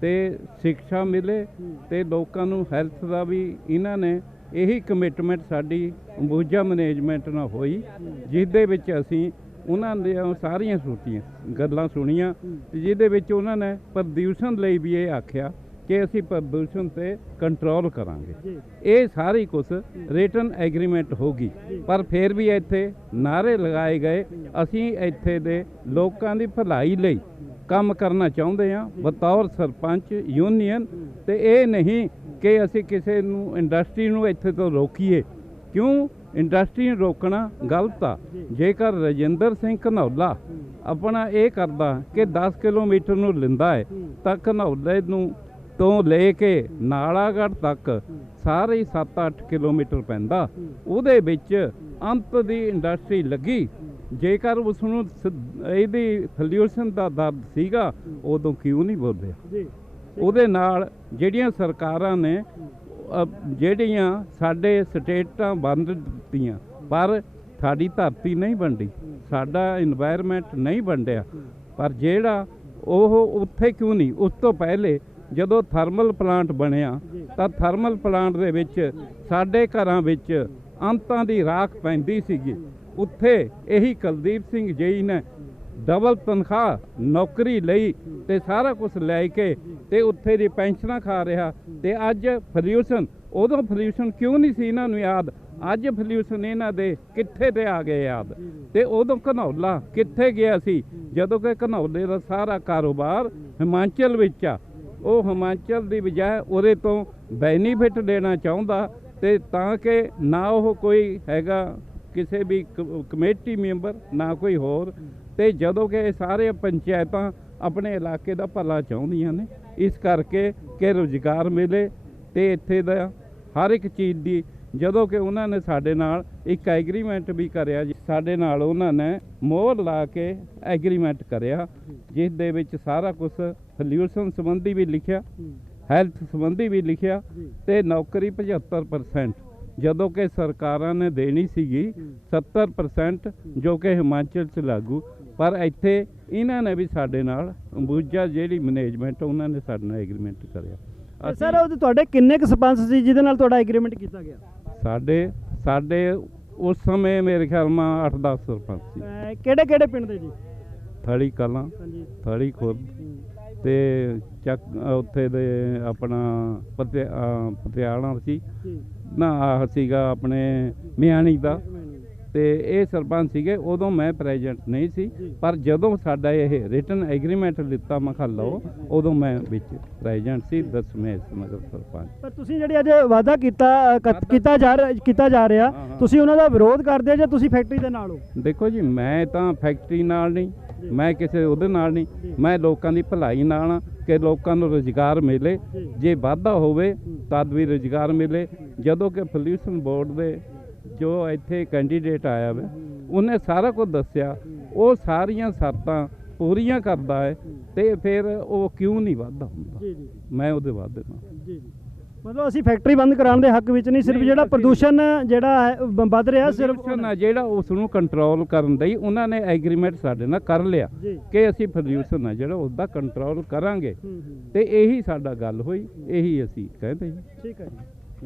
ਤੇ ਸਿੱਖਿਆ ਮਿਲੇ ਤੇ ਲੋਕਾਂ ਨੂੰ ਹੈਲਥ ਦਾ ਵੀ ਇਹਨਾਂ ਨੇ ਇਹੀ ਕਮਿਟਮੈਂਟ ਸਾਡੀ ਅੰਬੂਜਾ ਮੈਨੇਜਮੈਂਟ ਨਾਲ ਹੋਈ, ਜਿਸ ਦੇ ਵਿੱਚ ਅਸੀਂ ਉਹਨਾਂ ਦੀਆਂ ਸਾਰੀਆਂ ਗੱਲਾਂ ਸੁਣੀਆਂ, ਜਿਹਦੇ ਵਿੱਚ ਉਹਨਾਂ ਨੇ ਪ੍ਰਦੂਸ਼ਣ ਲਈ ਵੀ ਇਹ ਆਖਿਆ ਕਿ ਅਸੀਂ ਪ੍ਰਦੂਸ਼ਣ ਤੇ ਕੰਟਰੋਲ ਕਰਾਂਗੇ। ਇਹ ਸਾਰੀ ਕੁਛ ਰਿਟਨ ਐਗਰੀਮੈਂਟ ਹੋਗੀ, ਪਰ ਫਿਰ ਵੀ ਇੱਥੇ ਨਾਅਰੇ ਲਗਾਏ ਗਏ। ਅਸੀਂ ਇੱਥੇ ਦੇ ਲੋਕਾਂ ਦੀ ਭਲਾਈ ਲਈ ਕੰਮ ਕਰਨਾ ਚਾਹੁੰਦੇ ਆ ਬਤੌਰ ਸਰਪੰਚ ਯੂਨੀਅਨ। ਤੇ ਇਹ ਨਹੀਂ ਕਿ ਅਸੀਂ ਕਿਸੇ ਨੂੰ ਇੰਡਸਟਰੀ ਨੂੰ ਇੱਥੇ ਤੋਂ ਰੋਕੀਏ, ਕਿਉਂ ਇੰਡਸਟਰੀ ਨੂੰ ਰੋਕਣਾ ਗਲਤ ਆ। ਜੇਕਰ ਰਜਿੰਦਰ ਸਿੰਘ ਘਨੌਲਾ ਆਪਣਾ ਇਹ ਕਰਦਾ ਕਿ 10 ਕਿਲੋਮੀਟਰ ਨੂੰ ਲੈਂਦਾ ਹੈ ਤਾਂ ਘਨੌਲੇ ਨੂੰ ਤੋਂ ਲੈ ਕੇ ਨਾਲਾਗੜ੍ਹ ਤੱਕ ਸਾਰੇ 7-8 ਕਿਲੋਮੀਟਰ ਪੈਂਦਾ, ਉਹਦੇ ਵਿੱਚ ਅੰਤ ਦੀ ਇੰਡਸਟਰੀ ਲੱਗੀ। ਜੇਕਰ ਉਸ ਨੂੰ ਇਹਦੀ ਪੋਲਿਊਸ਼ਨ ਦਾ ਦਰਦ ਸੀਗਾ ਉਦੋਂ ਕਿਉਂ ਨਹੀਂ ਬੋਲਿਆ? ਉਹਦੇ ਨਾਲ ਜਿਹੜੀਆਂ ਸਰਕਾਰਾਂ ਨੇ ਜਿਹੜੀਆਂ ਸਾਡੇ ਸਟੇਟਾਂ ਬੰਦ ਦਿੱਤੀਆਂ, ਪਰ ਸਾਡੀ ਧਰਤੀ ਨਹੀਂ ਬਣਦੀ, ਸਾਡਾ ਇਨਵਾਇਰਮੈਂਟ ਨਹੀਂ ਬਣਿਆ। ਪਰ ਜਿਹੜਾ ਉਹ ਉੱਥੇ ਕਿਉਂ ਨਹੀਂ, ਉਸ ਤੋਂ ਪਹਿਲੇ ਜਦੋਂ ਥਰਮਲ ਪਲਾਂਟ ਬਣਿਆ ਤਾਂ ਥਰਮਲ ਪਲਾਂਟ ਦੇ ਵਿੱਚ ਸਾਡੇ ਘਰਾਂ ਵਿੱਚ ਅੰਤਾਂ ਦੀ ਰਾਖ ਪੈਂਦੀ ਸੀਗੀ। ਉੱਥੇ ਇਹੀ ਕੁਲਦੀਪ ਸਿੰਘ ਜੀ ਨੇ ਡਬਲ ਤਨਖਾਹ ਨੌਕਰੀ ਲਈ ਤੇ ਸਾਰਾ ਕੁਝ ਲੈ ਕੇ ਤੇ ਉੱਥੇ ਦੀ ਪੈਨਸ਼ਨਾਂ ਖਾ ਰਿਹਾ। ਤੇ ਅੱਜ ਪੋਲਿਊਸ਼ਨ, ਉਦੋਂ ਪੋਲਿਊਸ਼ਨ ਕਿਉਂ ਨਹੀਂ ਸੀ ਇਹਨਾਂ ਨੂੰ ਯਾਦ? ਅੱਜ ਪੋਲਿਊਸ਼ਨ ਇਹਨਾਂ ਦੇ ਕਿੱਥੇ ਤੇ ਆ ਗਏ ਯਾਦ? ਤੇ ਉਦੋਂ ਘਨੌਲਾ ਕਿੱਥੇ ਗਿਆ ਸੀ ਜਦੋਂ ਕਿ ਘਨੌਲੇ ਦਾ ਸਾਰਾ ਕਾਰੋਬਾਰ ਹਿਮਾਚਲ ਵਿੱਚ ਆ। ਉਹ ਹਿਮਾਚਲ ਦੀ ਬਜਾਏ ਉਹਦੇ ਤੋਂ ਬੈਨੀਫਿਟ ਲੈਣਾ ਚਾਹੁੰਦਾ ਤੇ ਤਾਂ ਕਿ ਨਾ ਉਹ ਕੋਈ ਹੈਗਾ ਕਿਸੇ ਵੀ ਕਮੇਟੀ ਮੈਂਬਰ ਨਾ ਕੋਈ ਹੋਰ। ਤੇ ਜਦੋਂ ਕਿ ਸਾਰੇ ਪੰਚਾਇਤਾਂ ਆਪਣੇ ਇਲਾਕੇ ਦਾ ਭਲਾ ਚਾਹੁੰਦੀਆਂ ਨੇ, ਇਸ ਕਰਕੇ ਕਿ ਰੁਜ਼ਗਾਰ ਮਿਲੇ ਤੇ ਇੱਥੇ ਦਾ ਹਰ ਇੱਕ ਚੀਜ਼ ਦੀ। ਜਦੋਂ ਕਿ ਉਹਨਾਂ ਨੇ ਸਾਡੇ ਨਾਲ ਇੱਕ ਐਗਰੀਮੈਂਟ ਵੀ ਕਰਿਆ ਜੀ, ਸਾਡੇ ਨਾਲ ਉਹਨਾਂ ਨੇ ਮੋਹਰ ਲਾ ਕੇ ਐਗਰੀਮੈਂਟ ਕਰਿਆ ਜਿਸ ਦੇ ਵਿੱਚ ਸਾਰਾ ਕੁਝ ਪੋਲਿਊਸ਼ਨ ਸੰਬੰਧੀ ਵੀ ਲਿਖਿਆ, ਹੈਲਥ ਸੰਬੰਧੀ ਵੀ ਲਿਖਿਆ ਤੇ ਨੌਕਰੀ 75%, ਜਦੋਂ ਕਿ ਸਰਕਾਰਾਂ ਨੇ ਦੇਣੀ ਸੀਗੀ 70%, ਜੋ ਕਿ ਹਿਮਾਚਲ 'ਚ ਲਾਗੂ। ਪਰ ਇੱਥੇ ਇਹਨਾਂ ਨੇ ਵੀ ਸਾਡੇ ਨਾਲ ਅੰਬੂਜਾ ਜਿਹੜੀ ਮੈਨੇਜਮੈਂਟ ਉਹਨਾਂ ਨੇ ਸਾਡੇ ਨਾਲ ਐਗਰੀਮੈਂਟ ਕਰਿਆ। ਸਰ ਉਹ ਤੁਹਾਡੇ ਕਿੰਨੇ ਕੁ ਸਰਪੰਚ ਸੀ ਜਿਹਦੇ ਨਾਲ ਤੁਹਾਡਾ ਐਗਰੀਮੈਂਟ ਕੀਤਾ ਗਿਆ? ਸਾਡੇ ਉਸ ਸਮੇਂ ਮੇਰੇ ਖਿਆਲ ਨਾਲ 8-10 ਸਰਪੰਚ ਸੀ। ਕਿਹੜੇ ਕਿਹੜੇ ਪਿੰਡ ਦੇ ਜੀ? ਥੜੀ ਕਲਾਂ, ਥੜੀ ਖੁਰਦ ਤੇ ਉੱਥੇ ਦੇ ਆਪਣਾ ਪਟਿਆਲਾ ਸੀ ਨਾ, ਆਹ ਸੀਗਾ ਆਪਣੇ ਮਿਆਣੀ ਦਾ। ਤੇ ਇਹ ਸਰਪੰਚ ਸੀਗੇ। ਉਦੋਂ ਮੈਂ ਪ੍ਰੈਜ਼ੈਂਟ ਨਹੀਂ ਸੀ, ਪਰ ਜਦੋਂ ਸਾਡਾ ਇਹ ਰਿਟਨ ਐਗਰੀਮੈਂਟ ਲਿੱਤਾ ਮਖਾਲੋ ਉਦੋਂ ਮੈਂ ਵਿੱਚ ਪ੍ਰੈਜ਼ੈਂਟ ਸੀ, 10ਵੇਂ ਨਗਰ ਸਰਪੰਚ। ਪਰ ਤੁਸੀਂ ਜਿਹੜੀ ਅੱਜ ਵਾਅਦਾ ਕੀਤਾ ਜਾ ਰਿਹਾ, ਤੁਸੀਂ ਉਹਨਾਂ ਦਾ ਵਿਰੋਧ ਕਰਦੇ ਹੋ ਜਾਂ ਤੁਸੀਂ ਫੈਕਟਰੀ ਦੇ ਨਾਲ ਹੋ? ਦੇਖੋ ਜੀ, ਮੈਂ ਤਾਂ ਫੈਕਟਰੀ ਨਾਲ ਨਹੀਂ, ਮੈਂ ਕਿਸੇ ਉਹਦੇ ਨਾਲ ਨਹੀਂ, ਮੈਂ ਲੋਕਾਂ ਦੀ ਭਲਾਈ ਨਾਲ ਆ ਕਿ ਲੋਕਾਂ ਨੂੰ ਰੁਜ਼ਗਾਰ ਮਿਲੇ, ਜੇ ਵਾਧਾ ਹੋਵੇ ਤਦ ਵੀ ਰੁਜ਼ਗਾਰ ਮਿਲੇ। ਜਦੋਂ ਕਿ ਪੋਲਿਊਸ਼ਨ ਬੋਰਡ ਦੇ ਜੋ ਇੱਥੇ ਕੈਂਡੀਡੇਟ ਆਇਆ ਵਾ ਉਹਨੇ ਸਾਰਾ ਕੁਝ ਦੱਸਿਆ, ਉਹ ਸਾਰੀਆਂ ਸ਼ਰਤਾਂ ਪੂਰੀਆਂ ਕਰਦਾ ਹੈ ਤੇ ਫਿਰ ਉਹ ਕਿਉਂ ਨਹੀਂ ਵਾਧਾ ਹੁੰਦਾ? ਮੈਂ ਉਹਦੇ ਵਾਧੇ ਨਾਲ ਮਤਲਬ ਅਸੀਂ ਫੈਕਟਰੀ ਬੰਦ ਕਰਾਉਣ ਦੇ ਹੱਕ ਵਿੱਚ ਨਹੀਂ, ਸਿਰਫ ਜਿਹੜਾ ਪ੍ਰਦੂਸ਼ਣ ਜਿਹੜਾ ਹੈ ਵੱਧ ਰਿਹਾ, ਸਿਰਫ ਜਿਹੜਾ ਉਸ ਨੂੰ ਕੰਟਰੋਲ ਕਰਨ ਲਈ ਉਹਨਾਂ ਨੇ ਐਗਰੀਮੈਂਟ ਸਾਡੇ ਨਾਲ ਕਰ ਲਿਆ ਕਿ ਅਸੀਂ ਪ੍ਰਦੂਸ਼ਣ ਆ ਜਿਹੜਾ ਉਸਦਾ ਕੰਟਰੋਲ ਕਰਾਂਗੇ। ਤੇ ਇਹੀ ਸਾਡਾ ਗੱਲ ਹੋਈ, ਇਹੀ ਅਸੀਂ ਕਹਿੰਦੇ ਜੀ। ਠੀਕ ਹੈ ਜੀ,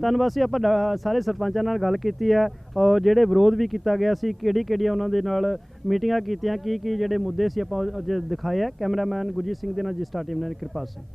ਧੰਨਵਾਦ ਸੀ। ਆਪਾਂ ਸਾਰੇ ਸਰਪੰਚਾਂ ਨਾਲ ਗੱਲ ਕੀਤੀ ਹੈ ਔਰ ਜਿਹੜੇ ਵਿਰੋਧ ਵੀ ਕੀਤਾ ਗਿਆ ਸੀ, ਕਿਹੜੀਆਂ ਉਹਨਾਂ ਦੇ ਨਾਲ ਮੀਟਿੰਗਾਂ ਕੀਤੀਆਂ, ਕੀ ਜਿਹੜੇ ਮੁੱਦੇ ਸੀ ਆਪਾਂ ਅੱਜ ਦਿਖਾਏ ਹੈ। ਕੈਮਰਾਮੈਨ ਗੁਰਜੀਤ ਸਿੰਘ ਦੇ ਨਾਲ ਜੀ ਸਟਾਰ ਟੀਮ ਨੇ ਕਿਰਪਾਲ ਸਿੰਘ।